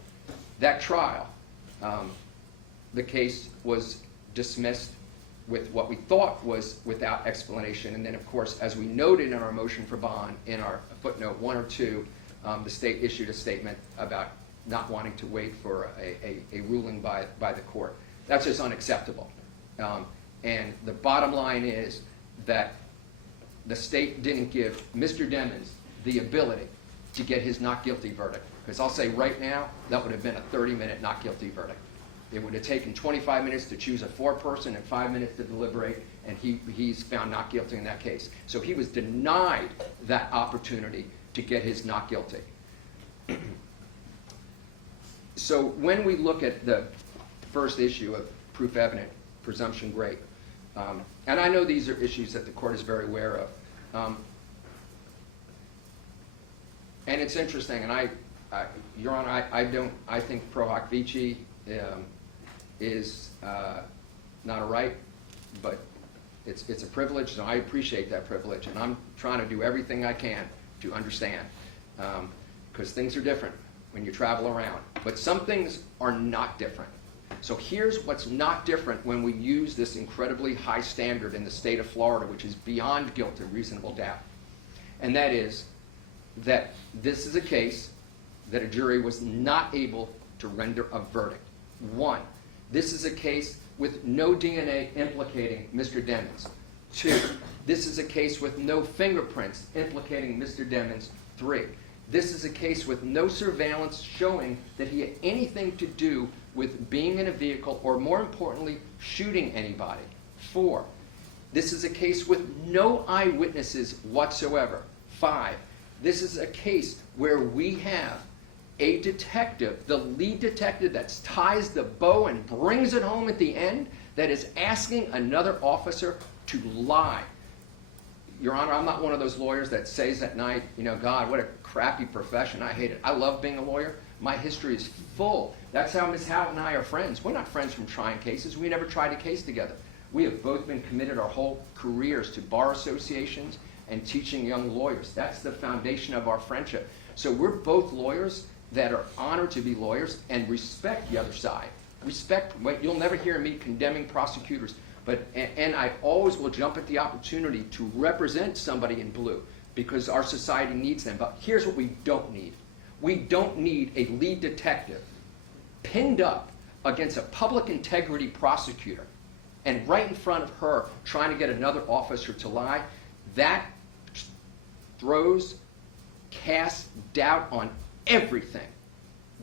that trial, the case was dismissed with what we thought was without explanation. And then, of course, as we noted in our motion for bond, in our footnote 1 or 2, the state issued a statement about not wanting to wait for a ruling by the court. That's just unacceptable. And the bottom line is that the state didn't give Mr. Demons the ability to get his not guilty verdict. Because I'll say right now, that would have been a 30-minute not guilty verdict. It would have taken 25 minutes to choose a foreperson and 5 minutes to deliberate, and he's found not guilty in that case. So he was denied that opportunity to get his not guilty. So when we look at the first issue of proof evident presumption grade, and I know these are issues that the court is very aware of, and it's interesting, and Your Honor, I think pro hoc vici is not a right, but it's a privilege, so I appreciate that privilege, and I'm trying to do everything I can to understand, because things are different when you travel around, but some things are not different. So here's what's not different when we use this incredibly high standard in the state of Florida, which is beyond guilt and reasonable doubt, and that is that this is a case that a jury was not able to render a verdict. One, this is a case with no DNA implicating Mr. Demons. Two, this is a case with no fingerprints implicating Mr. Demons. Three, this is a case with no surveillance showing that he had anything to do with being in a vehicle or, more importantly, shooting anybody. Four, this is a case with no eyewitnesses whatsoever. Five, this is a case where we have a detective, the lead detective that ties the bow and brings it home at the end, that is asking another officer to lie. Your Honor, I'm not one of those lawyers that says at night, you know, God, what a crappy profession. I hate it. I love being a lawyer. My history is full. That's how Ms. Howitt and I are friends. We're not friends from trying cases. We never tried a case together. We have both been committed our whole careers to bar associations and teaching young lawyers. That's the foundation of our friendship. So we're both lawyers that are honored to be lawyers and respect the other side. You'll never hear me condemning prosecutors, and I always will jump at the opportunity to represent somebody in blue because our society needs them. But here's what we don't need. We don't need a lead detective pinned up against a public integrity prosecutor and right in front of her trying to get another officer to lie. That casts doubt on everything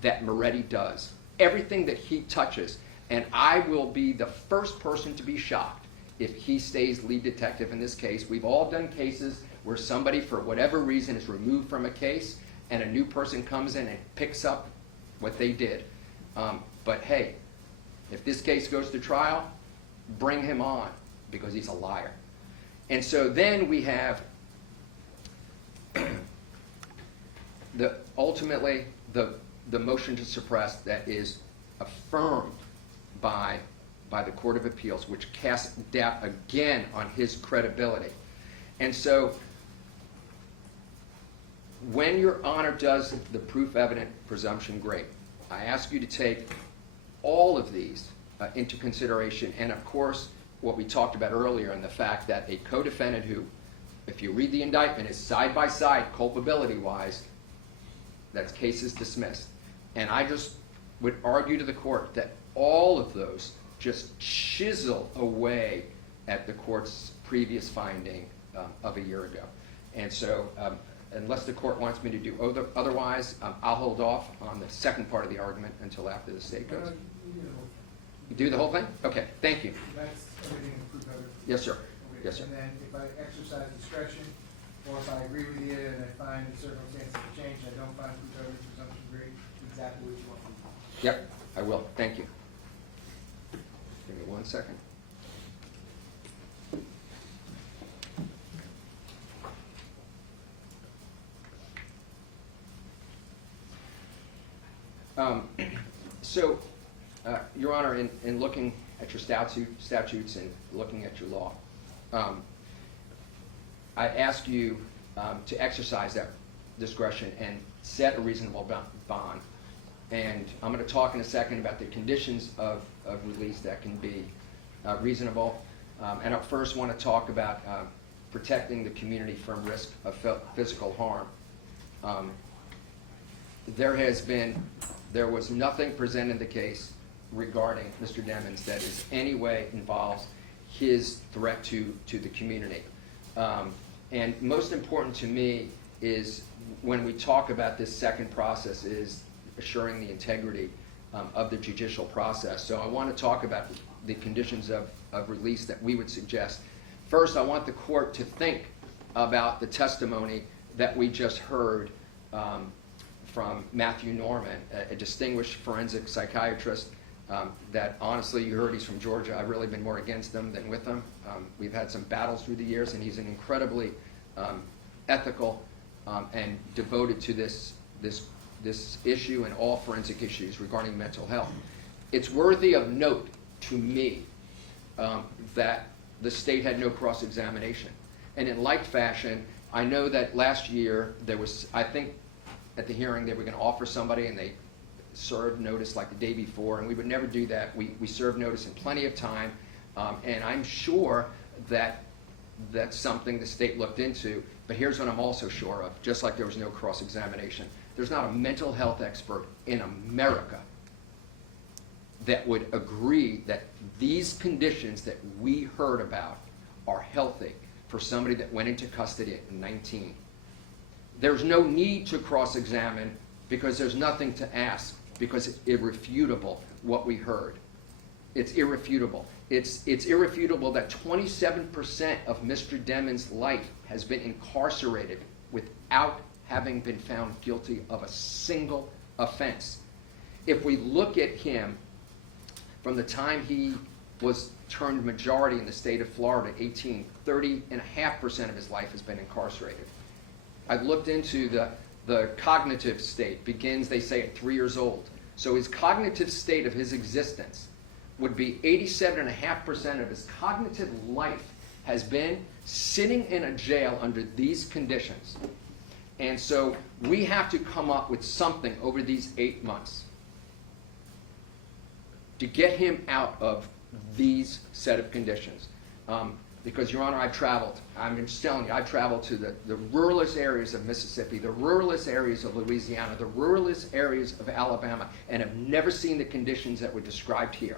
that Marotti does, everything that he touches. And I will be the first person to be shocked if he stays lead detective in this case. We've all done cases where somebody, for whatever reason, is removed from a case and a new person comes in and picks up what they did. But hey, if this case goes to trial, bring him on because he's a liar. And so then we have ultimately the motion to suppress that is affirmed by the Court of Appeals, which casts doubt again on his credibility. And so when Your Honor does the proof evident presumption, great. I ask you to take all of these into consideration, and of course what we talked about earlier, and the fact that a co-defendant who, if you read the indictment, is side by side culpability wise, that case is dismissed. And I just would argue to the court that all of those just chisel away at the court's previous finding of a year ago. And so unless the court wants me to do otherwise, I'll hold off on the second part of the argument until after the state goes. You do the whole thing? Okay, thank you. That's everything in proof evidence. Yes, sir. Okay. Yes, sir. And then if I exercise discretion, or if I agree with you and I find the circumstances have changed, I don't find proof evidence presumption great, exactly what you want me to do. Yep, I will. Thank you. Give me 1 second. Your Honor, in looking at your statutes and looking at your law, I ask you to exercise that discretion and set a reasonable bond. And I'm going to talk in a second about the conditions of release that can be reasonable. And I first want to talk about protecting the community from risk of physical harm. There was nothing presented in the case regarding Mr. Demons that is any way involves his threat to the community. And most important to me is when we talk about this second process is assuring the integrity of the judicial process. So I want to talk about the conditions of release that we would suggest. First, I want the court to think about the testimony that we just heard from Matthew Norman, a distinguished forensic psychiatrist that honestly, you heard he's from Georgia. I've really been more against him than with him. We've had some battles through the years, and he's an incredibly ethical and devoted to this issue and all forensic issues regarding mental health. It's worthy of note to me that the state had no cross-examination. And in like fashion, I know that last year there was, I think at the hearing they were going to offer somebody and they served notice like the day before, and we would never do that. We served notice in plenty of time, and I'm sure that that's something the state looked into. But here's what I'm also sure of, just like there was no cross-examination. There's not a mental health expert in America that would agree that these conditions that we heard about are healthy for somebody that went into custody at 19. There's no need to cross-examine because there's nothing to ask, because it's irrefutable what we heard. It's irrefutable. It's irrefutable that 27% of Mr. Demons' life has been incarcerated without having been found guilty of a single offense. If we look at him from the time he was turned majority in the state of Florida, 18, 30.5% of his life has been incarcerated. I've looked into the cognitive state, begins, they say, at 3 years old. So his cognitive state of his existence would be 87.5% of his cognitive life has been sitting in a jail under these conditions. And so we have to come up with something over these 8 months to get him out of these set of conditions. Because, Your Honor, I've traveled. I'm just telling you, I've traveled to the ruralest areas of Mississippi, the ruralest areas of Louisiana, the ruralest areas of Alabama, and have never seen the conditions that were described here.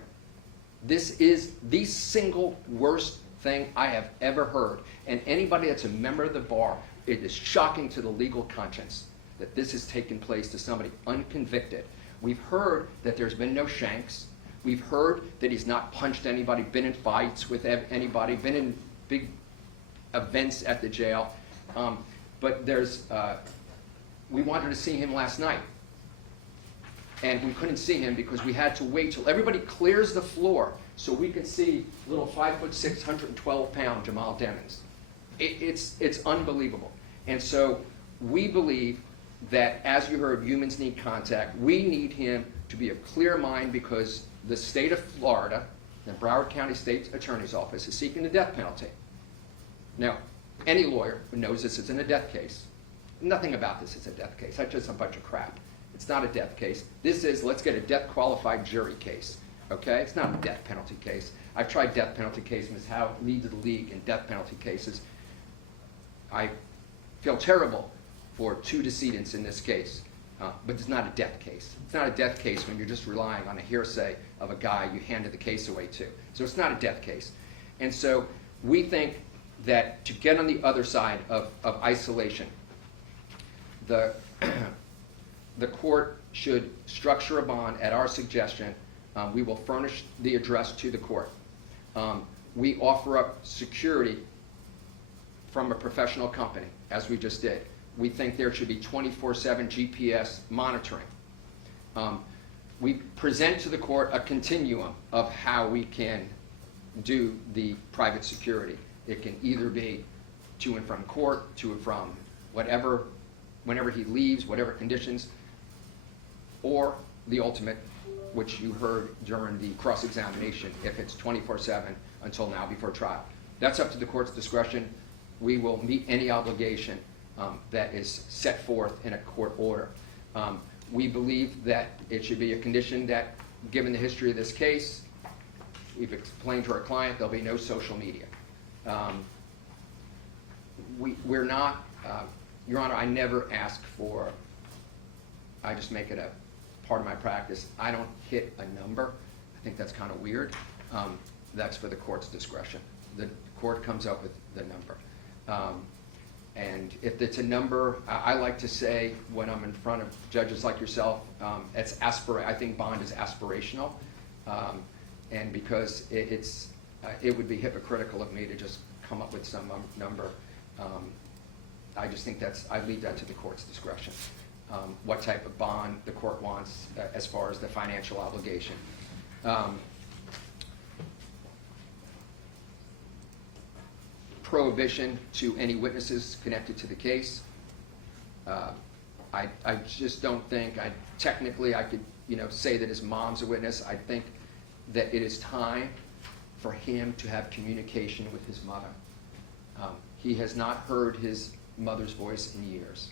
This is the single worst thing I have ever heard. And anybody that's a member of the bar, it is shocking to the legal conscience that this has taken place to somebody unconvicted. We've heard that there's been no shanks. We've heard that he's not punched anybody, been in fights with anybody, been in big events at the jail. But we wanted to see him last night. And we couldn't see him because we had to wait till everybody clears the floor so we could see little 5'6", 112-pound Jamell Demons. It's unbelievable. And so we believe that, as you heard, humans need contact. We need him to be of clear mind because the state of Florida, the Broward County State Attorney's Office, is seeking the death penalty. Now, any lawyer who knows this isn't a death case, nothing about this is a death case. That's just a bunch of crap. It's not a death case. This is, let's get a death-qualified jury case, okay? It's not a death penalty case. I've tried death penalty cases. Ms. Howe leads the league in death penalty cases. I feel terrible for 2 decedents in this case, but it's not a death case. It's not a death case when you're just relying on a hearsay of a guy you handed the case away to. So it's not a death case. And so we think that to get on the other side of isolation, the court should structure a bond at our suggestion. We will furnish the address to the court. We offer up security from a professional company, as we just did. We think there should be 24/7 GPS monitoring. We present to the court a continuum of how we can do the private security. It can either be to and from court, to and from whatever, whenever he leaves, whatever conditions, or the ultimate, which you heard during the cross-examination, if it's 24/7 until now before trial. That's up to the court's discretion. We will meet any obligation that is set forth in a court order. We believe that it should be a condition that, given the history of this case, we've explained to our client there'll be no social media. We're not, Your Honor, I never ask for, I just make it a part of my practice. I don't hit a number. I think that's kind of weird. That's for the court's discretion. The court comes up with the number. And if it's a number, I like to say when I'm in front of judges like yourself, I think bond is aspirational. And because it would be hypocritical of me to just come up with some number. I just think I leave that to the court's discretion. What type of bond the court wants as far as the financial obligation. Prohibition to any witnesses connected to the case. I just don't think, technically I could say that his mom's a witness. I think that it is time for him to have communication with his mother. He has not heard his mother's voice in years.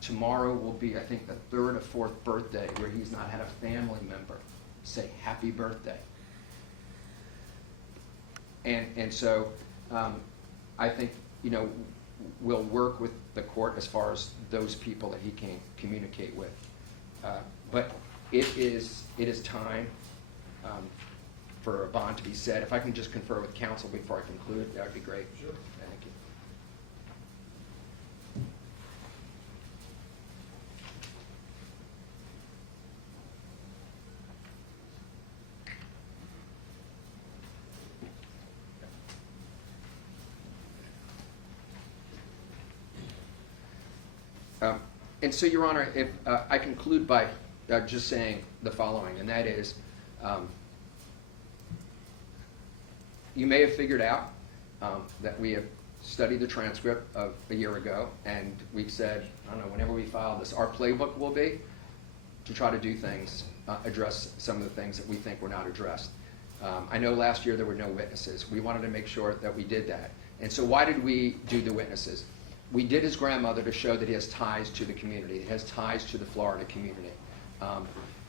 Tomorrow will be, I think, the 3rd or 4th birthday where he's not had a family member say happy birthday. And so I think, we'll work with the court as far as those people that he can communicate with. But it is time for a bond to be set. If I can just confer with counsel before I conclude, that would be great. Sure. Thank you. And so, Your Honor, if I conclude by just saying the following, and that is, you may have figured out that we have studied the transcript of a year ago, and we've said, I don't know, whenever we file this, our playbook will be to try to do things, address some of the things that we think were not addressed. I know last year there were no witnesses. We wanted to make sure that we did that. And so why did we do the witnesses? We did his grandmother to show that he has ties to the community. He has ties to the Florida community.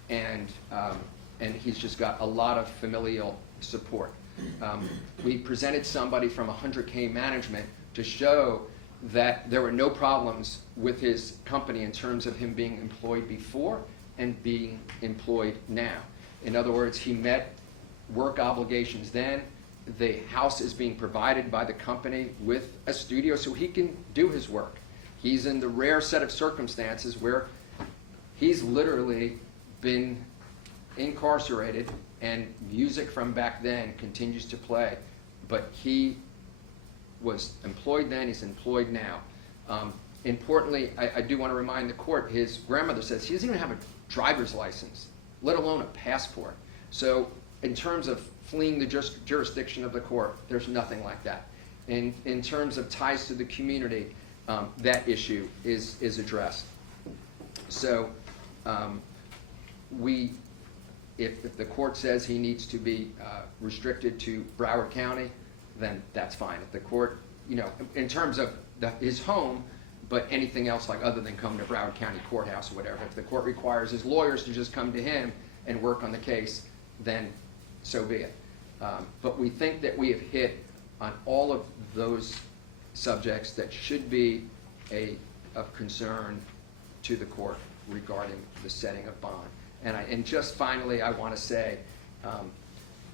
And he's just got a lot of familial support. We presented somebody from 100K Management to show that there were no problems with his company in terms of him being employed before and being employed now. In other words, he met work obligations then. The house is being provided by the company with a studio so he can do his work. He's in the rare set of circumstances where he's literally been incarcerated and music from back then continues to play, but he was employed then, he's employed now. Importantly, I do want to remind the court, his grandmother says he doesn't even have a driver's license, let alone a passport. So in terms of fleeing the jurisdiction of the court, there's nothing like that. In terms of ties to the community, that issue is addressed. So if the court says he needs to be restricted to Broward County, then that's fine. If the court, in terms of his home, but anything else like other than coming to Broward County Courthouse or whatever, if the court requires his lawyers to just come to him and work on the case, then so be it. But we think that we have hit on all of those subjects that should be of concern to the court regarding the setting of bond. And just finally, I want to say,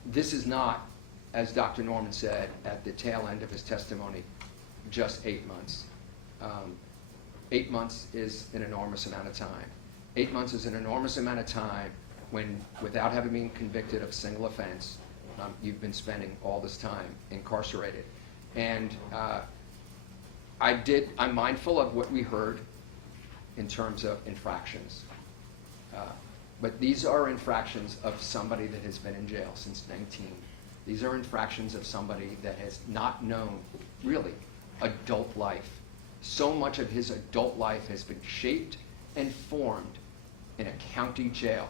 this is not, as Dr. Norman said at the tail end of his testimony, just 8 months. 8 months is an enormous amount of time. 8 months is an enormous amount of time when, without having been convicted of a single offense, you've been spending all this time incarcerated. And I'm mindful of what we heard in terms of infractions. But these are infractions of somebody that has been in jail since 19. These are infractions of somebody that has not known, really, adult life. So much of his adult life has been shaped and formed in a county jail.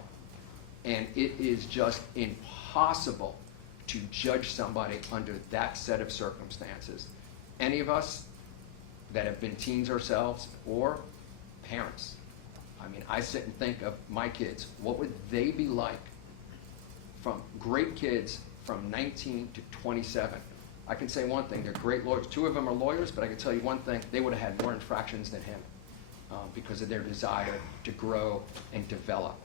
And it is just impossible to judge somebody under that set of circumstances. Any of us that have been teens ourselves or parents, I mean, I sit and think of my kids. What would they be like from great kids from 19 to 27? I can say one thing, they're great lawyers. 2 of them are lawyers, but I can tell you one thing, they would have had more infractions than him because of their desire to grow and develop.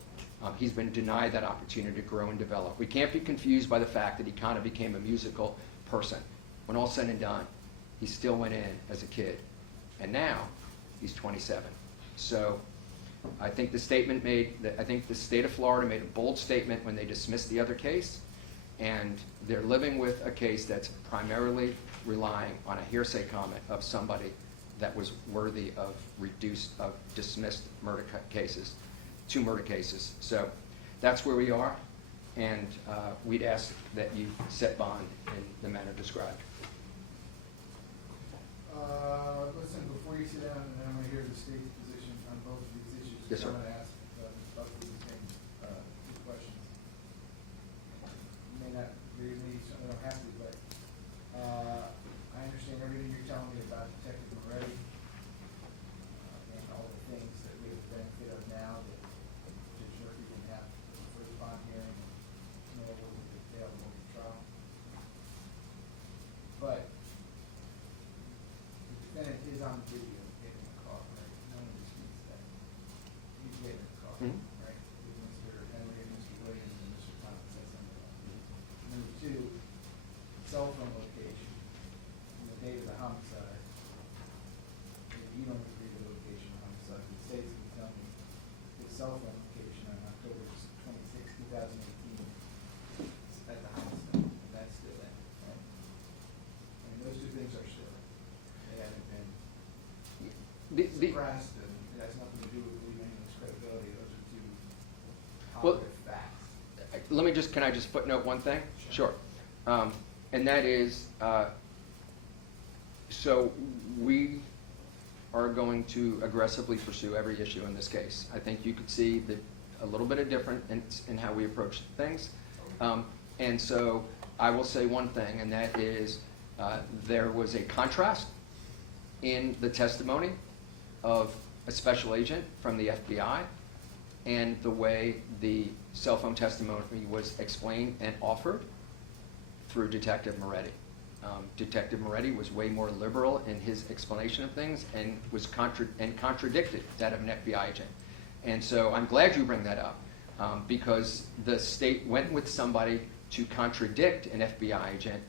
He's been denied that opportunity to grow and develop. We can't be confused by the fact that he kind of became a musical person. When all said and done, he still went in as a kid. And now, he's 27. So I think the state of Florida made a bold statement when they dismissed the other case, and they're living with a case that's primarily relying on a hearsay comment of somebody that was worthy of dismissed murder cases, 2 murder cases. So that's where we are, and we'd ask that you set bond in the manner described. Listen, before you sit down, and I'm going to hear the state's position on both of these issues. Yes, sir. I'm going to ask both of these things, 2 questions. You may not agree with me, so I don't have to, but I understand everything you're telling me about Detective Marotti and all the things that we have the benefit of now that Judge Murphy can have the first bond hearing and know what will be available in trial. But the defendant is on the video getting the car, right? No one disputes that. He's getting the car, Mhm. right? With Mr. Henry and Mr. Williams and Mr. Thomas said something else. Number 2, cell phone location on the date of the homicide. If you don't agree with the location of the homicide, the state's going to tell me the cell phone location on October 26, 2018 is at the homicide. And that's still in, right? I mean, those 2 things are still in. They haven't been suppressed, and it has nothing to do with believing anyone's credibility. Those are 2 Well, positive facts. Can I just footnote one thing? Sure. And that is, so we are going to aggressively pursue every issue in this case. I think you could see that a little bit of difference in how we approach things. And so I will say one thing, and that is there was a contrast in the testimony of a special agent from the FBI and the way the cell phone testimony was explained and offered through Detective Marotti. Detective Marotti was way more liberal in his explanation of things and was contradicted that of an FBI agent. And so I'm glad you bring that up because the state went with somebody to contradict an FBI agent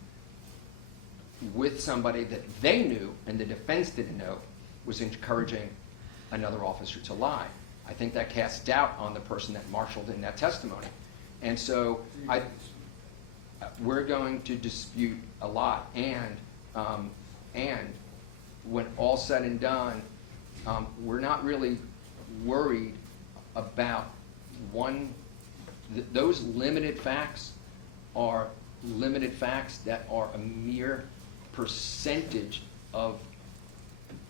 with somebody that they knew and the defense didn't know was encouraging another officer to lie. I think that casts doubt on the person that marshaled in that testimony. And so we're going to dispute a lot, and when all said and done, we're not really worried about those limited facts are limited facts that are a mere percentage of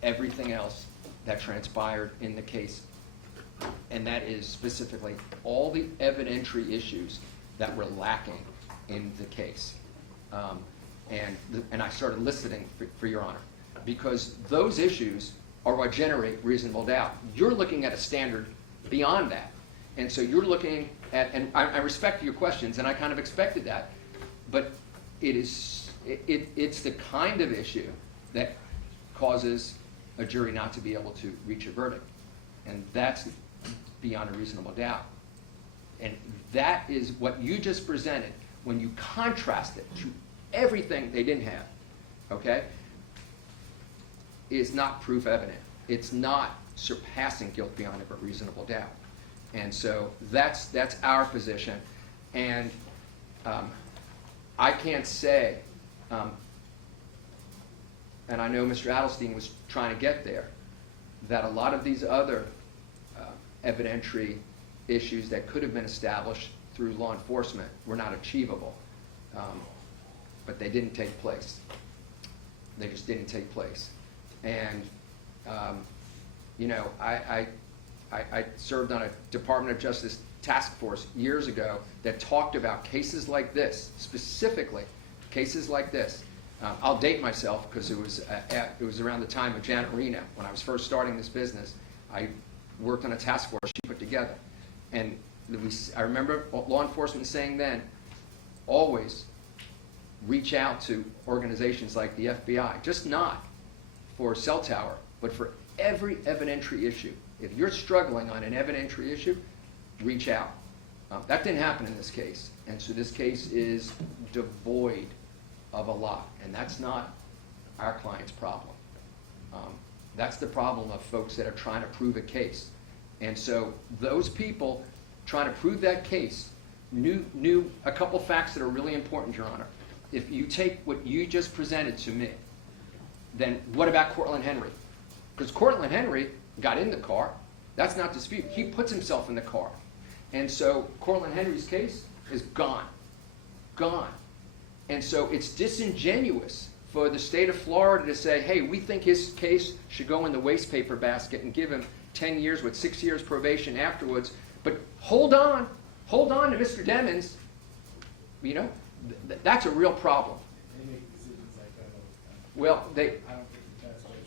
everything else that transpired in the case. And that is specifically all the evidentiary issues that were lacking in the case. And I started listening for Your Honor, because those issues are what generate reasonable doubt. You're looking at a standard beyond that. And so you're looking at, and I respect your questions, and I kind of expected that, but it's the kind of issue that causes a jury not to be able to reach a verdict. And that's beyond a reasonable doubt. And that is what you just presented when you contrast it to everything they didn't have, okay, is not proof evident. It's not surpassing guilt beyond a reasonable doubt. And so that's our position. And I can't say, and I know Mr. Adelstein was trying to get there, that a lot of these other evidentiary issues that could have been established through law enforcement were not achievable. But they didn't take place. They just didn't take place. And, you know, I served on a Department of Justice task force years ago that talked about cases like this, specifically cases like this. I'll date myself because it was around the time of Janet Reno. When I was first starting this business, I worked on a task force she put together. And I remember law enforcement saying then, always reach out to organizations like the FBI, just not for cell tower, but for every evidentiary issue. If you're struggling on an evidentiary issue, reach out. That didn't happen in this case. And so this case is devoid of a lot. And that's not our client's problem. That's the problem of folks that are trying to prove a case. And so those people trying to prove that case knew a couple facts that are really important, Your Honor. If you take what you just presented to me, then what about Cortland Henry? Because Cortland Henry got in the car. That's not disputed. He puts himself in the car. And so Cortland Henry's case is gone. Gone. And so it's disingenuous for the state of Florida to say, hey, we think his case should go in the waste paper basket and give him 10 years with 6 years probation afterwards. But hold on to Mr. Demons. You know, that's a real problem. They make decisions like that all the time. Well, I don't think the task force,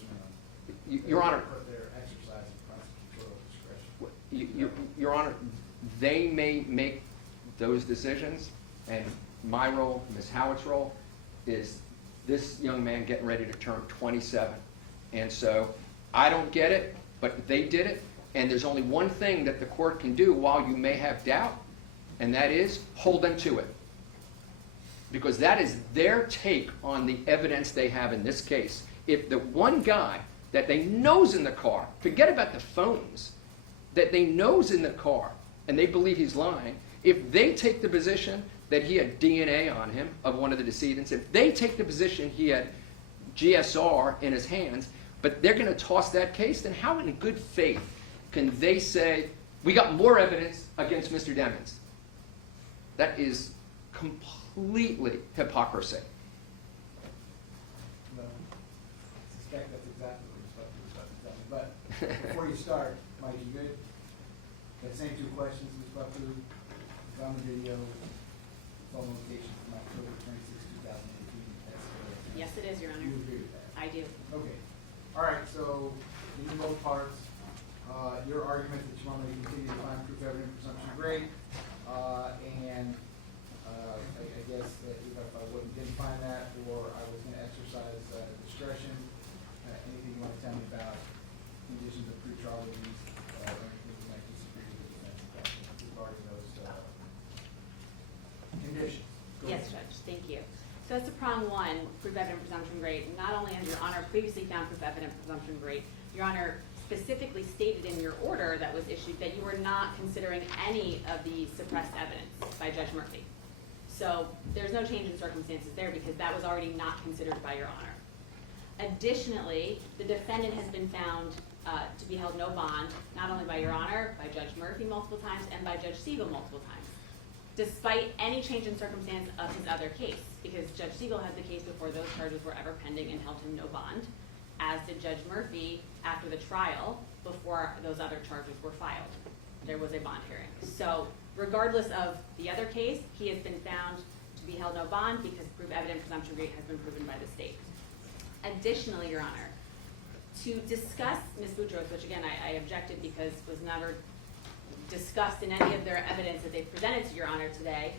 Your Honor, they're exercising prosecutorial discretion. Your Honor, they may make those decisions, and my role, Ms. Howitt's role, is this young man getting ready to turn 27. And so I don't get it, but they did it, and there's only one thing that the court can do while you may have doubt, and that is hold them to it. Because that is their take on the evidence they have in this case. If the one guy that they know's in the car, forget about the phones, that they know's in the car, and they believe he's lying, if they take the position that he had DNA on him of one of the decedents, if they take the position he had GSR in his hands, but they're going to toss that case, then how in good faith can they say, we got more evidence against Mr. Demons? That is completely hypocrisy. No, I suspect that's exactly what you're supposed to tell me. But before you start, Mike, you good? That same two questions, Ms. Buckley, it's on the video, it's phone location from October 26, 2018. That's correct. Yes, it is, Your Honor. You agree with that? I do. Okay. All right, so you do both parts. Your argument that you want me to continue to find proof evidence presumption great, and I guess that if I didn't find that, or I was going to exercise discretion, anything you want to tell me about conditions of pretrial release, or anything you might disagree with the defense regarding those conditions? Go Yes, ahead. Judge, thank you. So as to prong one, proof evident presumption great, not only has Your Honor previously found proof evident presumption great, Your Honor specifically stated in your order that was issued that you were not considering any of the suppressed evidence by Judge Murphy. So there's no change in circumstances there because that was already not considered by Your Honor. Additionally, the defendant has been found to be held no bond, not only by Your Honor, by Judge Murphy multiple times, and by Judge Siegel multiple times, despite any change in circumstance of his other case, because Judge Siegel had the case before those charges were ever pending and held him no bond, as did Judge Murphy after the trial before those other charges were filed. There was a bond hearing. So regardless of the other case, he has been found to be held no bond because proof evident presumption great has been proven by the state. Additionally, Your Honor, to discuss Ms. Boudreaux's, which again I objected because was never discussed in any of their evidence that they presented to Your Honor today,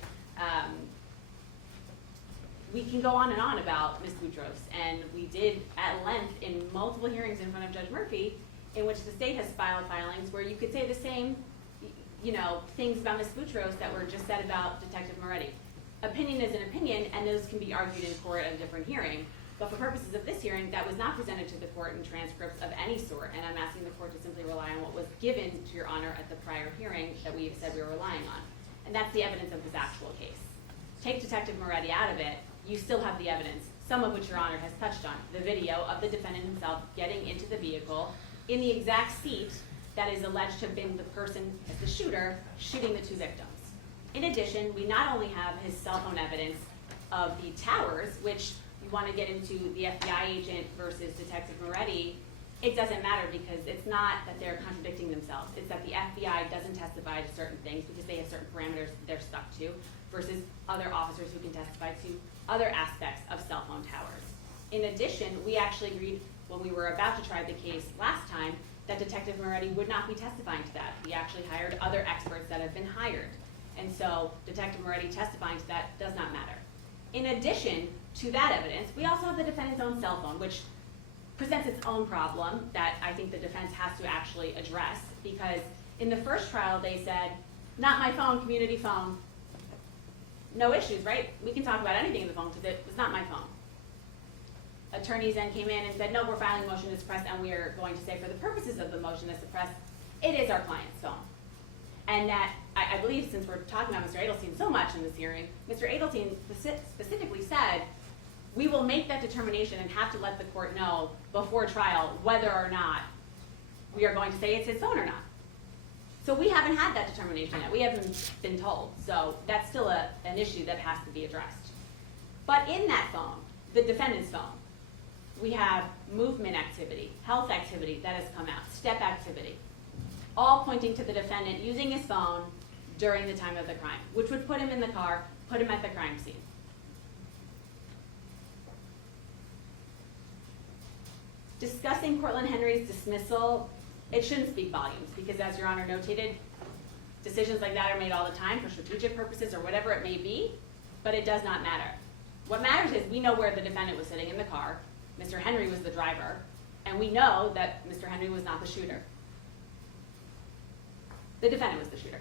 we can go on and on about Ms. Boudreaux's, and we did at length in multiple hearings in front of Judge Murphy, in which the state has filed filings where you could say the same, things about Ms. Boudreaux's that were just said about Detective Marotti. Opinion is an opinion, and those can be argued in court at a different hearing. But for purposes of this hearing, that was not presented to the court in transcripts of any sort, and I'm asking the court to simply rely on what was given to Your Honor at the prior hearing that we have said we were relying on. And that's the evidence of this actual case. Take Detective Marotti out of it, you still have the evidence, some of which Your Honor has touched on. The video of the defendant himself getting into the vehicle in the exact seat that is alleged to have been the person, as the shooter, shooting the two victims. In addition, we not only have his cell phone evidence of the towers, which you want to get into the FBI agent versus Detective Marotti, it doesn't matter because it's not that they're contradicting themselves. It's that the FBI doesn't testify to certain things because they have certain parameters they're stuck to versus other officers who can testify to other aspects of cell phone towers. In addition, we actually agreed when we were about to try the case last time that Detective Marotti would not be testifying to that. We actually hired other experts that have been hired. And so Detective Marotti testifying to that does not matter. In addition to that evidence, we also have the defendant's own cell phone, which presents its own problem that I think the defense has to actually address, because in the first trial they said, not my phone, community phone, no issues, right? We can talk about anything in the phone because it was not my phone. Attorneys then came in and said, no, we're filing a motion to suppress, and we are going to say for the purposes of the motion to suppress, it is our client's phone. And that, I believe since we're talking about Mr. Adelstein so much in this hearing, Mr. Adelstein specifically said, we will make that determination and have to let the court know before trial whether or not we are going to say it's his phone or not. So we haven't had that determination yet. We haven't been told. So that's still an issue that has to be addressed. But in that phone, the defendant's phone, we have movement activity, health activity that has come out, step activity, all pointing to the defendant using his phone during the time of the crime, which would put him in the car, put him at the crime scene. Discussing Cortland Henry's dismissal, it shouldn't speak volumes because, as Your Honor notated, decisions like that are made all the time for strategic purposes or whatever it may be, but it does not matter. What matters is we know where the defendant was sitting in the car. Mr. Henry was the driver, and we know that Mr. Henry was not the shooter. The defendant was the shooter.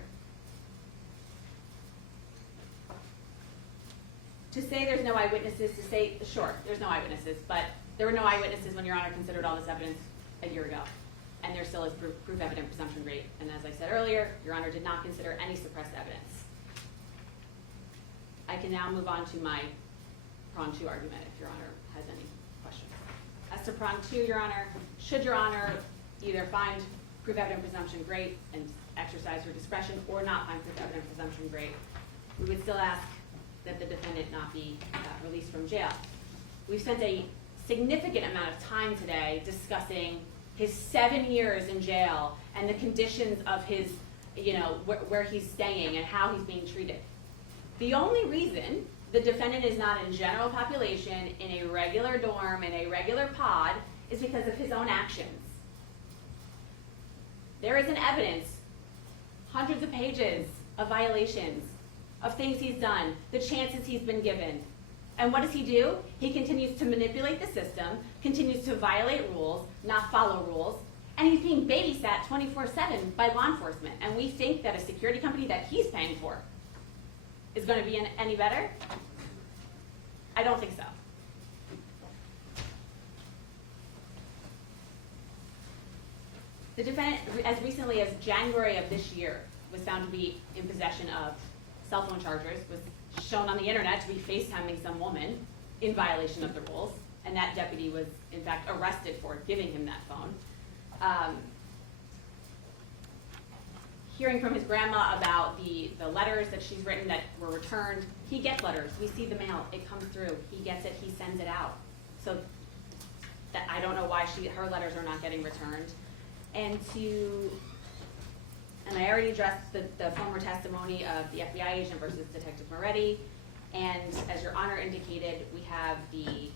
To say there's no eyewitnesses, to say, sure, there's no eyewitnesses, but there were no eyewitnesses when Your Honor considered all this evidence a year ago. And there still is proof evident presumption rate. And as I said earlier, Your Honor did not consider any suppressed evidence. I can now move on to my prong 2 argument if Your Honor has any questions. As to prong 2, Your Honor, should Your Honor either find proof evident presumption great and exercise your discretion or not find proof evident presumption great, we would still ask that the defendant not be released from jail. We've spent a significant amount of time today discussing his 7 years in jail and the conditions of his, where he's staying and how he's being treated. The only reason the defendant is not in general population, in a regular dorm, in a regular pod, is because of his own actions. There is an evidence, hundreds of pages of violations, of things he's done, the chances he's been given. And what does he do? He continues to manipulate the system, continues to violate rules, not follow rules, and he's being babysat 24/7 by law enforcement. And we think that a security company that he's paying for is going to be any better? I don't think so. The defendant, as recently as January of this year, was found to be in possession of cell phone chargers, was shown on the internet to be FaceTiming some woman in violation of the rules, and that deputy was, in fact, arrested for giving him that phone. Hearing from his grandma about the letters that she's written that were returned. He gets letters. We see the mail. It comes through. He gets it. He sends it out. So that I don't know why her letters are not getting returned. And I already addressed the former testimony of the FBI agent versus Detective Marotti. And as Your Honor indicated, we have the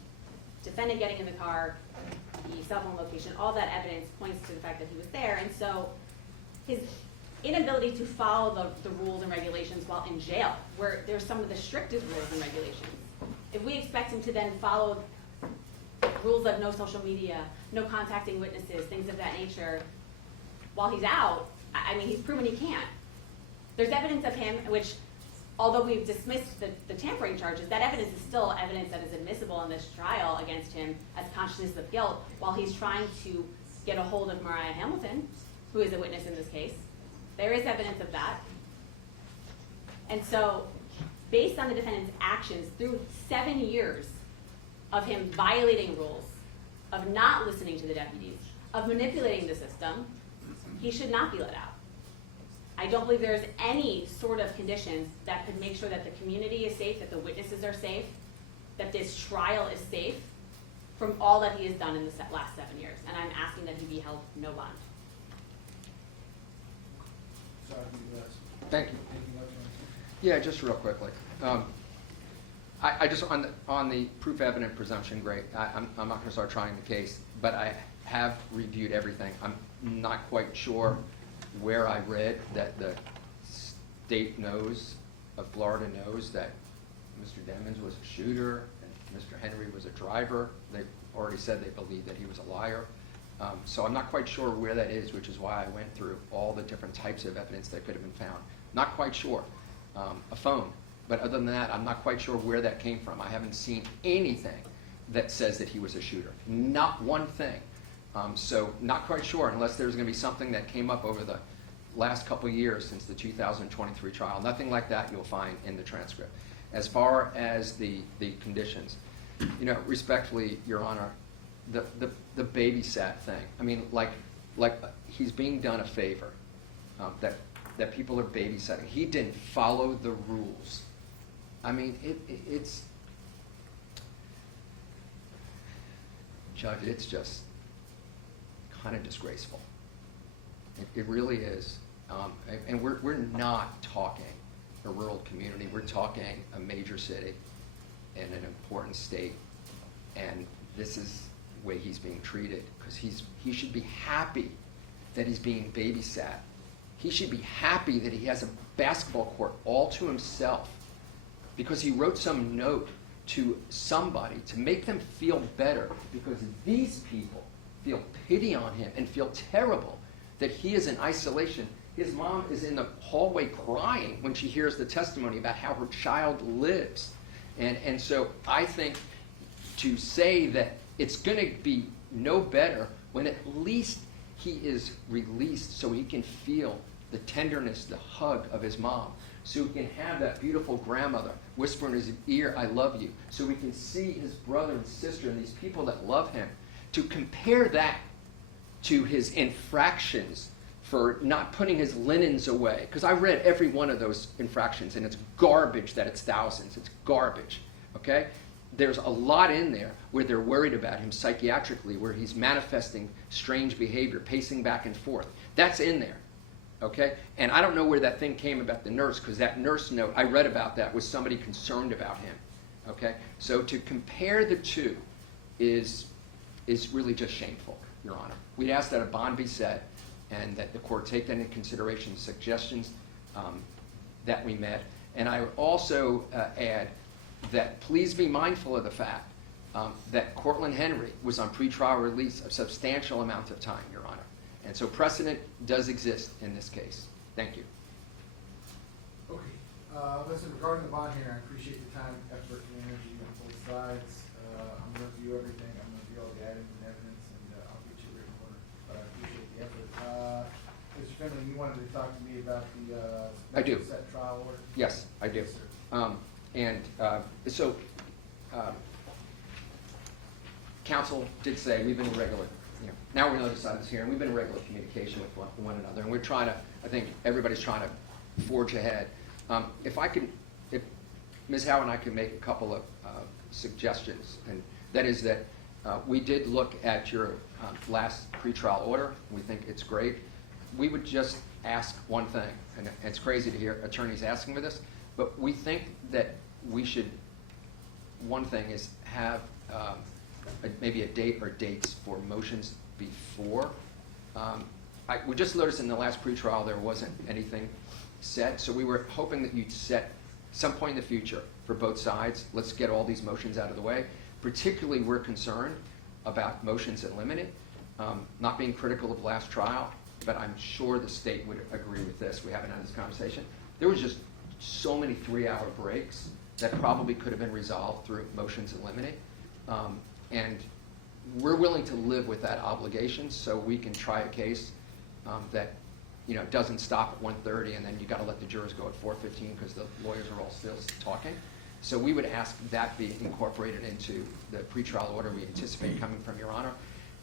defendant getting in the car, the cell phone location, all that evidence points to the fact that he was there. And so his inability to follow the rules and regulations while in jail, where there's some of the strictest rules and regulations. If we expect him to then follow rules of no social media, no contacting witnesses, things of that nature, while he's out, I mean, he's proven he can't. There's evidence of him, which, although we've dismissed the tampering charges, that evidence is still evidence that is admissible in this trial against him as consciousness of guilt, while he's trying to get a hold of Mariah Hamilton, who is a witness in this case. There is evidence of that. And so, based on the defendant's actions through 7 years of him violating rules, of not listening to the deputies, of manipulating the system, he should not be let out. I don't believe there's any sort of conditions that could make sure that the community is safe, that the witnesses are safe, that this trial is safe from all that he has done in the last 7 years. And I'm asking that he be held no bond. Sorry, you guys. Thank you. Anything else you want to say? Yeah, just real quickly. I just, on the proof evident presumption, great. I'm not going to start trying the case, but I have reviewed everything. I'm not quite sure where I read that the state of Florida knows that Mr. Demons was a shooter and Mr. Henry was a driver. They already said they believed that he was a liar. So I'm not quite sure where that is, which is why I went through all the different types of evidence that could have been found. Not quite sure. A phone. But other than that, I'm not quite sure where that came from. I haven't seen anything that says that he was a shooter. Not one thing. So not quite sure, unless there's going to be something that came up over the last couple of years since the 2023 trial. Nothing like that you'll find in the transcript. As far as the conditions, respectfully, Your Honor, the babysat thing. I mean, like he's being done a favor. That people are babysitting. He didn't follow the rules. I mean, it's Judge, it's just kind of disgraceful. It really is. And we're not talking a rural community. We're talking a major city and an important state. And this is the way he's being treated, because he should be happy that he's being babysat. He should be happy that he has a basketball court all to himself because he wrote some note to somebody to make them feel better, because these people feel pity on him and feel terrible that he is in isolation. His mom is in the hallway crying when she hears the testimony about how her child lives. And so I think to say that it's going to be no better when at least he is released so he can feel the tenderness, the hug of his mom, so he can have that beautiful grandmother whisper in his ear, "I love you," so we can see his brother and sister and these people that love him. To compare that to his infractions for not putting his linens away, because I read every one of those infractions, and it's garbage that it's thousands. It's garbage, okay? There's a lot in there where they're worried about him psychiatrically, where he's manifesting strange behavior, pacing back and forth. That's in there, okay? And I don't know where that thing came about the nurse, because that nurse note, I read about that, was somebody concerned about him, okay? So to compare the two is really just shameful, Your Honor. We'd ask that a bond be set and that the court take that into consideration, suggestions that we met. And I would also add that please be mindful of the fact that Cortland Henry was on pretrial release a substantial amount of time, Your Honor. And so precedent does exist in this case. Thank you. Okay, listen, regarding the bond hearing, I appreciate the time, effort, and energy on both sides. I'm gonna review everything, I'm gonna review all the items and evidence, and I'll get you a written order, but I appreciate the effort. Mr. Finley, you wanted to talk to me about the, I do. set trial order? Yes, I do. Yes, sir. Counsel did say we've been in regular, now we're on the other side of this hearing, we've been in regular communication with one another, and we're trying to, I think everybody's trying to forge ahead. If Ms. Howe and I can make a couple of suggestions, and that is that we did look at your last pretrial order. We think it's great. We would just ask one thing, and it's crazy to hear attorneys asking for this, but we think that we should, one thing is have maybe a date or dates for motions before. We just noticed in the last pretrial there wasn't anything set, so we were hoping that you'd set some point in the future for both sides. Let's get all these motions out of the way. Particularly, we're concerned about motions in limine, not being critical of last trial, but I'm sure the state would agree with this. We haven't had this conversation. There was just so many 3-hour breaks that probably could have been resolved through motions in limine. And we're willing to live with that obligation so we can try a case that doesn't stop at 1:30 and then you got to let the jurors go at 4:15 because the lawyers are all still talking. So we would ask that be incorporated into the pretrial order we anticipate coming from Your Honor.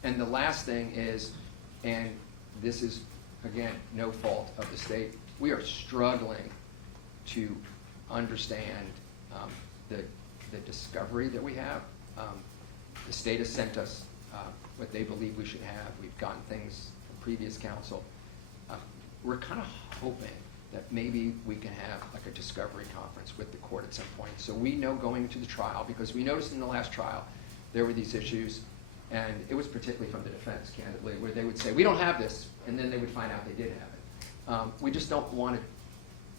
And the last thing is, and this is, again, no fault of the state, we are struggling to understand the discovery that we have. The state has sent us what they believe we should have. We've gotten things from previous counsel. We're kind of hoping that maybe we can have like a discovery conference with the court at some point. So we know going to the trial, because we noticed in the last trial there were these issues, and it was particularly from the defense, candidly, where they would say, we don't have this, and then they would find out they did have it. We just don't want to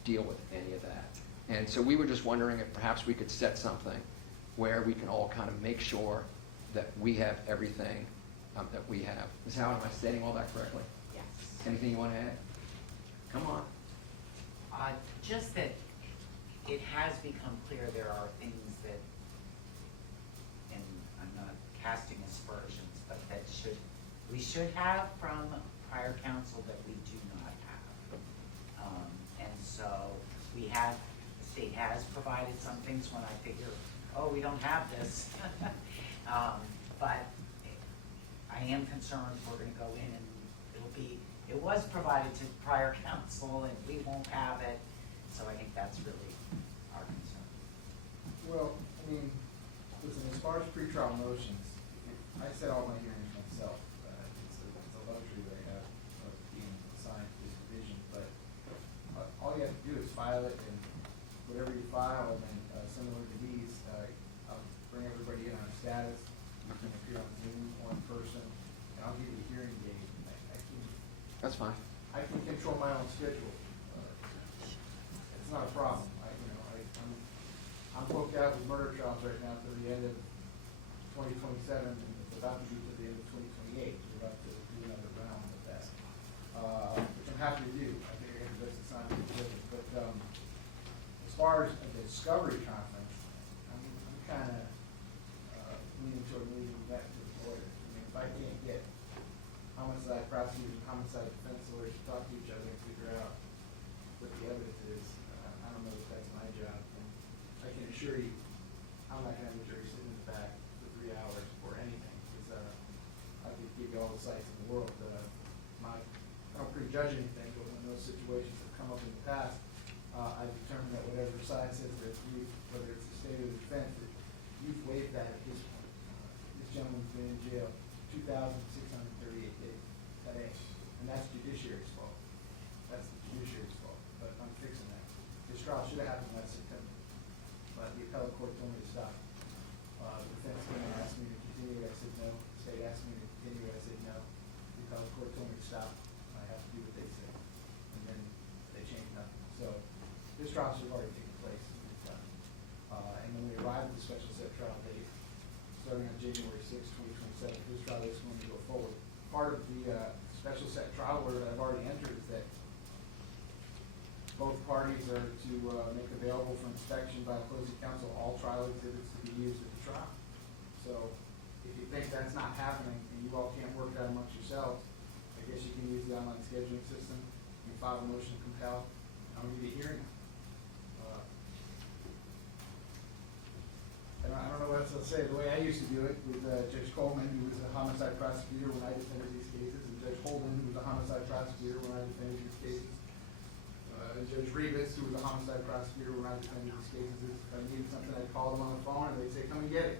deal with any of that. And so we were just wondering if perhaps we could set something where we can all kind of make sure that we have everything that we have. Ms. Howard, am I stating all that correctly? Yes. Anything you want to add? Come on. Just that it has become clear there are things that, and I'm not casting aspersions, but that we should have from prior counsel that we do not have. And so the state has provided some things when I figure, oh, we don't have this. But I am concerned we're gonna go in and it was provided to prior counsel and we won't have it. So I think that's really our concern. Well, I mean, listen, as far as pretrial motions, I set all my hearings myself. It's a luxury that I have of being assigned to this division, but all you have to do is file it, and whatever you file, and then similar to these, I'll bring everybody in on status. You can appear on Zoom or in person, and I'll give you a hearing date. That's fine. I can control my own schedule. It's not a problem. I'm booked out with murder trials right now to the end of 2027, and it's about to be to the end of 2028. We're about to do another round of that, which I'm happy to do. I think I got the best assignment to do. But as far as the discovery conference, I'm kind of leaning toward leaving that to the lawyer. I mean, if I can't get homicide prosecutors and homicide defense lawyers to talk to each other and figure out what the evidence is, I don't know if that's my job. And I can assure you, I'm not going to have a jury sitting in the back for 3 hours for anything, because I could give you all the sites in the world. I don't prejudge anything, but when those situations have come up in the past, I've determined that whatever side says that whether it's the state or the defense, that you've waived that at this point. This gentleman's been in jail 2,638 days today, and that's judiciary's fault. That's the judiciary's fault, but I'm fixing that. This trial should have happened last September, but the appellate court told me to stop. The defense came and asked me to continue, I said no. The state asked me to continue, I said no. The appellate court told me to stop. I have to do what they say. And then they changed nothing. So this trial should have already taken place. It's done. And when we arrived at the special set trial date, starting on January 6, 2027, this trial is going to go forward. Part of the special set trial order that I've already entered is that both parties are to make available for inspection by opposing counsel all trial exhibits to be used at the trial. So if you think that's not happening and you all can't work that amongst yourselves, I guess you can use the online scheduling system. You can file a motion to compel. I'm going to be hearing. I don't know what else to say. The way I used to do it with Judge Coleman, who was a homicide prosecutor when I defended these cases, and Judge Holden, who was a homicide prosecutor when I defended these cases. Judge Rebus, who was a homicide prosecutor when I defended these cases. If I needed something, I'd call them on the phone and they'd say, come and get it.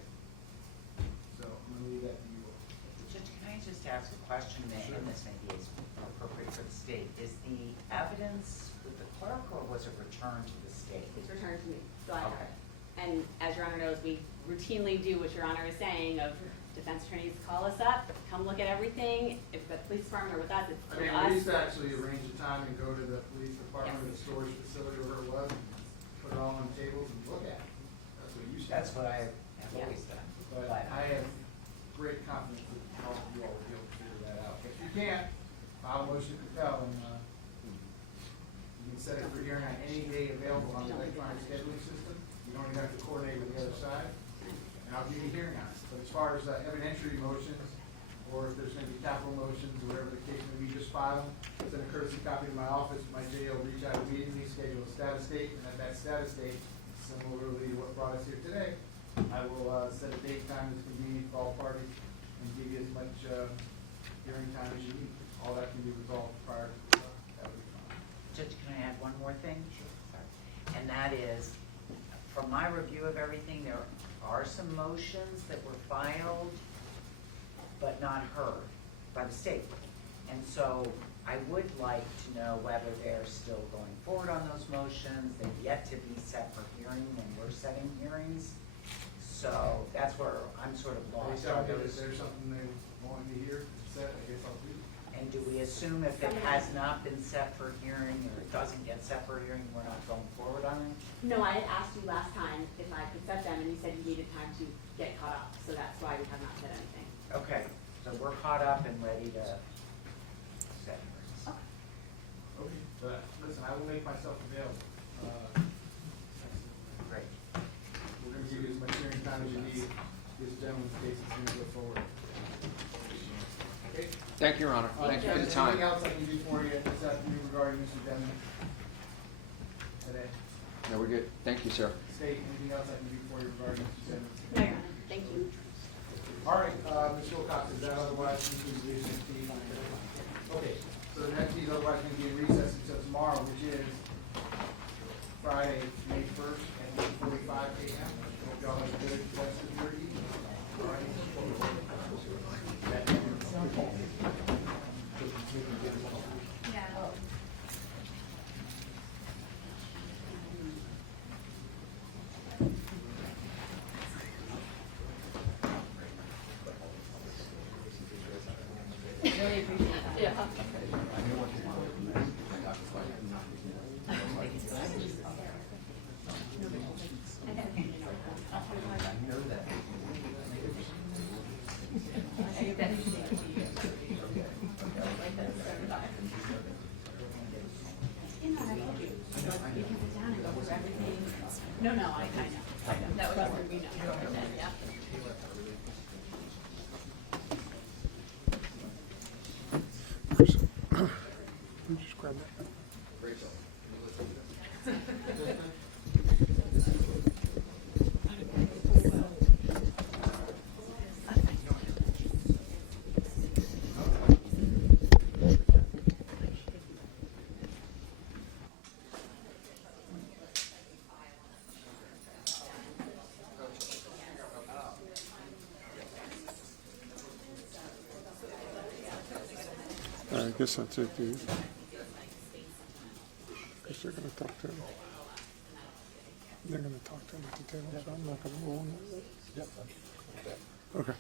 So I'm going to leave that to you all. Judge, can I just ask a question, Sure. and this maybe is appropriate for the state. Is the evidence with the clerk or was it returned to the state? It's returned to me, so I have Okay. it. And as Your Honor knows, we routinely do what Your Honor is saying of defense attorneys call us up, come look at everything. If the police department are with us, it's I to mean, us. we used to actually arrange a time and go to the police department or the storage facility or wherever it was, and put it all on tables and look at it. That's what you used to. That's what I have Yeah. always done. But I have great confidence that all of you all will be able to figure that out. If you can't, file a motion to compel, and you can set it for hearing on any day available on the electronic scheduling system. You don't even have to coordinate with the other side, and I'll give you a hearing on it. But as far as evidentiary motions, or if there's going to be capital motions, or whatever the case may be, just file them. Send a courtesy copy to my office. My JO will reach out immediately, schedule a status date, and at that status date, similarly to what brought us here today, I will set a date time that's convenient for all parties and give you as much hearing time as you need. All that can be resolved prior to the trial. That would be fine. Judge, can I add one more thing? Sure. And that is, from my review of everything, there are some motions that were filed but not heard by the state. And so I would like to know whether they're still going forward on those motions. They've yet to be set for hearing, and we're setting hearings. So that's where I'm sort of They lost tell on me if those. there's something they want me to hear said, I guess I'll do it. And do we assume if it has not been set for hearing, or it doesn't get set for hearing, we're not going forward on it? No, I had asked you last time if I could set them, and you said you needed time to get caught up, so that's why we have not said anything. Okay, so we're caught up and ready to set hearings. Okay, but listen, I will make myself available. Great. We're gonna give you as much hearing time as you need. This gentleman's case is gonna go forward. Okay? Thank you, Your Honor. Thank you for the time. Anything else I can do for you this afternoon regarding Mr. Demons today? No, we're good. Thank you, sir. State, anything else I can do for you regarding Mr. Demons? No, Your Honor, thank you. All right, Ms. Wilcox, is that otherwise concludes the recess fee? Okay, so the next fee is otherwise going to be in recess until tomorrow, which is Friday, May 1st at 8:45 a.m. Hope y'all have a good rest of your evening. All right. Really appreciate that. Yeah. No, I know. That was what we know. Yeah. Just grab that. I guess that's it, dude. they're gonna talk to him. They're gonna talk to him at the table, so I'm not gonna rule on that. Okay.